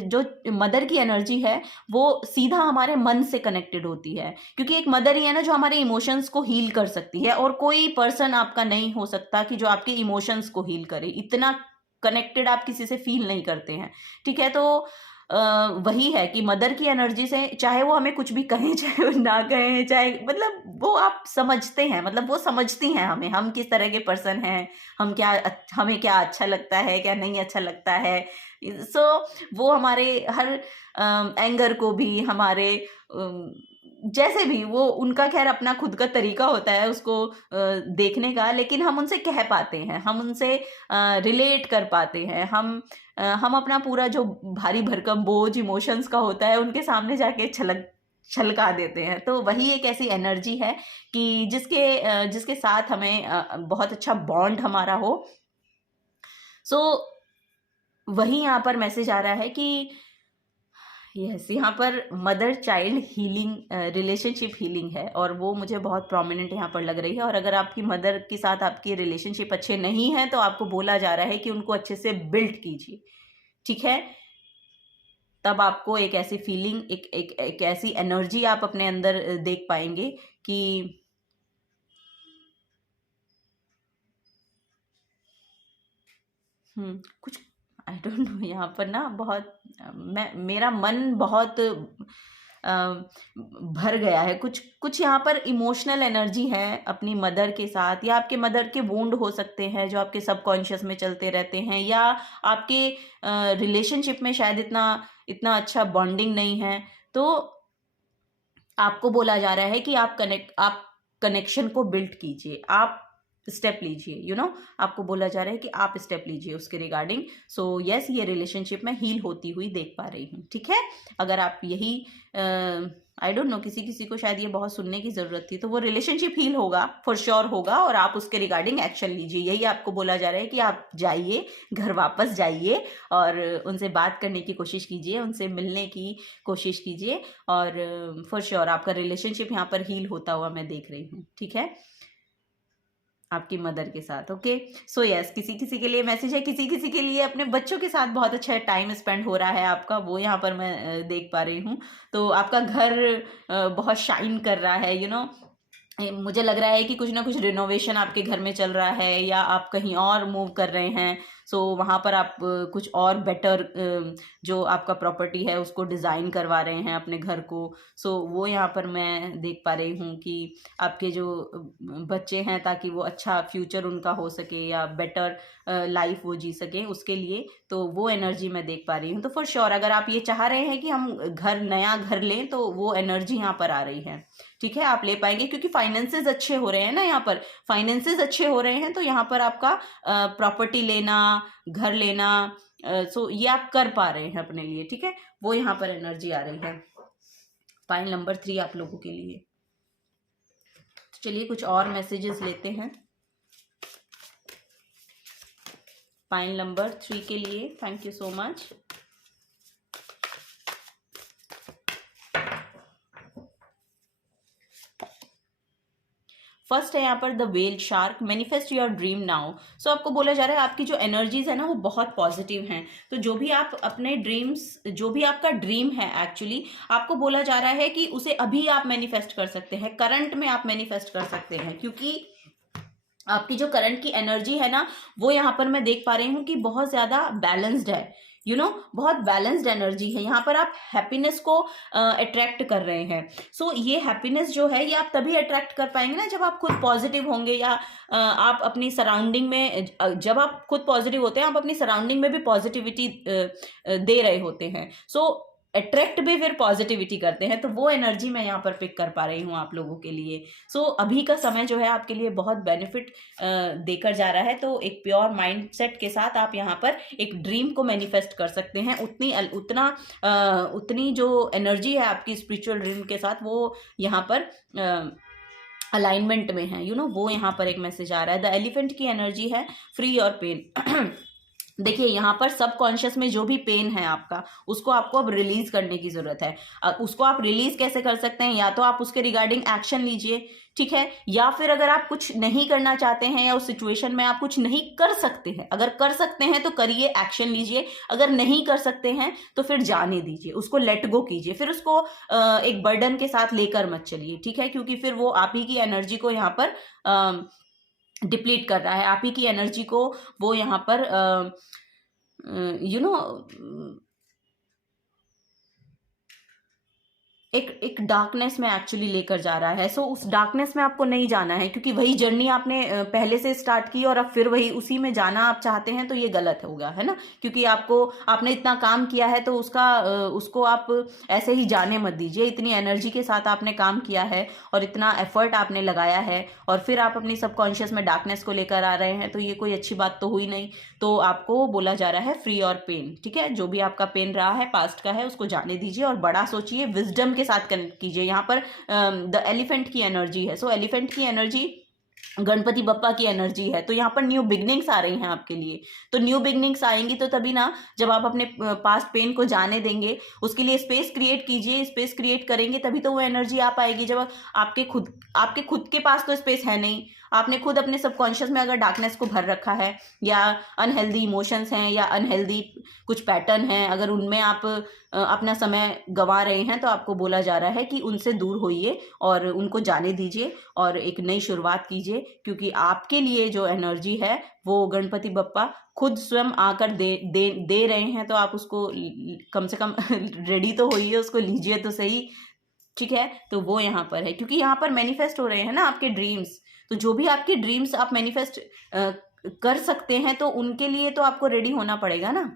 जो मदर की एनर्जी है वो सीधा हमारे मन से कनेक्टेड होती है, क्योंकि एक मदर ही है ना जो हमारे इमोशंस को हील कर सकती है, और कोई पर्सन आपका नहीं हो सकता कि जो आपके इमोशंस को हील करे। इतना कनेक्टेड आप किसी से फील नहीं करते हैं, ठीक है। तो वही है कि मदर की एनर्जी से, चाहे वो हमें कुछ भी कहें चाहे वो ना कहें, चाहे मतलब वो आप समझते हैं, मतलब वो समझती हैं हमें, हम किस तरह के पर्सन हैं, हमें क्या अच्छा लगता है, क्या नहीं अच्छा लगता है। सो वो हमारे हर एंगर को भी, हमारे जैसे भी, वो उनका खैर अपना खुद का तरीका होता है उसको देखने का, लेकिन हम उनसे कह पाते हैं, हम उनसे रिलेट कर पाते हैं, हम अपना पूरा जो भारी भरकम बोझ इमोशंस का होता है उनके सामने जाके छलका देते हैं। तो वही एक ऐसी एनर्जी है कि जिसके साथ हमें बहुत अच्छा बॉन्ड हमारा हो। सो वही यहाँ पर मैसेज आ रहा है कि यस, यहाँ पर mother child healing, relationship healing है, और वो मुझे बहुत प्रोमिनेंट यहाँ पर लग रही है। और अगर आपकी मदर के साथ आपकी रिलेशनशिप अच्छे नहीं है तो आपको बोला जा रहा है कि उनको अच्छे से बिल्ड कीजिए, ठीक है। तब आपको एक ऐसी फीलिंग, एक ऐसी एनर्जी आप अपने अंदर देख पाएंगे कि कुछ आई डोंट नो, यहाँ पर ना बहुत मेरा मन बहुत भर गया है। कुछ यहाँ पर इमोशनल एनर्जी है अपनी मदर के साथ, या आपके मदर के वुंड हो सकते हैं जो आपके सबकॉन्शियस में चलते रहते हैं, या आपके रिलेशनशिप में शायद इतना अच्छा बॉन्डिंग नहीं है। तो आपको बोला जा रहा है कि आप कनेक्शन को बिल्ड कीजिए, आप स्टेप लीजिए, आपको बोला जा रहा है कि आप स्टेप लीजिए उसके रिगार्डिंग। सो यस, ये रिलेशनशिप में हील होती हुई देख पा रही हूँ, ठीक है। अगर आप यही आई डोंट नो, किसी को शायद ये बहुत सुनने की जरूरत थी, तो वो रिलेशनशिप हील होगा, फॉर श्योर होगा, और आप उसके रिगार्डिंग एक्शन लीजिए। यही आपको बोला जा रहा है कि आप जाइए, घर वापस जाइए और उनसे बात करने की कोशिश कीजिए, उनसे मिलने की कोशिश कीजिए, और फॉर श्योर आपका रिलेशनशिप यहाँ पर हील होता हुआ मैं देख रही हूँ, ठीक है, आपकी मदर के साथ। ओके, सो यस, किसी के लिए मैसेज है, किसी के लिए अपने बच्चों के साथ बहुत अच्छा टाइम स्पेंड हो रहा है आपका, वो यहाँ पर मैं देख पा रही हूँ। तो आपका घर बहुत शाइन कर रहा है, मुझे लग रहा है कि कुछ ना कुछ रिनोवेशन आपके घर में चल रहा है, या आप कहीं और मूव कर रहे हैं। सो वहाँ पर आप कुछ और बेटर जो आपका प्रॉपर्टी है उसको डिज़ाइन करवा रहे हैं अपने घर को। सो वो यहाँ पर मैं देख पा रही हूँ कि आपके जो बच्चे हैं, ताकि वो अच्छा फ्यूचर उनका हो सके या बेटर लाइफ वो जी सके उसके लिए, तो वो एनर्जी मैं देख पा रही हूँ। तो फॉर श्योर अगर आप ये चाह रहे हैं कि हम नया घर लें, तो वो एनर्जी यहाँ पर आ रही है, ठीक है, आप ले पाएंगे, क्योंकि फाइनेंसेस अच्छे हो रहे हैं ना, यहाँ पर फाइनेंसेस अच्छे हो रहे हैं, तो यहाँ पर आपका प्रॉपर्टी लेना, घर लेना, सो ये आप कर पा रहे हैं अपने लिए, ठीक है, वो यहाँ पर एनर्जी आ रही है। पाइल नंबर 3 आप लोगों के लिए। तो चलिए कुछ और मैसेजेस लेते हैं पाइल नंबर 3 के लिए। Thank you so much. First है यहाँ पर the whale shark, manifest your dream now. So आपको बोला जा रहा है आपकी जो एनर्जीज है ना वो बहुत पॉजिटिव हैं। तो जो भी आप अपने ड्रीम्स, जो भी आपका ड्रीम है एक्चुअली, आपको बोला जा रहा है कि उसे अभी आप मैनिफेस्ट कर सकते हैं, करंट में आप मैनिफेस्ट कर सकते हैं, क्योंकि आपकी जो करंट की एनर्जी है ना वो यहाँ पर मैं देख पा रही हूँ कि बहुत ज्यादा बैलेंस्ड है, बहुत बैलेंस्ड एनर्जी है। यहाँ पर आप हैप्पीनेस को अट्रैक्ट कर रहे हैं। सो ये हैप्पीनेस जो है ये आप तभी अट्रैक्ट कर पाएंगे ना जब आप खुद पॉजिटिव होंगे, या आप अपनी सराउंडिंग में, जब आप खुद पॉजिटिव होते हैं आप अपनी सराउंडिंग में भी पॉजिटिविटी दे रहे होते हैं। सो अट्रैक्ट भी फिर पॉजिटिविटी करते हैं। तो वो एनर्जी मैं यहाँ पर पिक कर पा रही हूँ आप लोगों के लिए। सो अभी का समय जो है आपके लिए बहुत बेनिफिट देकर जा रहा है। तो एक प्योर माइंडसेट के साथ आप यहाँ पर एक ड्रीम को मैनिफेस्ट कर सकते हैं। उतनी जो एनर्जी है आपकी स्पिरिचुअल ड्रीम के साथ वो यहाँ पर अलाइनमेंट में है। वो यहाँ पर एक मैसेज आ रहा है। द एलिफेंट की एनर्जी है फ्री योर पेन। देखिए यहाँ पर सबकॉन्शियस में जो भी पेन है आपका, उसको आपको अब रिलीज करने की जरूरत है। उसको आप रिलीज कैसे कर सकते हैं? या तो आप उसके रिगार्डिंग एक्शन लीजिए, ठीक है, या फिर अगर आप कुछ नहीं करना चाहते हैं या उस सिचुएशन में आप कुछ नहीं कर सकते हैं, अगर कर सकते हैं तो करिए, एक्शन लीजिए, अगर नहीं कर सकते हैं तो फिर जाने दीजिए, उसको लेट गो कीजिए, फिर उसको एक बर्डन के साथ लेकर मत चलिए, ठीक है, क्योंकि फिर वो आप ही की एनर्जी को यहाँ पर डिप्लीट कर रहा है, आप ही की एनर्जी को वो यहाँ पर यू नो एक डार्कनेस में एक्चुअली लेकर जा रहा है। सो उस डार्कनेस में आपको नहीं जाना है, क्योंकि वही जर्नी आपने पहले से स्टार्ट की और अब फिर वही उसी में जाना आप चाहते हैं, तो ये गलत होगा, है ना, क्योंकि आपने इतना काम किया है तो उसको आप ऐसे ही जाने मत दीजिए। इतनी एनर्जी के साथ आपने काम किया है और इतना एफर्ट आपने लगाया है और फिर आप अपनी सबकॉन्शियस में डार्कनेस को लेकर आ रहे हैं, तो ये कोई अच्छी बात तो हुई नहीं। तो आपको बोला जा रहा है फ्री और पेन, ठीक है, जो भी आपका पेन रहा है पास्ट का है उसको जाने दीजिए और बड़ा सोचिए, विजडम के साथ कनेक्ट कीजिए। यहाँ पर द एलिफेंट की एनर्जी है। सो एलिफेंट की एनर्जी गणपति बप्पा की एनर्जी है, तो यहाँ पर न्यू बिगनिंग्स आ रही हैं आपके लिए। तो न्यू बिगनिंग्स आएंगी तो तभी ना, जब आप अपने पास्ट पेन को जाने देंगे, उसके लिए स्पेस क्रिएट कीजिए, स्पेस क्रिएट करेंगे तभी तो वो एनर्जी आ पाएगी। जब आपके खुद के पास तो स्पेस है नहीं, आपने खुद अपने सबकॉन्शियस में अगर डार्कनेस को भर रखा है या अनहेल्दी इमोशंस हैं या अनहेल्दी कुछ पैटर्न हैं, अगर उनमें आप अपना समय गंवा रहे हैं, तो आपको बोला जा रहा है कि उनसे दूर होइए और उनको जाने दीजिए और एक नई शुरुआत कीजिए, क्योंकि आपके लिए जो एनर्जी है वो गणपति बप्पा खुद स्वयं आकर दे रहे हैं। तो आप उसको कम से कम रेडी तो होइए, उसको लीजिए तो सही, ठीक है। तो वो यहाँ पर है, क्योंकि यहाँ पर मैनिफेस्ट हो रहे हैं ना आपके ड्रीम्स, तो जो भी आपके ड्रीम्स आप मैनिफेस्ट कर सकते हैं, तो उनके लिए तो आपको रेडी होना पड़ेगा ना।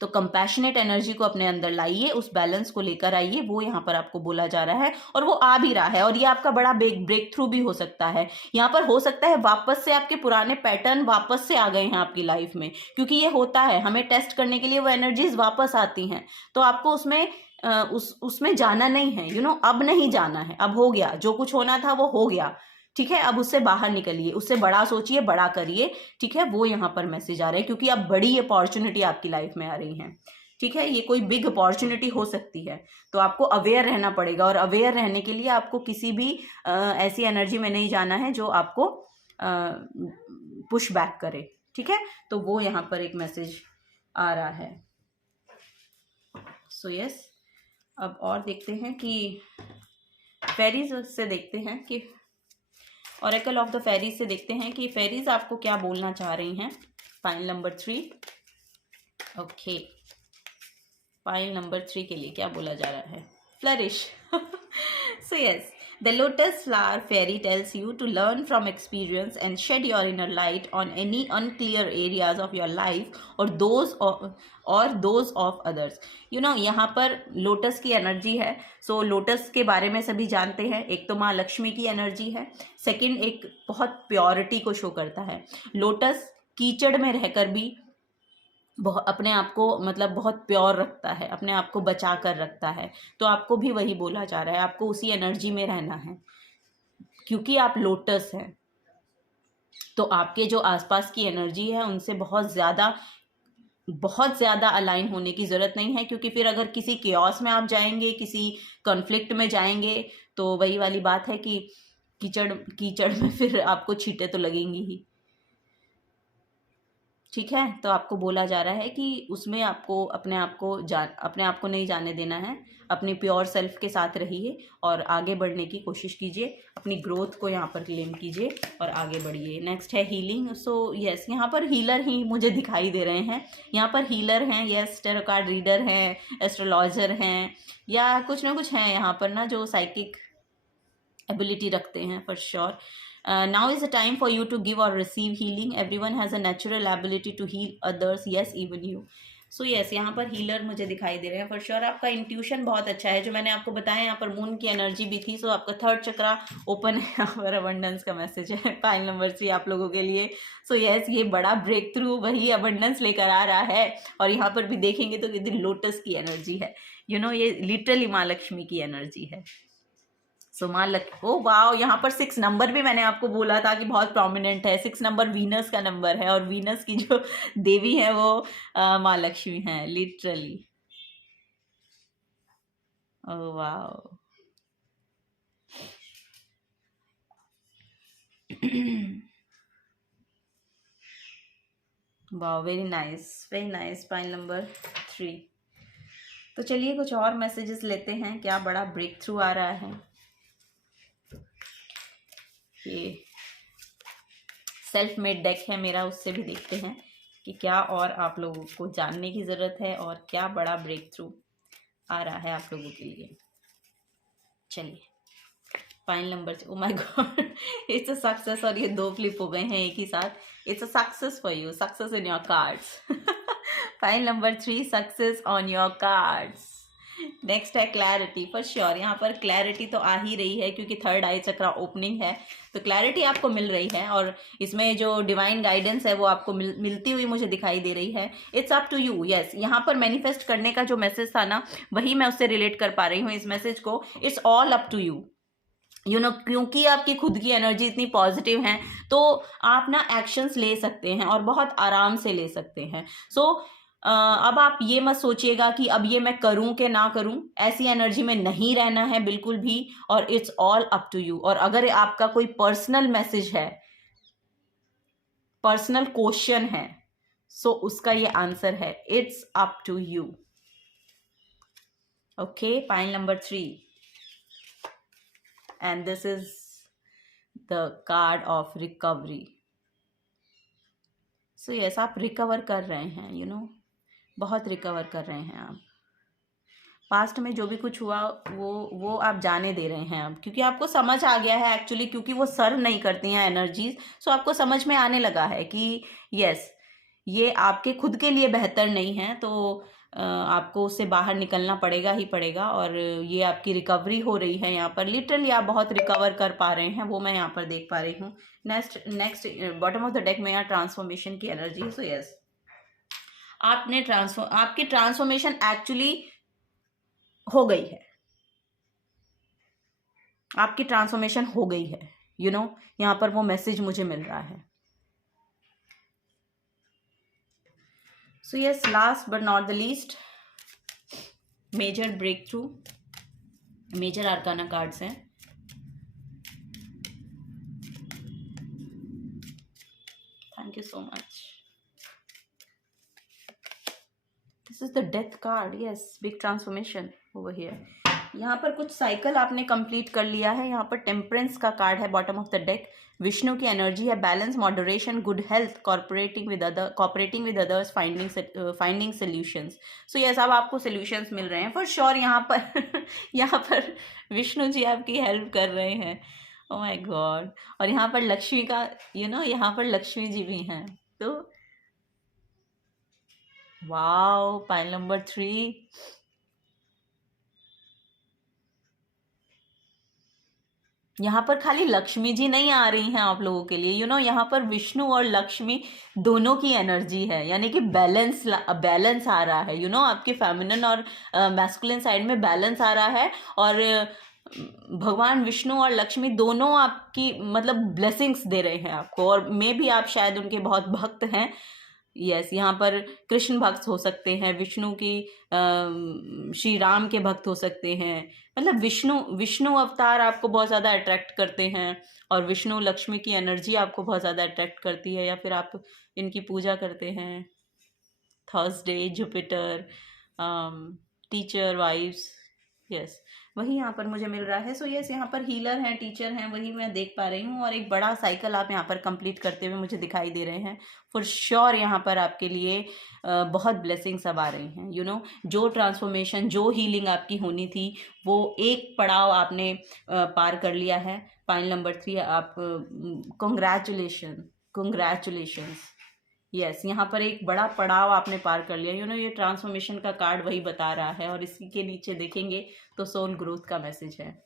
तो कंपैशनेट एनर्जी को अपने अंदर लाइए, उस बैलेंस को लेकर आइए, वो यहाँ पर आपको बोला जा रहा है और वो आ भी रहा है। और ये आपका बड़ा ब्रेक थ्रू भी हो सकता है। यहाँ पर हो सकता है वापस से आपके पुराने पैटर्न वापस से आ गए हैं आपकी लाइफ में, क्योंकि ये होता है, हमें टेस्ट करने के लिए वो एनर्जीज वापस आती हैं। तो आपको उसमें जाना नहीं है, अब नहीं जाना है, अब हो गया, जो कुछ होना था वो हो गया, ठीक है। अब उससे बाहर निकलिए, उससे बड़ा सोचिए, बड़ा करिए, ठीक है। वो यहाँ पर मैसेज आ रहा है, क्योंकि अब बड़ी अपॉर्चुनिटी आपकी लाइफ में आ रही है, ठीक है। ये कोई बिग अपॉर्चुनिटी हो सकती है, तो आपको अवेयर रहना पड़ेगा और अवेयर रहने के लिए आपको किसी भी ऐसी एनर्जी में नहीं जाना है जो आपको पुश बैक करे, ठीक है। तो वो यहाँ पर एक मैसेज आ रहा है। सो यस, अब और देखते हैं कि फेरीज से देखते हैं कि ऑरेकल ऑफ द फेरीज से देखते हैं कि फेरीज आपको क्या बोलना चाह रही हैं। Pile number 3, okay, pile number 3 के लिए क्या बोला जा रहा है? Flourish. So yes, the lotus flower fairy tells you to learn from experience and shed your inner light on any unclear areas of your life or those of others. यहाँ पर lotus की एनर्जी है। सो lotus के बारे में सभी जानते हैं, एक तो माँ लक्ष्मी की एनर्जी है, सेकंड एक बहुत प्योरिटी को शो करता है। लोटस कीचड़ में रहकर भी अपने आप को बहुत प्योर रखता है, अपने आप को बचा कर रखता है। तो आपको भी वही बोला जा रहा है, आपको उसी एनर्जी में रहना है, क्योंकि आप लोटस हैं। तो आपके जो आसपास की एनर्जी है उनसे बहुत ज़्यादा अलाइन होने की ज़रूरत नहीं है, क्योंकि फिर अगर किसी केओस में आप जाएंगे, किसी कॉन्फ्लिक्ट में जाएंगे, तो वही वाली बात है कि कीचड़ में फिर आपको छींटे तो लगेंगी ही, ठीक है। तो आपको बोला जा रहा है कि उसमें आपको अपने आप को नहीं जाने देना है, अपनी प्योर सेल्फ के साथ रहिए और आगे बढ़ने की कोशिश कीजिए, अपनी ग्रोथ को यहाँ पर क्लेम कीजिए और आगे बढ़िए। नेक्स्ट है हीलिंग। सो यस, यहाँ पर हीलर ही मुझे दिखाई दे रहे हैं। यहाँ पर हीलर हैं, यस, टैरो कार्ड रीडर हैं, एस्ट्रोलॉजर हैं, या कुछ ना कुछ हैं यहाँ पर ना जो साइकिक एबिलिटी रखते हैं, for sure. Now is the time for you to give or receive healing. Everyone has a natural ability to heal others. Yes, even you. So yes, यहाँ पर हीलर मुझे दिखाई दे रहे हैं, फॉर श्योर। आपका intuition बहुत अच्छा है, जो मैंने आपको बताया। यहाँ पर मून की एनर्जी भी थी, सो आपका थर्ड चक्रा ओपन है। यहाँ पर अबंडेंस का मैसेज है, पाइल नंबर 3 आप लोगों के लिए। सो यस, ये बड़ा ब्रेक थ्रू वही अबंडेंस लेकर आ रहा है। और यहाँ पर भी देखेंगे तो ये लोटस की एनर्जी है, ये लिटरली माँ लक्ष्मी की एनर्जी है। सो माँ लक्ष्मी, ओ वाह, यहाँ पर 6 नंबर भी मैंने आपको बोला था कि बहुत प्रोमिनेंट है। 6 नंबर वीनस का नंबर है और वीनस की जो देवी है वो माँ लक्ष्मी है लिटरली। ओ वाह। वाह, very nice, very nice. Pile number 3। तो चलिए कुछ और मैसेजेस लेते हैं, क्या बड़ा ब्रेक थ्रू आ रहा है। ये सेल्फ मेड डेक है मेरा, उससे भी देखते हैं कि क्या और आप लोगों को जानने की ज़रूरत है और क्या बड़ा ब्रेक थ्रू आ रहा है आप लोगों के लिए। चलिए file number, O my God, it's a success, और ये 2 फ्लिप हो गए हैं एक ही साथ। It's a success for you, success in your cards. File number 3, success on your cards. Next है क्लैरिटी, फॉर श्योर। यहाँ पर क्लैरिटी तो आ ही रही है क्योंकि थर्ड आई चक्रा ओपनिंग है, तो क्लैरिटी आपको मिल रही है और इसमें जो डिवाइन गाइडेंस है वो आपको मिलती हुई मुझे दिखाई दे रही है। It's up to you. Yes, यहाँ पर मैनिफेस्ट करने का जो मैसेज था ना, वही मैं उससे रिलेट कर पा रही हूँ इस मैसेज को। It's all up to you, you know, क्योंकि आपकी खुद की एनर्जी इतनी पॉजिटिव है तो आप ना एक्शंस ले सकते हैं और बहुत आराम से ले सकते हैं। सो अब आप ये मत सोचिएगा कि अब ये मैं करूं कि ना करूं, ऐसी एनर्जी में नहीं रहना है बिल्कुल भी। और it's all up to you. और अगर आपका कोई पर्सनल मैसेज है, पर्सनल क्वेश्चन है, सो उसका ये आंसर है, it's up to you. Okay, pile number 3, and this is the card of recovery. So yes, आप रिकवर कर रहे हैं, यू नो, बहुत रिकवर कर रहे हैं आप। पास्ट में जो भी कुछ हुआ वो आप जाने दे रहे हैं अब, क्योंकि आपको समझ आ गया है एक्चुअली, क्योंकि वो सर्व नहीं करती हैं एनर्जीज। सो आपको समझ में आने लगा है कि यस, ये आपके खुद के लिए बेहतर नहीं है, तो आपको उससे बाहर निकलना पड़ेगा ही पड़ेगा। और ये आपकी रिकवरी हो रही है यहाँ पर, लिटरली आप बहुत रिकवर कर पा रहे हैं, वो मैं यहाँ पर देख पा रही हूँ। Next bottom of the deck में यहाँ ट्रांसफॉर्मेशन की एनर्जी है। सो यस, आपकी ट्रांसफॉर्मेशन एक्चुअली हो गई है, आपकी ट्रांसफॉर्मेशन हो गई है, यू नो, यहाँ पर वो मैसेज मुझे मिल रहा है। So yes, last but not the least, major breakthrough, major arcana cards हैं। Thank you so much. This is the death card. Yes, big transformation over here. यहाँ पर कुछ साइकिल आपने कंप्लीट कर लिया है। यहाँ पर टेम्परेंस का कार्ड है bottom of the deck. Vishnu की एनर्जी है, balance, moderation, good health, cooperating with others, finding solutions. So yes, अब आपको सॉल्यूशंस मिल रहे हैं फॉर श्योर। यहाँ पर यहाँ पर विष्णु जी आपकी हेल्प कर रहे हैं। ओह माय गॉड। और यहाँ पर लक्ष्मी का, यू नो, यहाँ पर लक्ष्मी जी भी हैं। तो वाओ, पाइल नंबर 3। यहाँ पर खाली लक्ष्मी जी नहीं आ रही हैं आप लोगों के लिए, यू नो, यहाँ पर विष्णु और लक्ष्मी दोनों की एनर्जी है, यानी कि बैलेंस आ रहा है, यू नो, आपके फेमिनिन और मैस्कुलिन साइड में बैलेंस आ रहा है। और भगवान विष्णु और लक्ष्मी दोनों आपकी मतलब ब्लेसिंग्स दे रहे हैं आपको। और मे भी आप शायद उनके बहुत भक्त हैं। यस, यहाँ पर कृष्ण भक्त हो सकते हैं, विष्णु की श्री राम के भक्त हो सकते हैं। मतलब विष्णु अवतार आपको बहुत ज़्यादा अट्रैक्ट करते हैं और विष्णु लक्ष्मी की एनर्जी आपको बहुत ज़्यादा अट्रैक्ट करती है, या फिर आप इनकी पूजा करते हैं। Thursday, Jupiter, teacher vibes, yes, वही यहाँ पर मुझे मिल रहा है। सो यस, यहाँ पर हीलर हैं, टीचर हैं, वही मैं देख पा रही हूँ। और एक बड़ा साइकिल आप यहाँ पर कंप्लीट करते हुए मुझे दिखाई दे रहे हैं। फॉर श्योर यहाँ पर आपके लिए बहुत ब्लेसिंग्स अब आ रही हैं, यू नो। जो ट्रांसफॉर्मेशन, जो हीलिंग आपकी होनी थी, वो एक पड़ाव आपने पार कर लिया है। पाइल नंबर 3, आप कंग्रेचुलेशंस। यस, यहाँ पर एक बड़ा पड़ाव आपने पार कर लिया, यू नो। ये ट्रांसफॉर्मेशन का कार्ड वही बता रहा है। और इसी के नीचे देखेंगे तो सोल ग्रोथ का मैसेज है।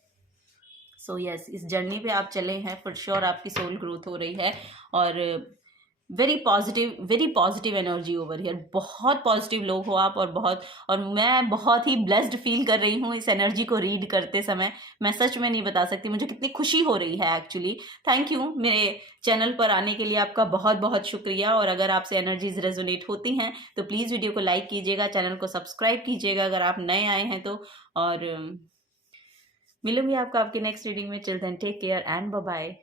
सो यस, इस जर्नी पे आप चले हैं, फॉर श्योर आपकी सोल ग्रोथ हो रही है। और very positive energy over here. बहुत पॉजिटिव लोग हो आप, और मैं बहुत ही ब्लेस्ड फील कर रही हूँ इस एनर्जी को रीड करते समय। मैं सच में नहीं बता सकती मुझे कितनी खुशी हो रही है एक्चुअली। थैंक यू मेरे चैनल पर आने के लिए, आपका बहुत बहुत शुक्रिया। और अगर आपसे एनर्जीज रेजोनेट होती हैं तो प्लीज़ वीडियो को लाइक कीजिएगा, चैनल को सब्सक्राइब कीजिएगा अगर आप नए आए हैं तो। और मिलूंगी आपको आपकी नेक्स्ट रीडिंग में। Till then take care and bye bye.